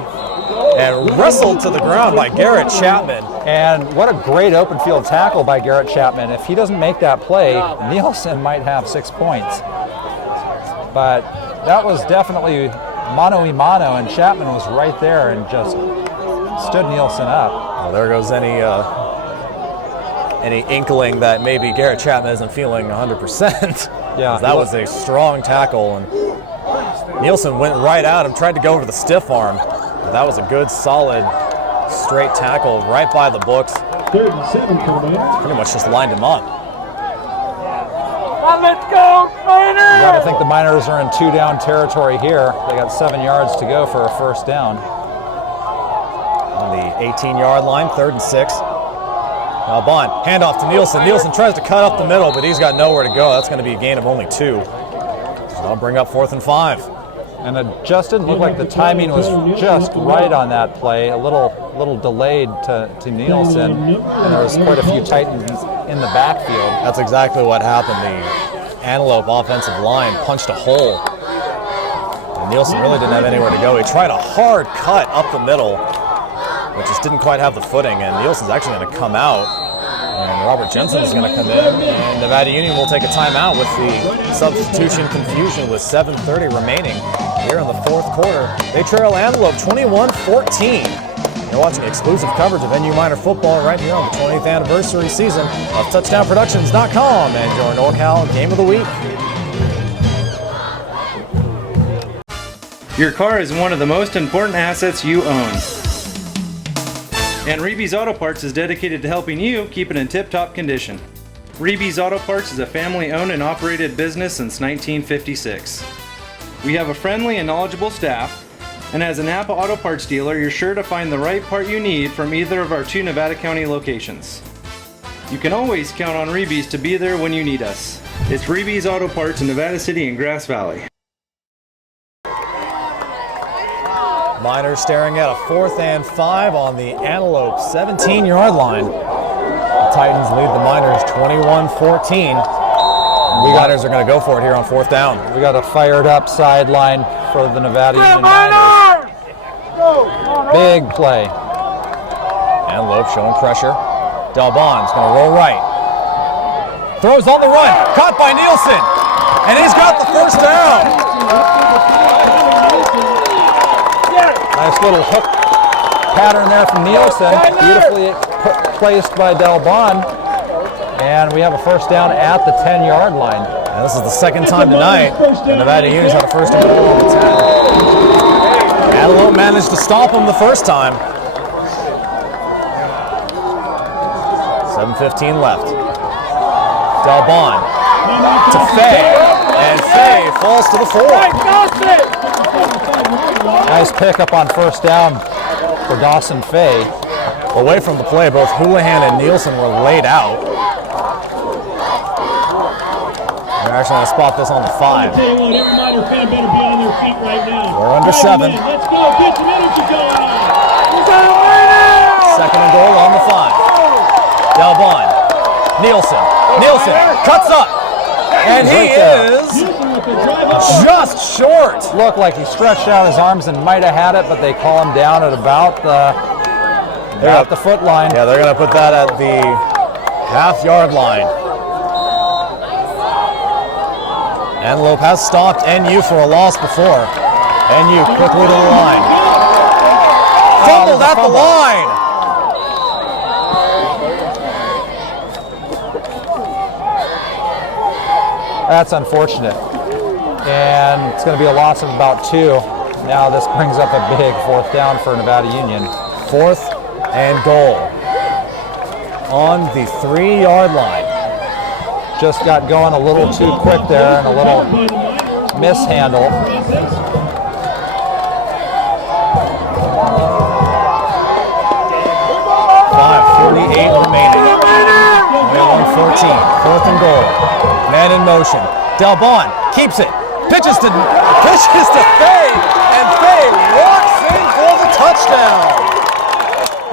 and wrestled to the ground by Garrett Chapman. And what a great open field tackle by Garrett Chapman. If he doesn't make that play, Nielsen might have 6 points. But that was definitely mano-a-mano, and Chapman was right there and just stood Nielsen up. Well, there goes any inkling that maybe Garrett Chapman isn't feeling 100%. Yeah, that was a strong tackle, and Nielsen went right at him, tried to go over the stiff arm. But that was a good, solid, straight tackle right by the books. 3rd and 7 coming up. Pretty much just lined him up. Let's go, Miners! You got to think the Miners are in 2-down territory here. They got 7 yards to go for a first down. On the 18-yard line, 3rd and 6. Now Bond, handoff to Nielsen. Nielsen tries to cut up the middle, but he's got nowhere to go. That's going to be a gain of only 2. So that'll bring up 4th and 5. And it just didn't look like the timing was just right on that play. A little delayed to Nielsen, and there was quite a few Titans in the backfield. That's exactly what happened. The Antelope offensive line punched a hole. And Nielsen really didn't have anywhere to go. He tried a hard cut up the middle, but just didn't quite have the footing, and Nielsen's actually going to come out, and Robert Jensen is going to come in, and Nevada Union will take a timeout with the substitution confusion with 7:30 remaining here in the 4th quarter. They trail Antelope 21-14. You're watching exclusive coverage of NU Miner football right here on the 20th anniversary season of TouchdownProductions.com and your NorCal Game of the Week. Your car is one of the most important assets you own. And Reeby's Auto Parts is dedicated to helping you keep it in tip-top condition. Reeby's Auto Parts is a family-owned and operated business since 1956. We have a friendly and knowledgeable staff, and as a Napa Auto Parts dealer, you're sure to find the right part you need from either of our 2 Nevada County locations. You can always count on Reeby's to be there when you need us. It's Reeby's Auto Parts in Nevada City and Grass Valley. Miners staring at a 4th and 5 on the Antelope 17-yard line. The Titans lead the Miners 21-14. The Miners are going to go for it here on 4th down. We got a fired up sideline for the Nevada Union Miners. Big play. Antelope showing pressure. Delbon's going to roll right. Throws on the run. Caught by Nielsen. And he's got the first down. Nice little hook pattern there from Nielsen. Beautifully placed by Delbon. And we have a first down at the 10-yard line. And this is the 2nd time tonight the Nevada Union's had a first and goal on the 10. Antelope managed to stop him the first time. 7:15 left. Delbon to Fay. And Fay falls to the 4. Nice pickup on first down for Dawson Fay. Away from the play, both Houlihan and Nielsen were laid out. They're actually going to spot this on the 5. I tell you what, every Miner fan better be on their feet right now. We're under 7. Let's go, get some energy going on. 2nd and goal on the 5. Delbon, Nielsen cuts up, and he is just short. Looked like he stretched out his arms and might have had it, but they call him down at about the foot line. Yeah, they're going to put that at the half-yard line. Antelope has stopped NU for a loss before. NU quickly to the line. Fumbled at the line. That's unfortunate. And it's going to be a loss of about 2. Now this brings up a big 4th down for Nevada Union. 4th and goal on the 3-yard line. Just got going a little too quick there and a little mishandle. 5:48 remaining. Only 1:14. 4th and goal. Man in motion. Delbon keeps it. Pitches to Fay, and Fay walks in for the touchdown.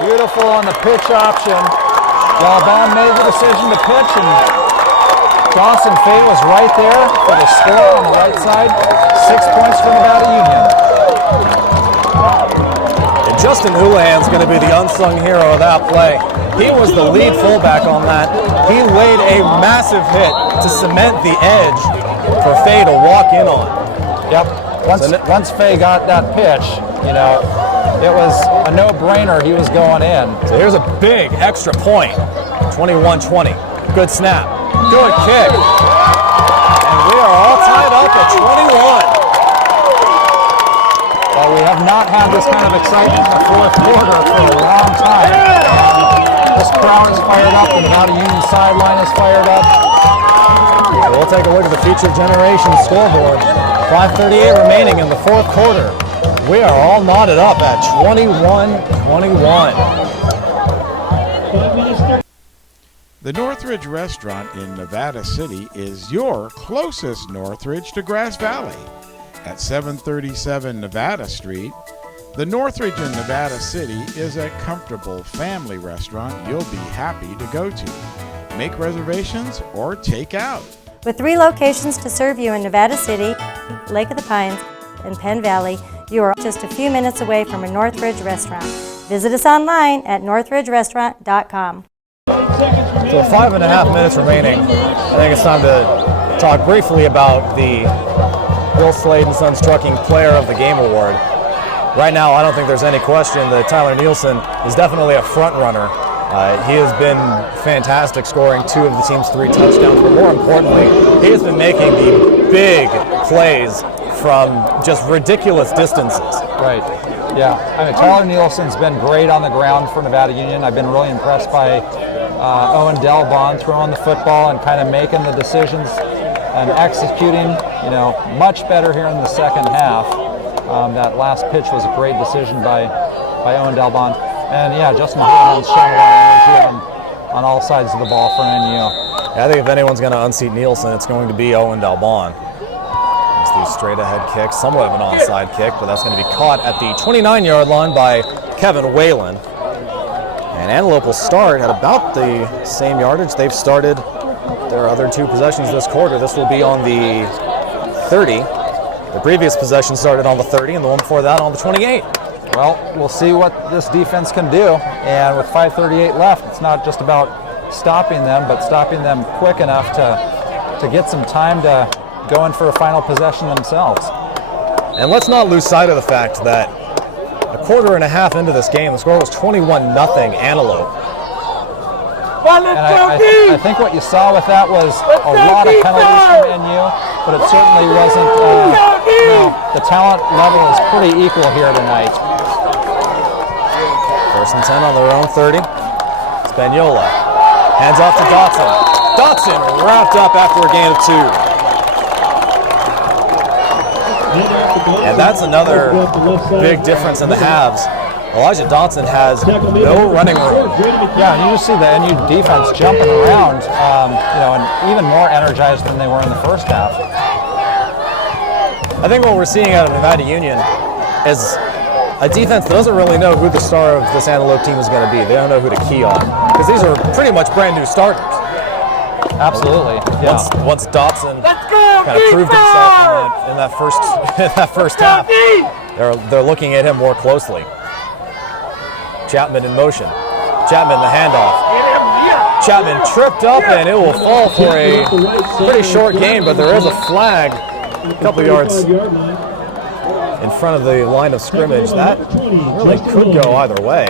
Beautiful on the pitch option. Delbon made the decision to pitch, and Dawson Fay was right there for the score on the right side. 6 points for Nevada Union. And Justin Houlihan's going to be the unsung hero of that play. He was the lead fullback on that. He laid a massive hit to cement the edge for Fay to walk in on. Yep. Once Fay got that pitch, you know, it was a no-brainer he was going in. So here's a big extra point. 21-20. Good snap. Good kick. And we are all tied up at 21. Well, we have not had this kind of excitement in the fourth quarter for a long time. This crowd is fired up. The Nevada Union sideline is fired up. So we'll take a look at the Future Generation scoreboard. 5:38 remaining in the fourth quarter. We are all knotted up at 21-21. The Northridge Restaurant in Nevada City is your closest Northridge to Grass Valley. At 737 Nevada Street, the Northridge in Nevada City is a comfortable family restaurant you'll be happy to go to. Make reservations or take out. With 3 locations to serve you in Nevada City, Lake of the Pines, and Penn Valley, you are just a few minutes away from a Northridge restaurant. Visit us online at northridgerestaurant.com. So 5.5 minutes remaining. I think it's time to talk briefly about the Bill Slade and Sons Trucking Player of the Game Award. Right now, I don't think there's any question that Tyler Nielsen is definitely a front runner. He has been fantastic, scoring 2 of the team's 3 touchdowns, but more importantly, he has been making the big plays from just ridiculous distances. Right. Yeah. I mean, Tyler Nielsen's been great on the ground for Nevada Union. I've been really impressed by Owen Delbon throwing the football and kind of making the decisions and executing, you know, much better here in the second half. That last pitch was a great decision by Owen Delbon. And yeah, Justin Houlihan's showing a lot of energy on all sides of the ball for NU. Yeah, I think if anyone's going to unseat Nielsen, it's going to be Owen Delbon. It's the straight ahead kick, somewhat of an onside kick, but that's going to be caught at the 29-yard line by Kevin Whalen. And Antelope will start at about the same yardage they've started their other 2 possessions this quarter. This will be on the 30. The previous possession started on the 30, and the one before that on the 28. Well, we'll see what this defense can do. And with 5:38 left, it's not just about stopping them, but stopping them quick enough to get some time to go in for a final possession themselves. And let's not lose sight of the fact that a quarter and a half into this game, the score was 21-0 Antelope. And I think what you saw with that was a lot of penalties from NU, but it certainly wasn't, the talent level is pretty equal here tonight. 1st and 10 on their own 30. Spagnola hands off to Dotson. Dotson wrapped up after a gain of 2. And that's another big difference in the halves. Elijah Dotson has no running room. Yeah, and you just see the NU defense jumping around, and even more energized than they were in the first half. I think what we're seeing out of Nevada Union is a defense that doesn't really know who the star of this Antelope team is going to be. They don't know who to key on, because these are pretty much brand new starters. Absolutely. Yeah. Once Dotson kind of proved himself in that first half, they're looking at him more closely. Chapman in motion. Chapman the handoff. Chapman tripped up, and it will fall for a pretty short gain, but there is a flag a couple yards in front of the line of scrimmage. That really could go either way.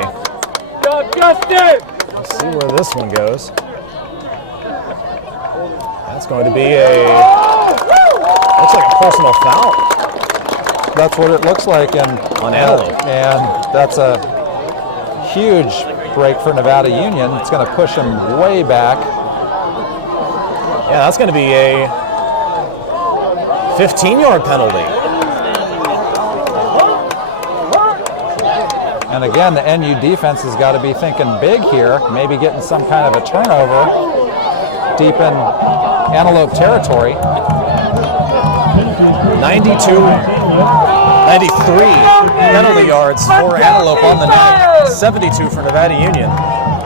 Let's see where this one goes. That's going to be looks like a personal foul. That's what it looks like on Antelope. And that's a huge break for Nevada Union. It's going to push them way back. Yeah, that's going to be a 15-yard penalty. And again, the NU defense has got to be thinking big here, maybe getting some kind of a turnover deep in Antelope territory. 93 penalty yards for Antelope on the night, 72 for Nevada Union.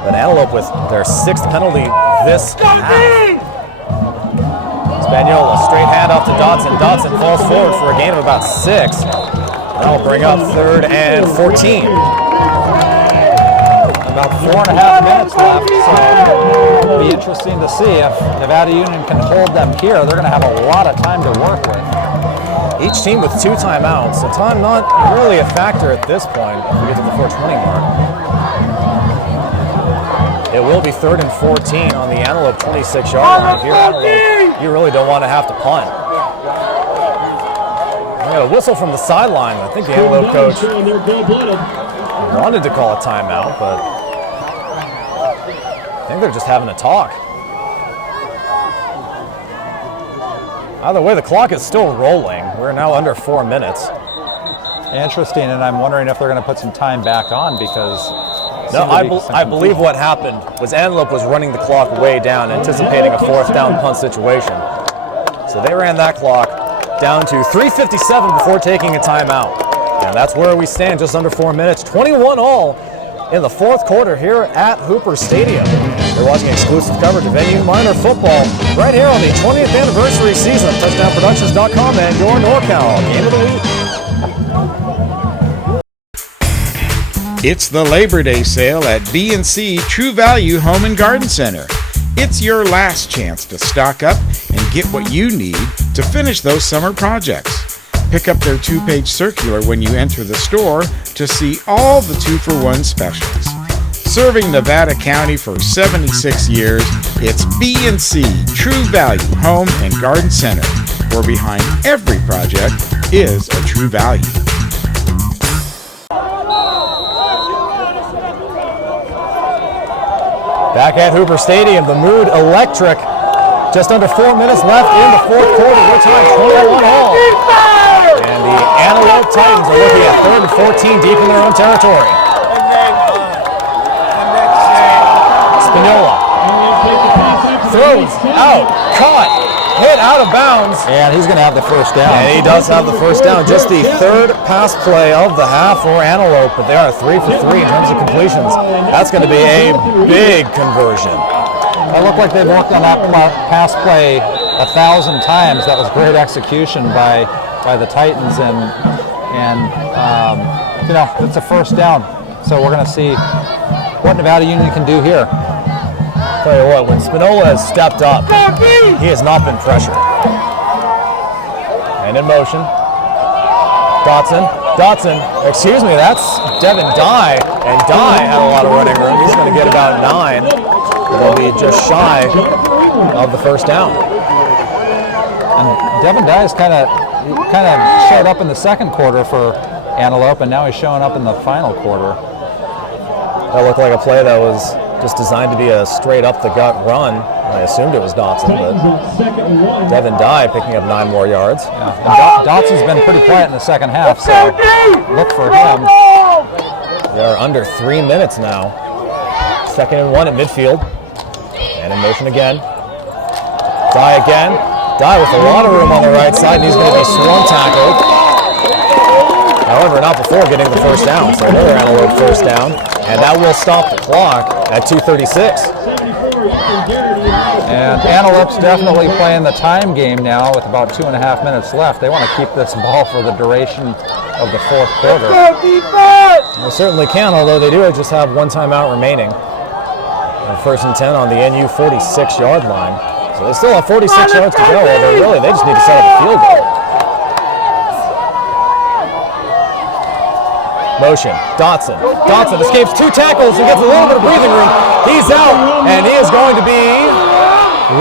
But Antelope with their 6th penalty this half. Spagnola, straight handoff to Dotson. Dotson falls forward for a gain of about 6. That'll bring up 3rd and 14. About 4.5 minutes left, so it'll be interesting to see if Nevada Union can hold them here. They're going to have a lot of time to work with. Each team with 2 timeouts, so time not really a factor at this point if we get to the 4:20 mark. It will be 3rd and 14 on the Antelope 26-yard line. If you're Antelope, you really don't want to have to punt. We got a whistle from the sideline. I think the Antelope coach wanted to call a timeout, but I think they're just having a talk. Either way, the clock is still rolling. We're now under 4 minutes. Interesting, and I'm wondering if they're going to put some time back on because... No, I believe what happened was Antelope was running the clock way down, anticipating a 4th down punt situation. So they ran that clock down to 3:57 before taking a timeout. And that's where we stand, just under 4 minutes. 21-all in the 4th quarter here at Hooper Stadium. You're watching exclusive coverage of NU Miner football right here on the 20th anniversary season of TouchdownProductions.com and your NorCal Game of the Week. It's the Labor Day sale at B&C True Value Home and Garden Center. It's your last chance to stock up and get what you need to finish those summer projects. Pick up their 2-page circular when you enter the store to see all the 2-for-1 specials. Serving Nevada County for 76 years, it's B&C True Value Home and Garden Center, where behind every project is a true value. Back at Hooper Stadium, the mood electric. Just under 4 minutes left in the 4th quarter. We're tied 21-all. And the Antelope Titans are looking at 3rd and 14 deep in their own territory. Spagnola throws out, caught, hit out of bounds. And he's going to have the first down. And he does have the first down. Just the 3rd pass play of the half for Antelope, but they are 3 for 3 in terms of completions. That's going to be a big conversion. It looked like they've worked on that pass play 1,000 times. That was great execution by the Titans, and you know, it's a first down. So we're going to see what Nevada Union can do here. Tell you what, when Spagnola has stepped up, he has not been pressured. And in motion, Dotson, excuse me, that's Devin Dye, and Dye had a lot of running room. He's going to get about 9. They'll be just shy of the first down. And Devin Dye kind of showed up in the 2nd quarter for Antelope, and now he's showing up in the final quarter. That looked like a play that was just designed to be a straight up the gut run. I assumed it was Dotson, but Devin Dye picking up 9 more yards. Yeah. And Dotson's been pretty quiet in the 2nd half, so look for him. They are under 3 minutes now. 2nd and 1 at midfield. And in motion again. Dye again. Dye with a lot of room on the right side, and he's going to be swarm tackled. However, not before getting the first down. So another Antelope first down, and that will stop the clock at 2:36. And Antelope's definitely playing the time game now with about 2.5 minutes left. They want to keep this ball for the duration of the 4th quarter. They certainly can, although they do just have 1 timeout remaining. And 1st and 10 on the NU 46-yard line. So they still have 46 yards to go, although really they just need to set up a field goal. Motion, Dotson escapes 2 tackles and gets a little bit of breathing room. He's out, and he is going to be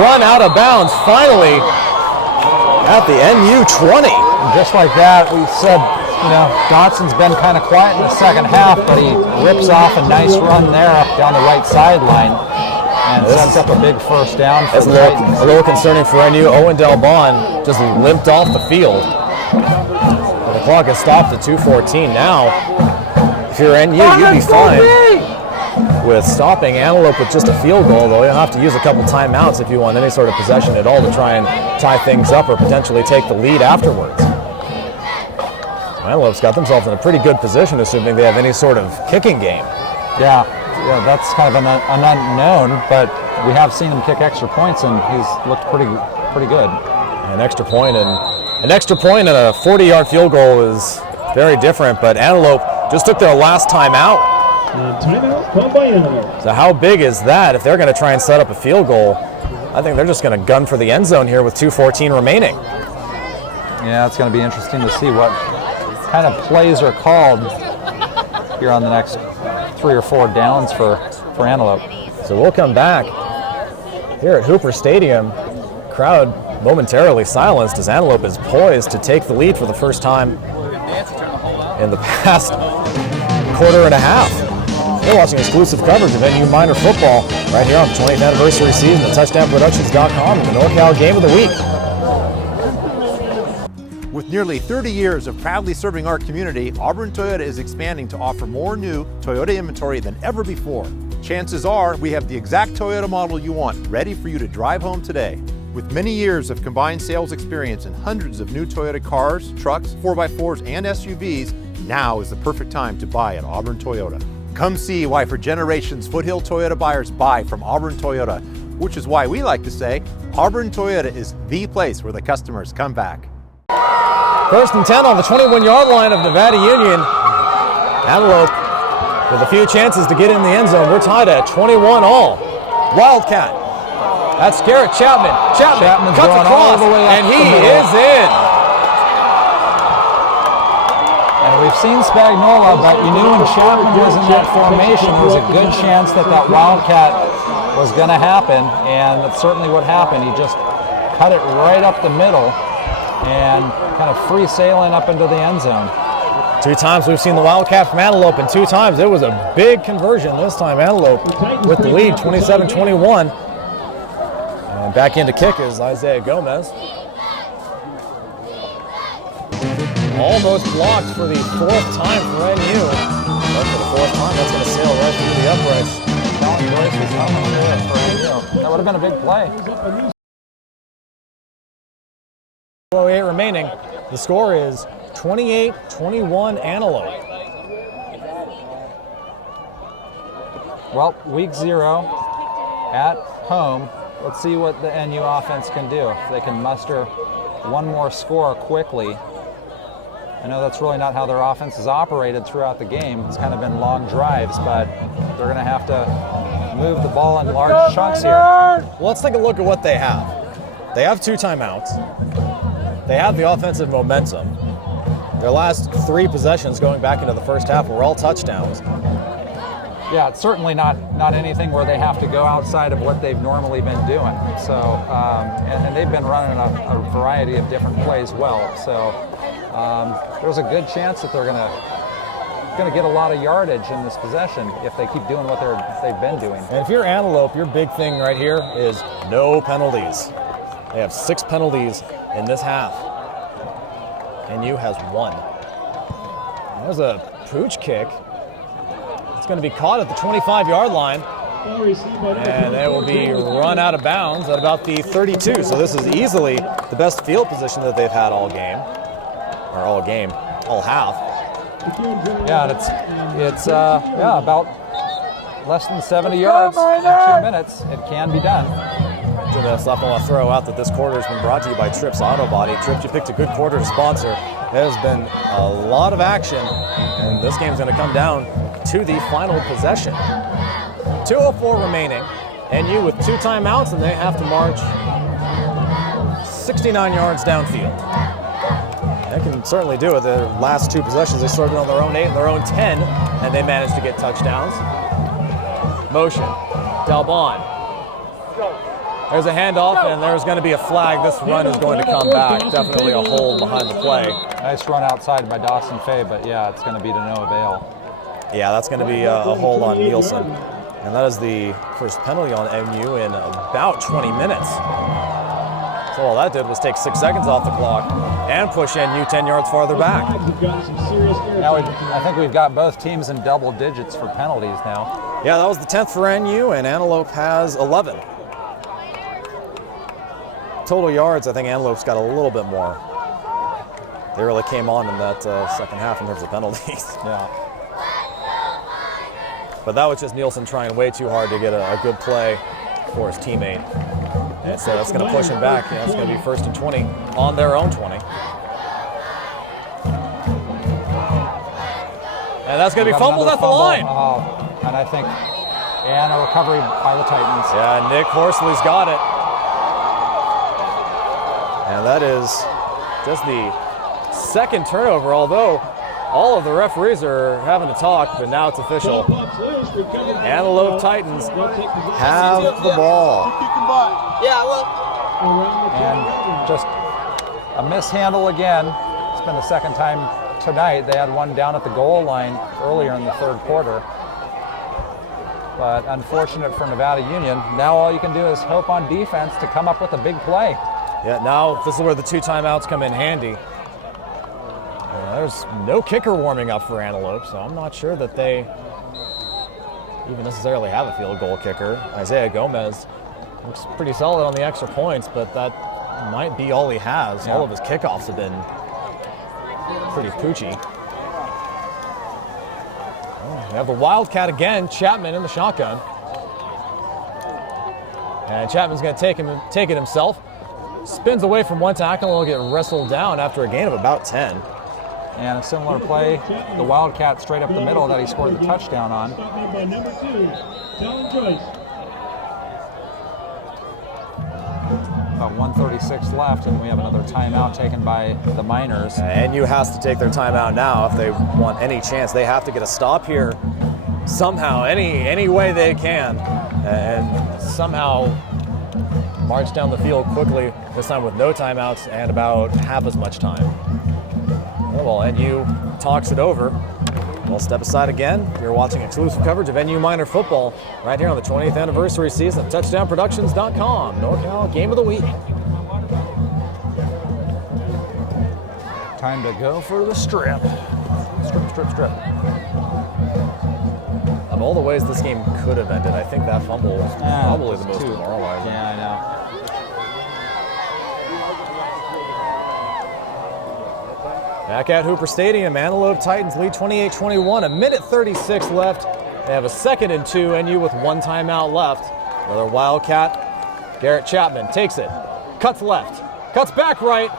run out of bounds finally at the NU 20. And just like that, we said, you know, Dotson's been kind of quiet in the 2nd half, but he rips off a nice run there up down the right sideline and sets up a big first down for the Titans. A little concerning for NU. Owen Delbon just limped off the field. And the clock is stopped at 2:14 now. If you're NU, you'd be fine with stopping Antelope with just a field goal, though you'll have to use a couple timeouts if you want any sort of possession at all to try and tie things up or potentially take the lead afterwards. Antelope's got themselves in a pretty good position, assuming they have any sort of kicking game. Yeah, that's kind of an unknown, but we have seen him kick extra points, and he's looked pretty good. An extra point and a 40-yard field goal is very different, but Antelope just took their last time out. Timeout called by Antelope. So how big is that if they're going to try and set up a field goal? I think they're just going to gun for the end zone here with 2:14 remaining. Yeah, it's going to be interesting to see what kind of plays are called here on the next 3 or 4 downs for Antelope. So we'll come back here at Hooper Stadium. Crowd momentarily silenced as Antelope is poised to take the lead for the first time in the past quarter and a half. You're watching exclusive coverage of NU Miner football right here on the 20th anniversary season at TouchdownProductions.com and the NorCal Game of the Week. With nearly 30 years of proudly serving our community, Auburn Toyota is expanding to offer more new Toyota inventory than ever before. Chances are we have the exact Toyota model you want, ready for you to drive home today. With many years of combined sales experience and hundreds of new Toyota cars, trucks, 4x4s, and SUVs, now is the perfect time to buy at Auburn Toyota. Come see why for generations Foothill Toyota buyers buy from Auburn Toyota, which is why we like to say Auburn Toyota is the place where the customers come back. First and 10 on the 21-yard line of Nevada Union. Antelope with a few chances to get in the end zone. We're tied at 21 all. Wildcat. That's Garrett Chapman. Chapman's cuts across, and he is in. And we've seen Spagnola, but you knew when Chapman was in that formation, there was a good chance that Wildcat was going to happen, and that's certainly what happened. He just cut it right up the middle and kind of free sailing up into the end zone. 2 times we've seen the Wildcat from Antelope, and 2 times it was a big conversion. This time Antelope with the lead, 27-21. And back in to kick is Isaiah Gomez. Almost blocked for the 4th time for NU. But for the 4th time, that's going to sail right through the uprights. That would have been a big play. 4:08 remaining. The score is 28-21 Antelope. Well, week 0 at home. Let's see what the NU offense can do. If they can muster one more score quickly. I know that's really not how their offense has operated throughout the game. It's kind of been long drives, but they're going to have to move the ball in large chunks here. Well, let's take a look at what they have. They have 2 timeouts. They have the offensive momentum. Their last 3 possessions going back into the first half were all touchdowns. Yeah, it's certainly not anything where they have to go outside of what they've normally been doing. So, and they've been running a variety of different plays well. So, there's a good chance that they're going to get a lot of yardage in this possession if they keep doing what they've been doing. And if you're Antelope, your big thing right here is no penalties. They have 6 penalties in this half. NU has 1. There's a pooch kick. It's going to be caught at the 25-yard line, and it will be run out of bounds at about the 32. So this is easily the best field position that they've had all half. Yeah, and it's about less than 70 yards in 2 minutes. It can be done. 2 minutes left. I want to throw out that this quarter has been brought to you by Trips Auto Body. Trips, you picked a good quarter to sponsor. There's been a lot of action, and this game's going to come down to the final possession. 2:04 remaining. NU with 2 timeouts, and they have to march 69 yards downfield. They can certainly do it. The last 2 possessions, they started on their own 8 and their own 10, and they managed to get touchdowns. Motion. Dalbon. There's a handoff, and there's going to be a flag. This run is going to come back. Definitely a hold behind the play. Nice run outside by Dawson Fay, but yeah, it's going to be to no avail. Yeah, that's going to be a hold on Nielsen. And that is the first penalty on NU in about 20 minutes. So all that did was take 6 seconds off the clock and push NU 10 yards farther back. Now I think we've got both teams in double digits for penalties now. Yeah, that was the 10th for NU, and Antelope has 11. Total yards, I think Antelope's got a little bit more. They really came on in that second half in terms of penalties. Yeah. But that was just Nielsen trying way too hard to get a good play for his teammate. And so that's going to push him back. Yeah, it's going to be 1st and 20 on their own 20. And that's going to be fumbled at the line. And I think, and a recovery by the Titans. Yeah, Nick Horsley's got it. And that is just the second turnover, although all of the referees are having to talk, but now it's official. Antelope Titans have the ball. And just a mishandle again. It's been the second time tonight. They had one down at the goal line earlier in the third quarter. But unfortunate for Nevada Union. Now all you can do is hope on defense to come up with a big play. Yeah, now this is where the 2 timeouts come in handy. There's no kicker warming up for Antelope, so I'm not sure that they even necessarily have a field goal kicker. Isaiah Gomez looks pretty solid on the extra points, but that might be all he has. Yeah. All of his kickoffs have been pretty poochy. We have the Wildcat again, Chapman in the shotgun. And Chapman's going to take it himself. Spins away from one tackle and will get wrestled down after a gain of about 10. And a similar play, the Wildcat straight up the middle that he scored the touchdown on. About 1:36 left, and we have another timeout taken by the Miners. And NU has to take their timeout now if they want any chance. They have to get a stop here somehow, any way they can, and somehow march down the field quickly, this time with no timeouts and about half as much time. Well, NU talks it over. We'll step aside again. You're watching exclusive coverage of NU Miner football right here on the 20th anniversary season of TouchdownProductions.com. NorCal Game of the Week. Time to go for the strip. Strip. Of all the ways this game could have ended, I think that fumble was probably the most demoralizing. Yeah, I know. Back at Hooper Stadium, Antelope Titans lead 28-21. A minute 36 left. They have a 2nd and 2. NU with 1 timeout left. Another Wildcat. Garrett Chapman takes it. Cuts left. Cuts back right.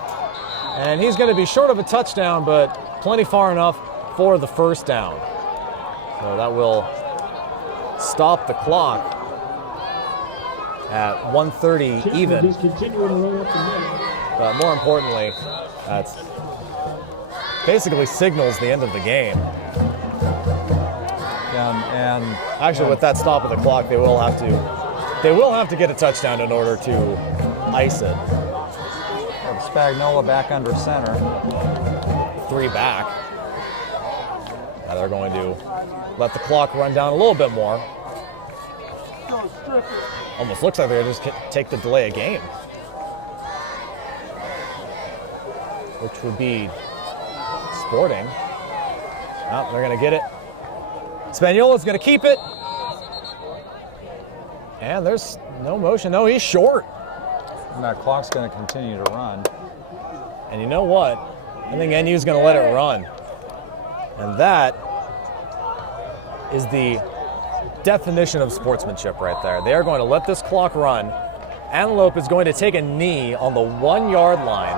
And he's going to be short of a touchdown, but plenty far enough for the first down. So that will stop the clock at 1:30 even. But more importantly, that's basically signals the end of the game. And actually, with that stop of the clock, they will have to get a touchdown in order to ice it. Spagnola back under center. 3 back. Now they're going to let the clock run down a little bit more. Almost looks like they're going to just take the delay of game, which would be Sporting. Oh, they're going to get it. Spaniola's going to keep it. And there's no motion. No, he's short. And that clock's going to continue to run. And you know what? I think NU's going to let it run. And that is the definition of sportsmanship right there. They are going to let this clock run. Antelope is going to take a knee on the 1-yard line,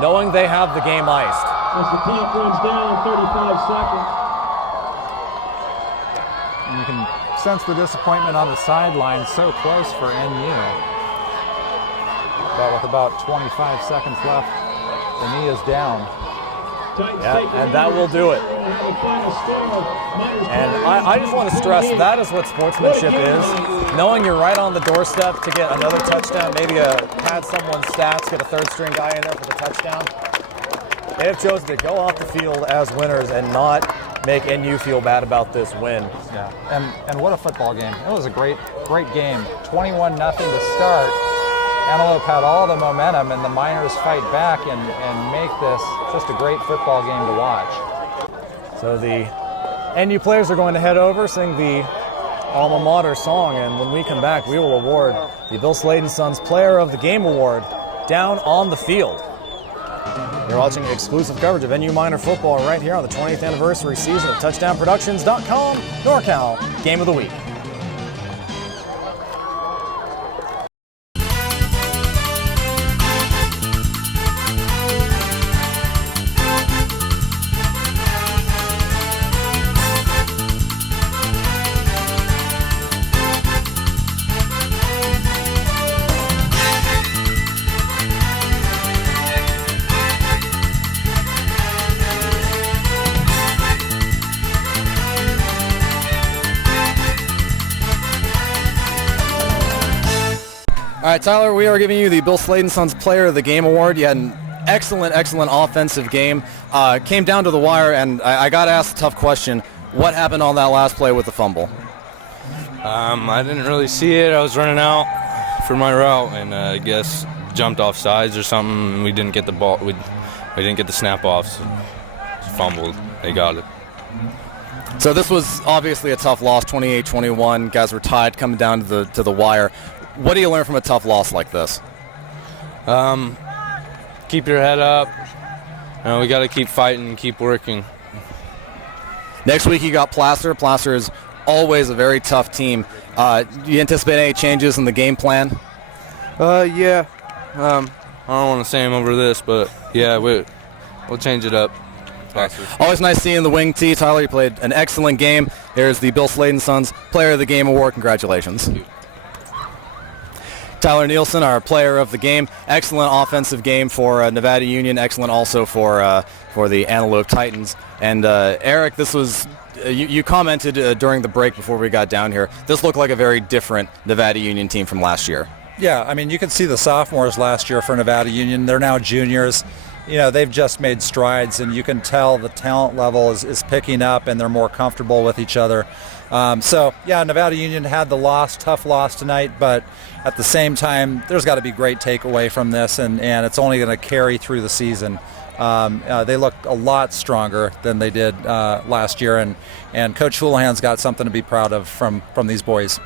knowing they have the game iced. As the clock runs down, 35 seconds. And you can sense the disappointment on the sideline, so close for NU. But with about 25 seconds left, the knee is down. Yeah, and that will do it. And I just want to stress that is what sportsmanship is. Knowing you're right on the doorstep to get another touchdown, maybe pad someone's stats, get a third-string guy in there for the touchdown. They have chosen to go off the field as winners and not make NU feel bad about this win. Yeah, and what a football game. It was a great game. 21-0 to start. Antelope had all the momentum, and the Miners fight back and make this just a great football game to watch. So the NU players are going to head over, sing the alma mater song, and when we come back, we will award the Bill Sladen Sons Player of the Game Award down on the field. You're watching exclusive coverage of NU Miner football right here on the 20th anniversary season of TouchdownProductions.com, NorCal Game of the Week. right, Tyler, we are giving you the Bill Slade & Sons Player of the Game Award. You had an excellent offensive game. Came down to the wire, and I got asked a tough question. What happened on that last play with the fumble? I didn't really see it. I was running out for my route, and I guess jumped off sides or something, and we didn't get the ball. We didn't get the snap off, so fumbled. They got it. So this was obviously a tough loss, 28-21. Guys were tied coming down to the wire. What do you learn from a tough loss like this? Keep your head up. We got to keep fighting and keep working. Next week you got Placer. Placer is always a very tough team. Do you anticipate any changes in the game plan? Yeah. I don't want to say them over this, but yeah, we'll change it up. Always nice seeing the wing tee. Tyler, you played an excellent game. Here's the Bill Slade & Sons Player of the Game Award. Congratulations. Tyler Nielsen, our player of the game. Excellent offensive game for Nevada Union. Excellent also for the Antelope Titans. And Erik, this was you commented during the break before we got down here. This looked like a very different Nevada Union team from last year. Yeah, I mean, you can see the sophomores last year for Nevada Union. They're now juniors. They've just made strides, and you can tell the talent level is picking up, and they're more comfortable with each other. Nevada Union had the tough loss tonight, but at the same time, there's got to be great takeaway from this, and it's only going to carry through the season. They look a lot stronger than they did last year, and Coach Houlihan's got something to be proud of from these boys.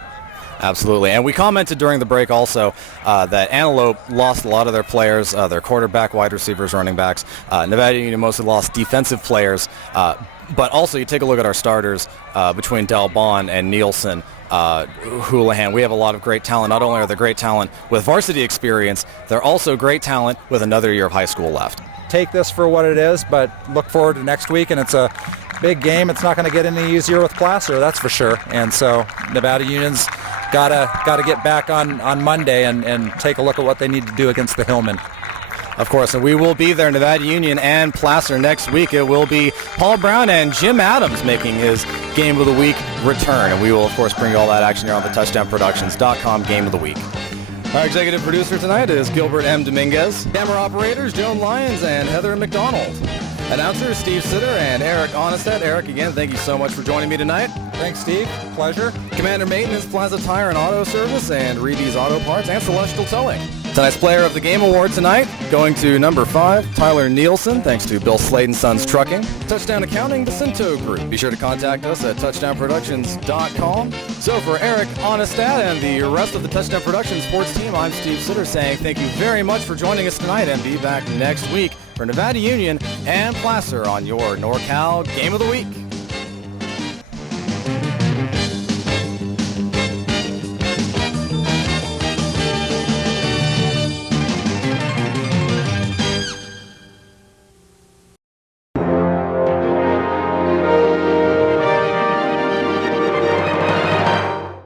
Absolutely. And we commented during the break also that Antelope lost a lot of their players, their quarterback, wide receivers, running backs. Nevada Union mostly lost defensive players. But also you take a look at our starters between Del Bon and Nielsen, Houlihan. We have a lot of great talent. Not only are they great talent with varsity experience, they're also great talent with another year of high school left. Take this for what it is, but look forward to next week, and it's a big game. It's not going to get any easier with Placer, that's for sure. And so Nevada Union's gotta get back on Monday and take a look at what they need to do against the Hillmen. Of course, and we will be there, Nevada Union and Placer next week. It will be Paul Brown and Jim Adams making his Game of the Week return, and we will, of course, bring you all that action here on the TouchdownProductions.com Game of the Week. Our executive producer tonight is Gilbert M. Dominguez. Camera operators Joan Lyons and Heather McDonald. Announcers Steve Sitter and Erik Aanestad. Erik, again, thank you so much for joining me tonight. Thanks, Steve. Pleasure. Commander Maintenance, Plaza Tire and Auto Service, and Reedy's Auto Parts, and Celestial Towing. Tonight's Player of the Game Award tonight going to number 5, Tyler Nielsen, thanks to Bill Slade & Sons Trucking. Touchdown Accounting, the Cinto Group. Be sure to contact us at touchdownproductions.com. So for Erik Aanestad and the rest of the Touchdown Productions sports team, I'm Steve Sitter saying thank you very much for joining us tonight, and be back next week for Nevada Union and Placer on your NorCal Game of the Week.